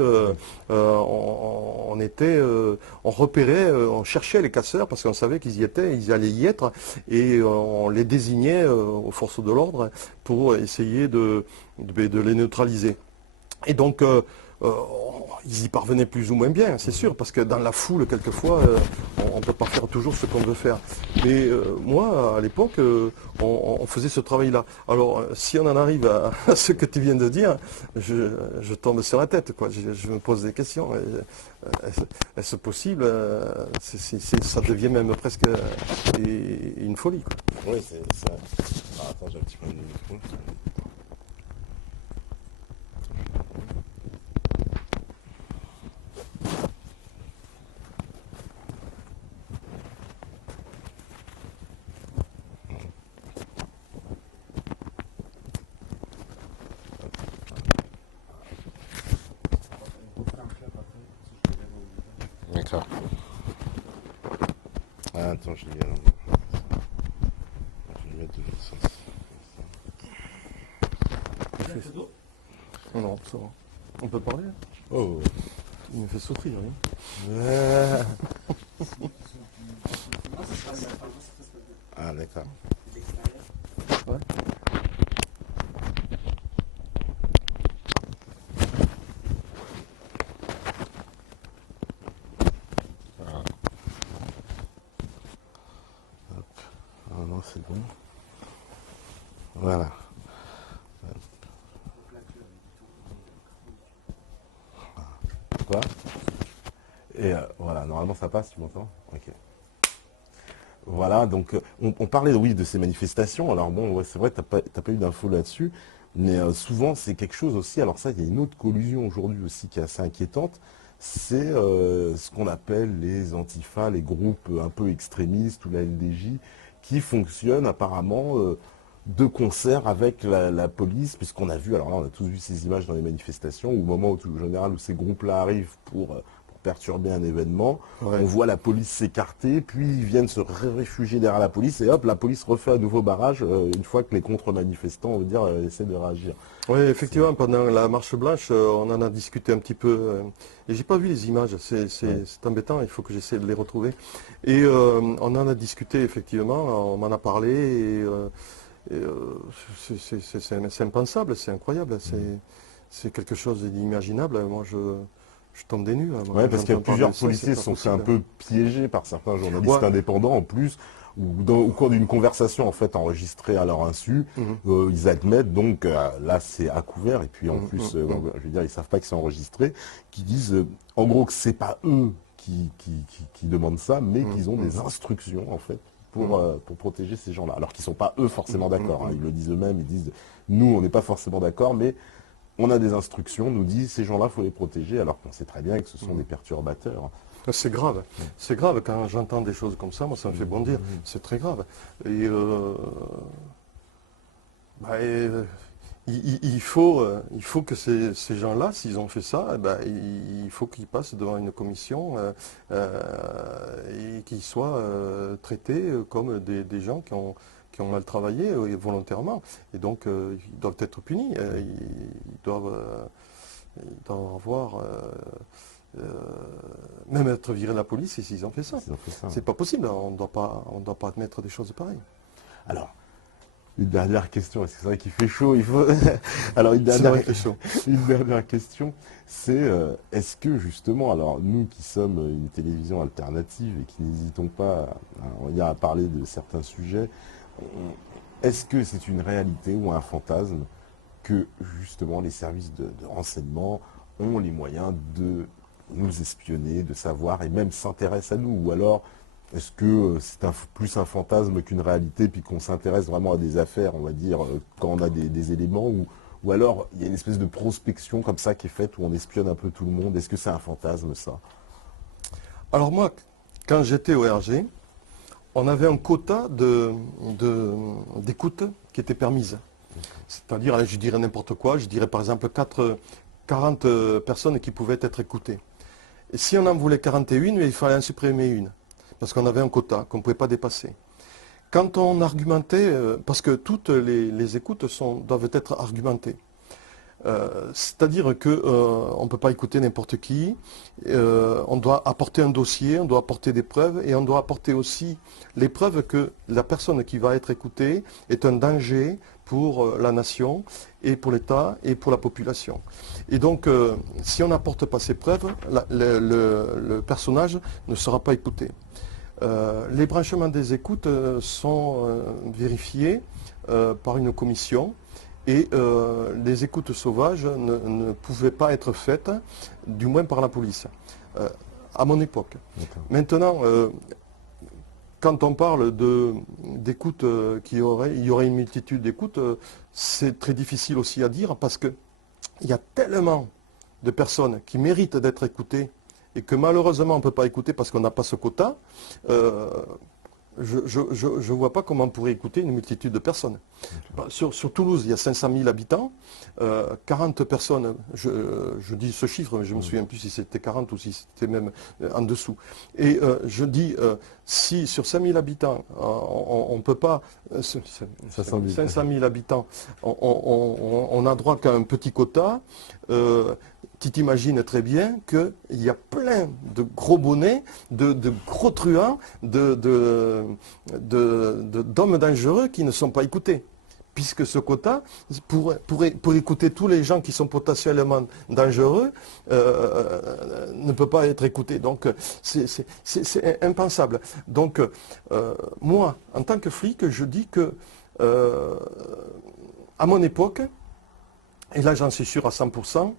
on repérait, on cherchait les casseurs parce qu'on savait qu'ils y étaient, ils allaient y être, et on les désignait aux forces de l'ordre pour essayer de les neutraliser. Et donc, ils y parvenaient plus ou moins bien, c'est sûr, parce que dans la foule, quelquefois, on ne peut pas faire toujours ce qu'on veut faire. Mais moi, à l'époque, on faisait ce travail-là. Alors, si on en arrive à ce que tu viens de dire, je tombe sur la tête, quoi. Je me pose des questions. Est-ce possible? Ça devient même presque une folie, quoi. Oui, c'est ça. Ah, attends, j'ai un petit peu de micro. D'accord. Ah, attends, je vais le mettre de l'autre sens. Non, ça va. On peut parler? Oh. Il me fait souffrir, oui. Ah, d'accord. Ouais. Ah non, c'est bon. Voilà. Quoi? Et voilà, normalement ça passe, tu m'entends? Ok. Voilà, donc on parlait, oui, de ces manifestations. Alors bon, ouais, c'est vrai, t'as pas eu d'infos là-dessus, mais souvent c'est quelque chose aussi. Alors ça, il y a une autre collusion aujourd'hui aussi qui est assez inquiétante. C'est ce qu'on appelle les antifas, les groupes un peu extrémistes ou la LDJ, qui fonctionnent apparemment de concert avec la police, puisqu'on a vu, alors là on a tous vu ces images dans les manifestations, où au moment où, en général, où ces groupes-là arrivent pour perturber un événement, Ouais. on voit la police s'écarter, puis ils viennent se réfugier derrière la police, et hop, la police refait un nouveau barrage, une fois que les contre-manifestants, on veut dire, essaient de réagir. Oui, effectivement, pendant la marche blanche, on en a discuté un petit peu. Et j'ai pas vu les images, c'est embêtant, il faut que j'essaie de les retrouver. Et on en a discuté, effectivement, on m'en a parlé, c'est impensable, c'est incroyable, c'est quelque chose d'inimaginable. Moi, je tombe des nues, hein, moi, Ouais, quand parce qu'il y a j'entends parler plusieurs de ça, c'est policiers pas sont fait un possible. peu piégés par certains journalistes Ouais. indépendants en plus, ou au cours d'une conversation en fait enregistrée à leur insu, Mhm. ils admettent donc là c'est à couvert et puis en Mhm, plus mhm, je veux dire ils savent pas que c'est enregistré, qui disent en gros que c'est pas eux qui demandent ça, mais mhm, qu'ils ont des mhm, instructions en fait mhm, pour protéger ces gens-là, alors qu'ils sont pas eux forcément mhm, d'accord, hein. mhm. Ils le disent eux-mêmes, ils disent nous on n'est pas forcément d'accord, mais on a des instructions, nous dit ces gens-là, faut les protéger, alors qu'on sait très bien que ce sont des perturbateurs. C'est grave. C'est grave quand j'entends des choses comme ça, moi ça me fait bondir. C'est très grave. Et, bah, il faut que ces gens-là, s'ils ont fait ça, eh ben, il faut qu'ils passent devant une commission et qu'ils soient traités comme des gens qui ont mal travaillé volontairement. Et donc ils doivent être punis. Ils doivent avoir euh, même être virés de la police s'ils ont fait ça. Ils ont fait ça. C'est pas possible. On doit pas admettre des choses pareilles. Alors, une dernière question, parce que c'est vrai qu'il fait chaud, il faut... Alors, C'est vrai qu'il est chaud. une dernière question, c'est est-ce que justement, alors nous qui sommes une télévision alternative et qui n'hésitons pas à parler de certains sujets, est-ce que c'est une réalité ou un fantasme que justement les services de renseignement ont les moyens de nous espionner, de savoir et même s'intéressent à nous? Ou alors est-ce que c'est plus un fantasme qu'une réalité, puis qu'on s'intéresse vraiment à des affaires, on va dire, quand on a des éléments, ou alors il y a une espèce de prospection comme ça qui est faite où on espionne un peu tout le monde? Est-ce que c'est un fantasme ça? Alors moi, quand j'étais au RG, on avait un quota d'écoute qui était permise. C'est-à-dire, je dirais n'importe quoi, je dirais par exemple 40 personnes qui pouvaient être écoutées. Et si on en voulait 41, il fallait en supprimer une, parce qu'on avait un quota qu'on ne pouvait pas dépasser. Quand on argumentait, parce que toutes les écoutes doivent être argumentées, c'est-à-dire qu'on ne peut pas écouter n'importe qui, on doit apporter un dossier, on doit apporter des preuves et on doit apporter aussi les preuves que la personne qui va être écoutée est un danger pour la nation et pour l'État et pour la population. Et donc, si on n'apporte pas ces preuves, le personnage ne sera pas écouté. Les branchements des écoutes sont vérifiés par une commission et les écoutes sauvages ne pouvaient pas être faites, du moins par la police, à mon époque. Maintenant, quand on parle d'écoutes il y aurait une multitude d'écoutes, c'est très difficile aussi à dire parce qu'il y a tellement de personnes qui méritent d'être écoutées et que malheureusement on ne peut pas écouter parce qu'on n'a pas ce quota. Je ne vois pas comment on pourrait écouter une multitude de personnes. Sur Toulouse, il y a 500 000 habitants, 40 personnes, je dis ce chiffre, mais je ne me souviens plus si c'était 40 ou si c'était même en dessous. Et je dis, si sur 5 000 habitants, on ne peut pas, 500 000 habitants, on a droit qu'à un petit quota, tu t'imagines très bien qu'il y a plein de gros bonnets, de gros truands, d'hommes dangereux qui ne sont pas écoutés. Puisque ce quota, pour écouter tous les gens qui sont potentiellement dangereux, ne peut pas être écouté. Donc c'est impensable. Donc moi, en tant que flic, je dis que à mon époque, et là j'en suis sûr à 100%,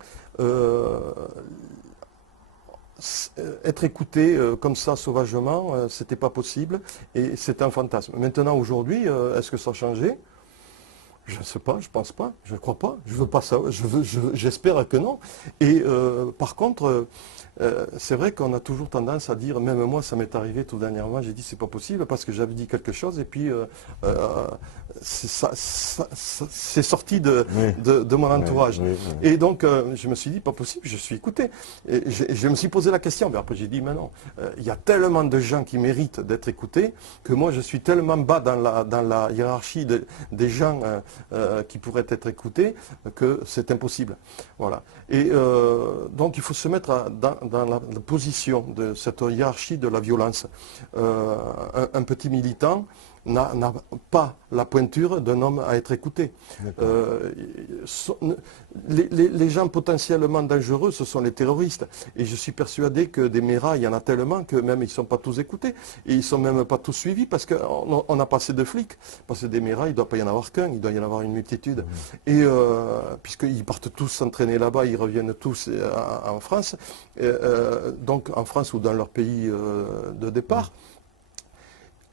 être écouté comme ça sauvagement, c'était pas possible et c'était un fantasme. Maintenant aujourd'hui, est-ce que ça a changé? Je ne sais pas, je ne pense pas, je ne crois pas, je veux pas ça, j'espère que non. Et par contre, c'est vrai qu'on a toujours tendance à dire, même moi ça m'est arrivé tout dernièrement, j'ai dit c'est pas possible parce que j'avais dit quelque chose et puis c'est sorti de mon entourage. Oui. Et donc, je me suis dit, pas possible, je suis écouté. Et je me suis posé la question, mais après j'ai dit, mais non, il y a tellement de gens qui méritent d'être écoutés, que moi je suis tellement bas dans la hiérarchie des gens qui pourraient être écoutés, que c'est impossible. Voilà. Et donc il faut se mettre dans la position de cette hiérarchie de la violence. Un petit militant n'a pas la pointure d'un homme à être écouté. Les gens potentiellement dangereux, ce sont les terroristes. Et je suis persuadé que des méras, il y en a tellement que même ils ne sont pas tous écoutés. Et ils ne sont même pas tous suivis parce qu'on n'a pas assez de flics. Parce que des méras, il ne doit pas y en avoir qu'un, il doit y en avoir une multitude. Et puisqu'ils partent tous s'entraîner là-bas, ils reviennent tous en France, donc en France ou dans leur pays de départ.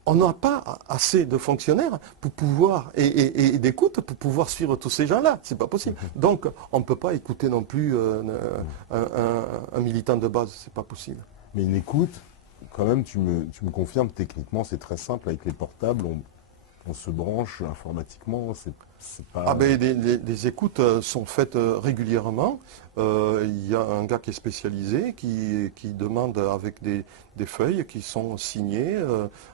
On n'a pas assez de fonctionnaires pour pouvoir, et d'écoute pour pouvoir suivre tous ces gens-là. C'est pas possible. Donc, on ne peut pas écouter non plus un militant de base. C'est pas possible. Mais une écoute, quand même, tu me confirmes, techniquement, c'est très simple. Avec les portables, on se branche informatiquement. C'est pas... Ah ben, les écoutes sont faites régulièrement. Il y a un gars qui est spécialisé qui demande avec des feuilles qui sont signées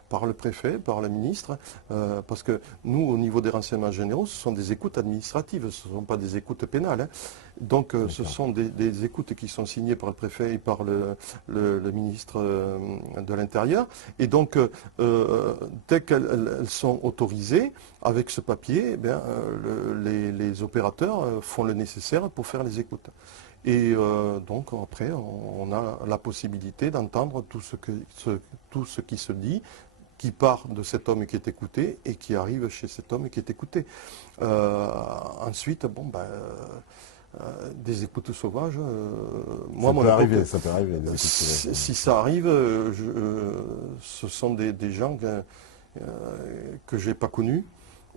par le préfet, par le ministre, parce que nous, au niveau des renseignements généraux, ce sont des écoutes administratives, ce ne sont pas des écoutes pénales. Hein. Donc ce sont des écoutes qui sont signées par le préfet et par le ministre de l'Intérieur. Et donc, dès qu'elles sont autorisées, avec ce papier, eh bien, les opérateurs font le nécessaire pour faire les écoutes. Et donc après, on a la possibilité d'entendre tout ce qui se dit, qui part de cet homme qui est écouté et qui arrive chez cet homme qui est écouté. Ensuite, bon, ben, des écoutes sauvages, moi, ça peut arriver. Si ça arrive, ce sont des gens que je n'ai pas connus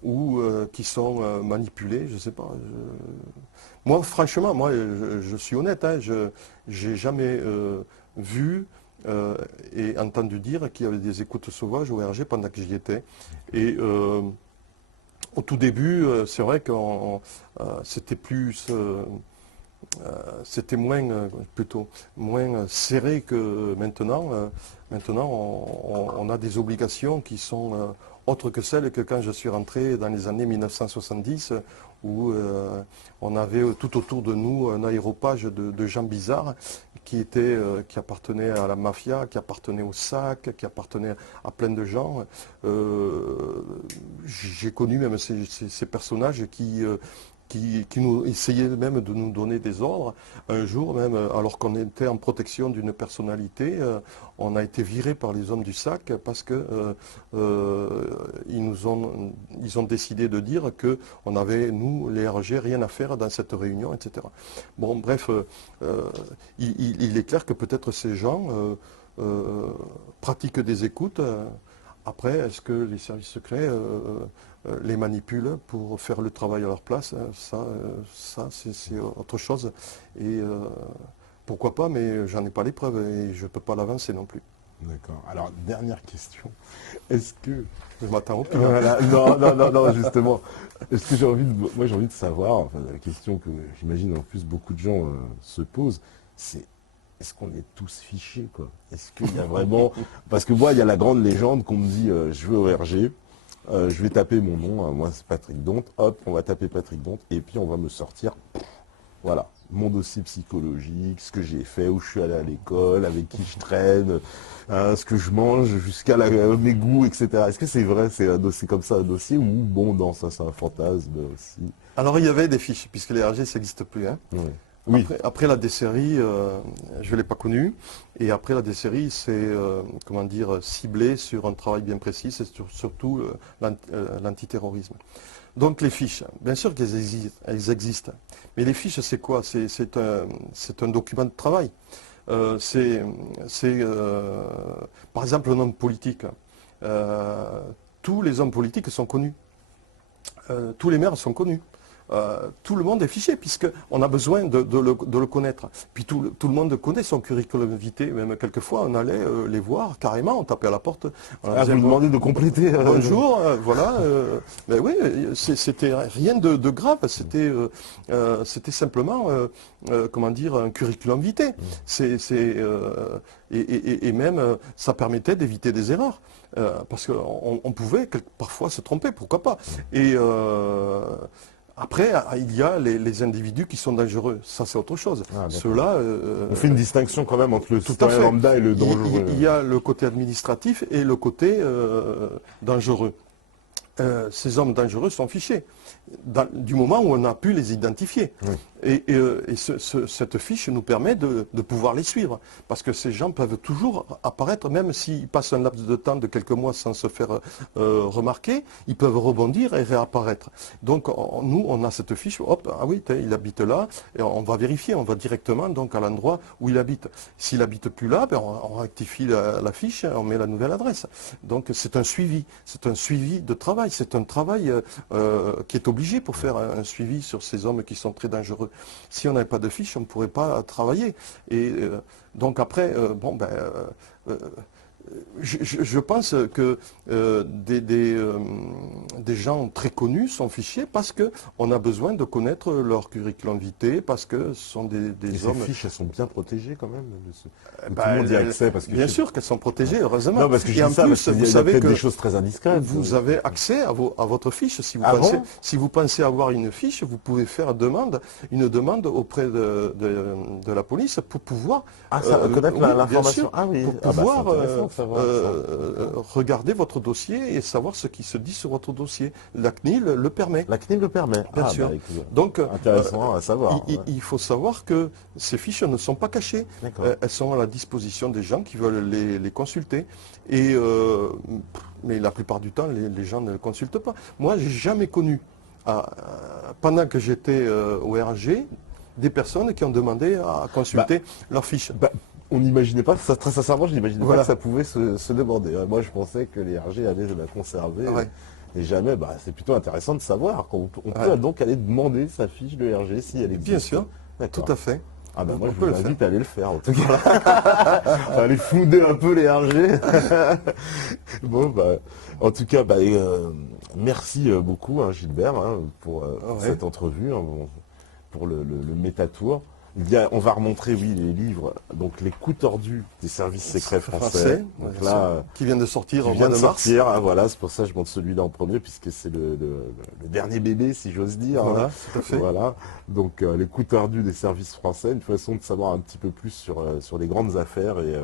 ou qui sont manipulés, je ne sais pas. Moi, franchement, je suis honnête, hein, je n'ai jamais vu et entendu dire qu'il y avait des écoutes sauvages au RG pendant que j'y étais. Et au tout début, c'est vrai que c'était plus... c'était moins serré que maintenant. Maintenant, on a des obligations qui sont autres que celles que quand je suis rentré dans les années 1970, où on avait tout autour de nous un aéropage de gens bizarres qui appartenaient à la mafia, qui appartenaient au SAC, qui appartenaient à plein de gens. J'ai connu même ces personnages qui nous essayaient même de nous donner des ordres. Un jour même, alors qu'on était en protection d'une personnalité, on a été viré par les hommes du SAC parce que ils ont décidé de dire qu'on avait, nous, les RG, rien à faire dans cette réunion, etc. Bon, bref, il est clair que peut-être ces gens pratiquent des écoutes. Après, est-ce que les services secrets les manipulent pour faire le travail à leur place? Ça c'est autre chose. Et pourquoi pas, mais j'en ai pas les preuves et je ne peux pas l'avancer non plus. D'accord. Alors, dernière question. Est-ce que... Je m'attends au pire. Voilà. Non, justement. Est-ce que moi, j'ai envie de savoir, enfin, la question que j'imagine en plus beaucoup de gens se posent, c'est est-ce qu'on est tous fichés, quoi? Est-ce qu'il y a vraiment... Parce que moi, il y a la grande légende qu'on me dit, je veux au RG, je vais taper mon nom, moi c'est Patrick Donte, hop, on va taper Patrick Donte, et puis on va me sortir, voilà, mon dossier psychologique, ce que j'ai fait, où je suis allé à l'école, avec qui je traîne, ce que je mange, jusqu'à mes goûts, etc. Est-ce que c'est vrai, c'est un dossier comme ça, un dossier, ou bon, non, ça c'est un fantasme aussi? Alors il y avait des fiches, puisque les RG, ça n'existe plus. Hein. Oui. Oui. Après la décennie, je ne l'ai pas connue. Et après la décennie, c'est comment dire, ciblé sur un travail bien précis, c'est surtout l'antiterrorisme. Donc les fiches, bien sûr qu'elles existent. Mais les fiches, c'est quoi? C'est un document de travail. Par exemple, un homme politique. Tous les hommes politiques sont connus. Tous les maires sont connus. tout le monde est fiché, puisqu'on a besoin de le connaître. Puis tout le monde connaît son curriculum vitae, même quelquefois on allait les voir carrément, on tapait à la porte. On Ah, vous demandez de compléter. Bonjour, voilà. Mais oui, c'était rien de grave, c'était simplement, comment dire, un curriculum vitae. Et même, ça permettait d'éviter des erreurs. Parce qu'on pouvait parfois se tromper, pourquoi pas. Et après, il y a les individus qui sont dangereux. Ça, c'est autre chose. Ceux-là... on fait une distinction quand même entre le citoyen lambda et le dangereux. Il y a le côté administratif et le côté dangereux. Ces hommes dangereux sont fichés, du moment où on a pu les identifier. Oui. Et cette fiche nous permet de pouvoir les suivre, parce que ces gens peuvent toujours apparaître, même s'ils passent un laps de temps de quelques mois sans se faire remarquer, ils peuvent rebondir et réapparaître. Donc nous, on a cette fiche, hop, ah oui, il habite là, et on va vérifier, on va directement donc à l'endroit où il habite. S'il habite plus là, ben, on rectifie la fiche, on met la nouvelle adresse. Donc c'est un suivi de travail, c'est un travail qui est obligé pour faire un suivi sur ces hommes qui sont très dangereux. Si on n'avait pas de fiche, on ne pourrait pas travailler. Et donc après, je pense que des gens très connus sont fichés parce qu'on a besoin de connaître leur curriculum vitae, parce que ce sont des hommes... Ces fiches, elles sont bien protégées quand même. Tout le monde y a accès. Parce que bien sûr qu'elles sont protégées, heureusement. Non, parce que en plus, vous savez que des choses très indiscrètes. Vous avez accès à votre fiche. Si vous pensez avoir une fiche, vous pouvez faire une demande auprès de la police pour pouvoir... connaître l'information. Ah oui, pour pouvoir... regarder votre dossier et savoir ce qui se dit sur votre dossier. La CNIL le permet. La CNIL le permet, bien sûr. Donc, intéressant à savoir. Il faut savoir que ces fiches ne sont pas cachées. Elles sont à la disposition des gens qui veulent les consulter. Et, mais la plupart du temps, les gens ne les consultent pas. Moi, j'ai jamais connu, pendant que j'étais au RG, des personnes qui ont demandé à consulter leurs fiches. On n'imaginait pas, très sincèrement, je n'imaginais pas que ça pouvait se demander. Moi, je pensais que les RG allaient la conserver. Ouais. Et jamais, c'est plutôt intéressant de savoir. On peut donc aller demander sa fiche de RG si elle existe. Bien sûr, tout à fait. Moi, je vous invite à aller le faire, en tout cas. Aller fonder un peu les RG. En tout cas, merci beaucoup, Gilbert, pour cette entrevue, pour le Métatour. On va remontrer, oui, les livres, donc les coups tordus des services secrets français. Donc là, qui vient de sortir en mois de mars. Voilà, c'est pour ça que je montre celui-là en premier, puisque c'est le dernier bébé, si j'ose dire. Voilà, tout à fait. Voilà. Donc les coups tordus des services français, une façon de savoir un petit peu plus sur les grandes affaires et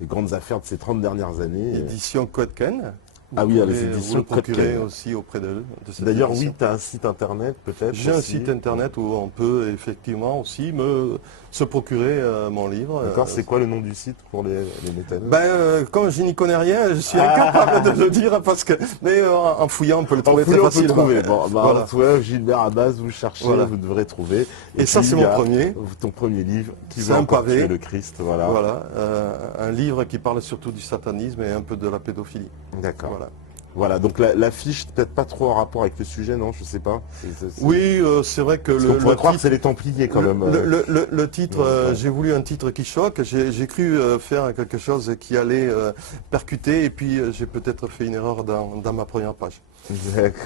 les grandes affaires de ces 30 dernières années. Édition Codken. Ah oui, les éditions Codken aussi auprès de cette D'ailleurs, édition. oui, tu as un site internet peut-être. J'ai un site internet où on peut effectivement aussi se procurer mon livre. D'accord, c'est quoi le nom du site pour les métalleux? Comme je n'y connais rien, je suis incapable de le dire mais en fouillant, on peut le trouver très facilement. Voilà. Gilbert Abbas, vous cherchez, vous devrez trouver. Et ça, c'est mon premier. Ton premier livre, qui c'est va un encore pavé. tuer le Christ. Voilà. Un livre qui parle surtout du satanisme et un peu de la pédophilie. D'accord. Voilà, donc la fiche, peut-être pas trop en rapport avec le sujet, non, je sais pas. Oui, c'est vrai que on pourrait croire que c'est les Templiers quand même. Le titre, j'ai voulu un titre qui choque. J'ai cru faire quelque chose qui allait percuter, et puis j'ai peut-être fait une erreur dans ma première page.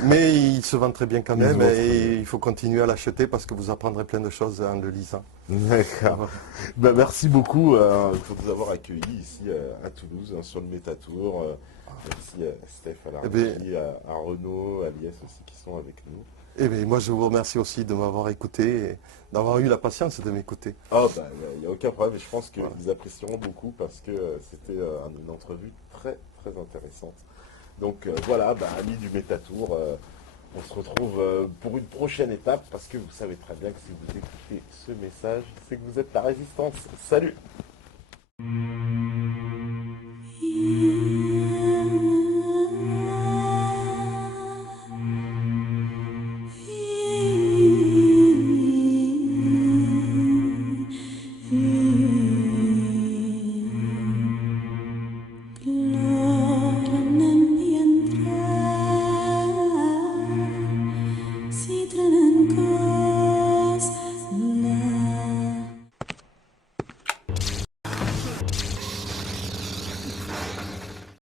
Mais il se vend très bien quand même, et il faut continuer à l'acheter parce que vous apprendrez plein de choses en le lisant. D'accord. Merci beaucoup pour nous avoir accueillis ici à Toulouse, sur le Métatour. Merci Steph à la régie, à Renaud, à Liès aussi qui sont avec nous. Eh bien, moi je vous remercie aussi de m'avoir écouté et d'avoir eu la patience de m'écouter. Il n'y a aucun problème, et je pense qu'ils apprécieront beaucoup parce que c'était une entrevue très très intéressante. Donc amis du Métatour, on se retrouve pour une prochaine étape, parce que vous savez très bien que si vous écoutez ce message, c'est que vous êtes la résistance. Salut!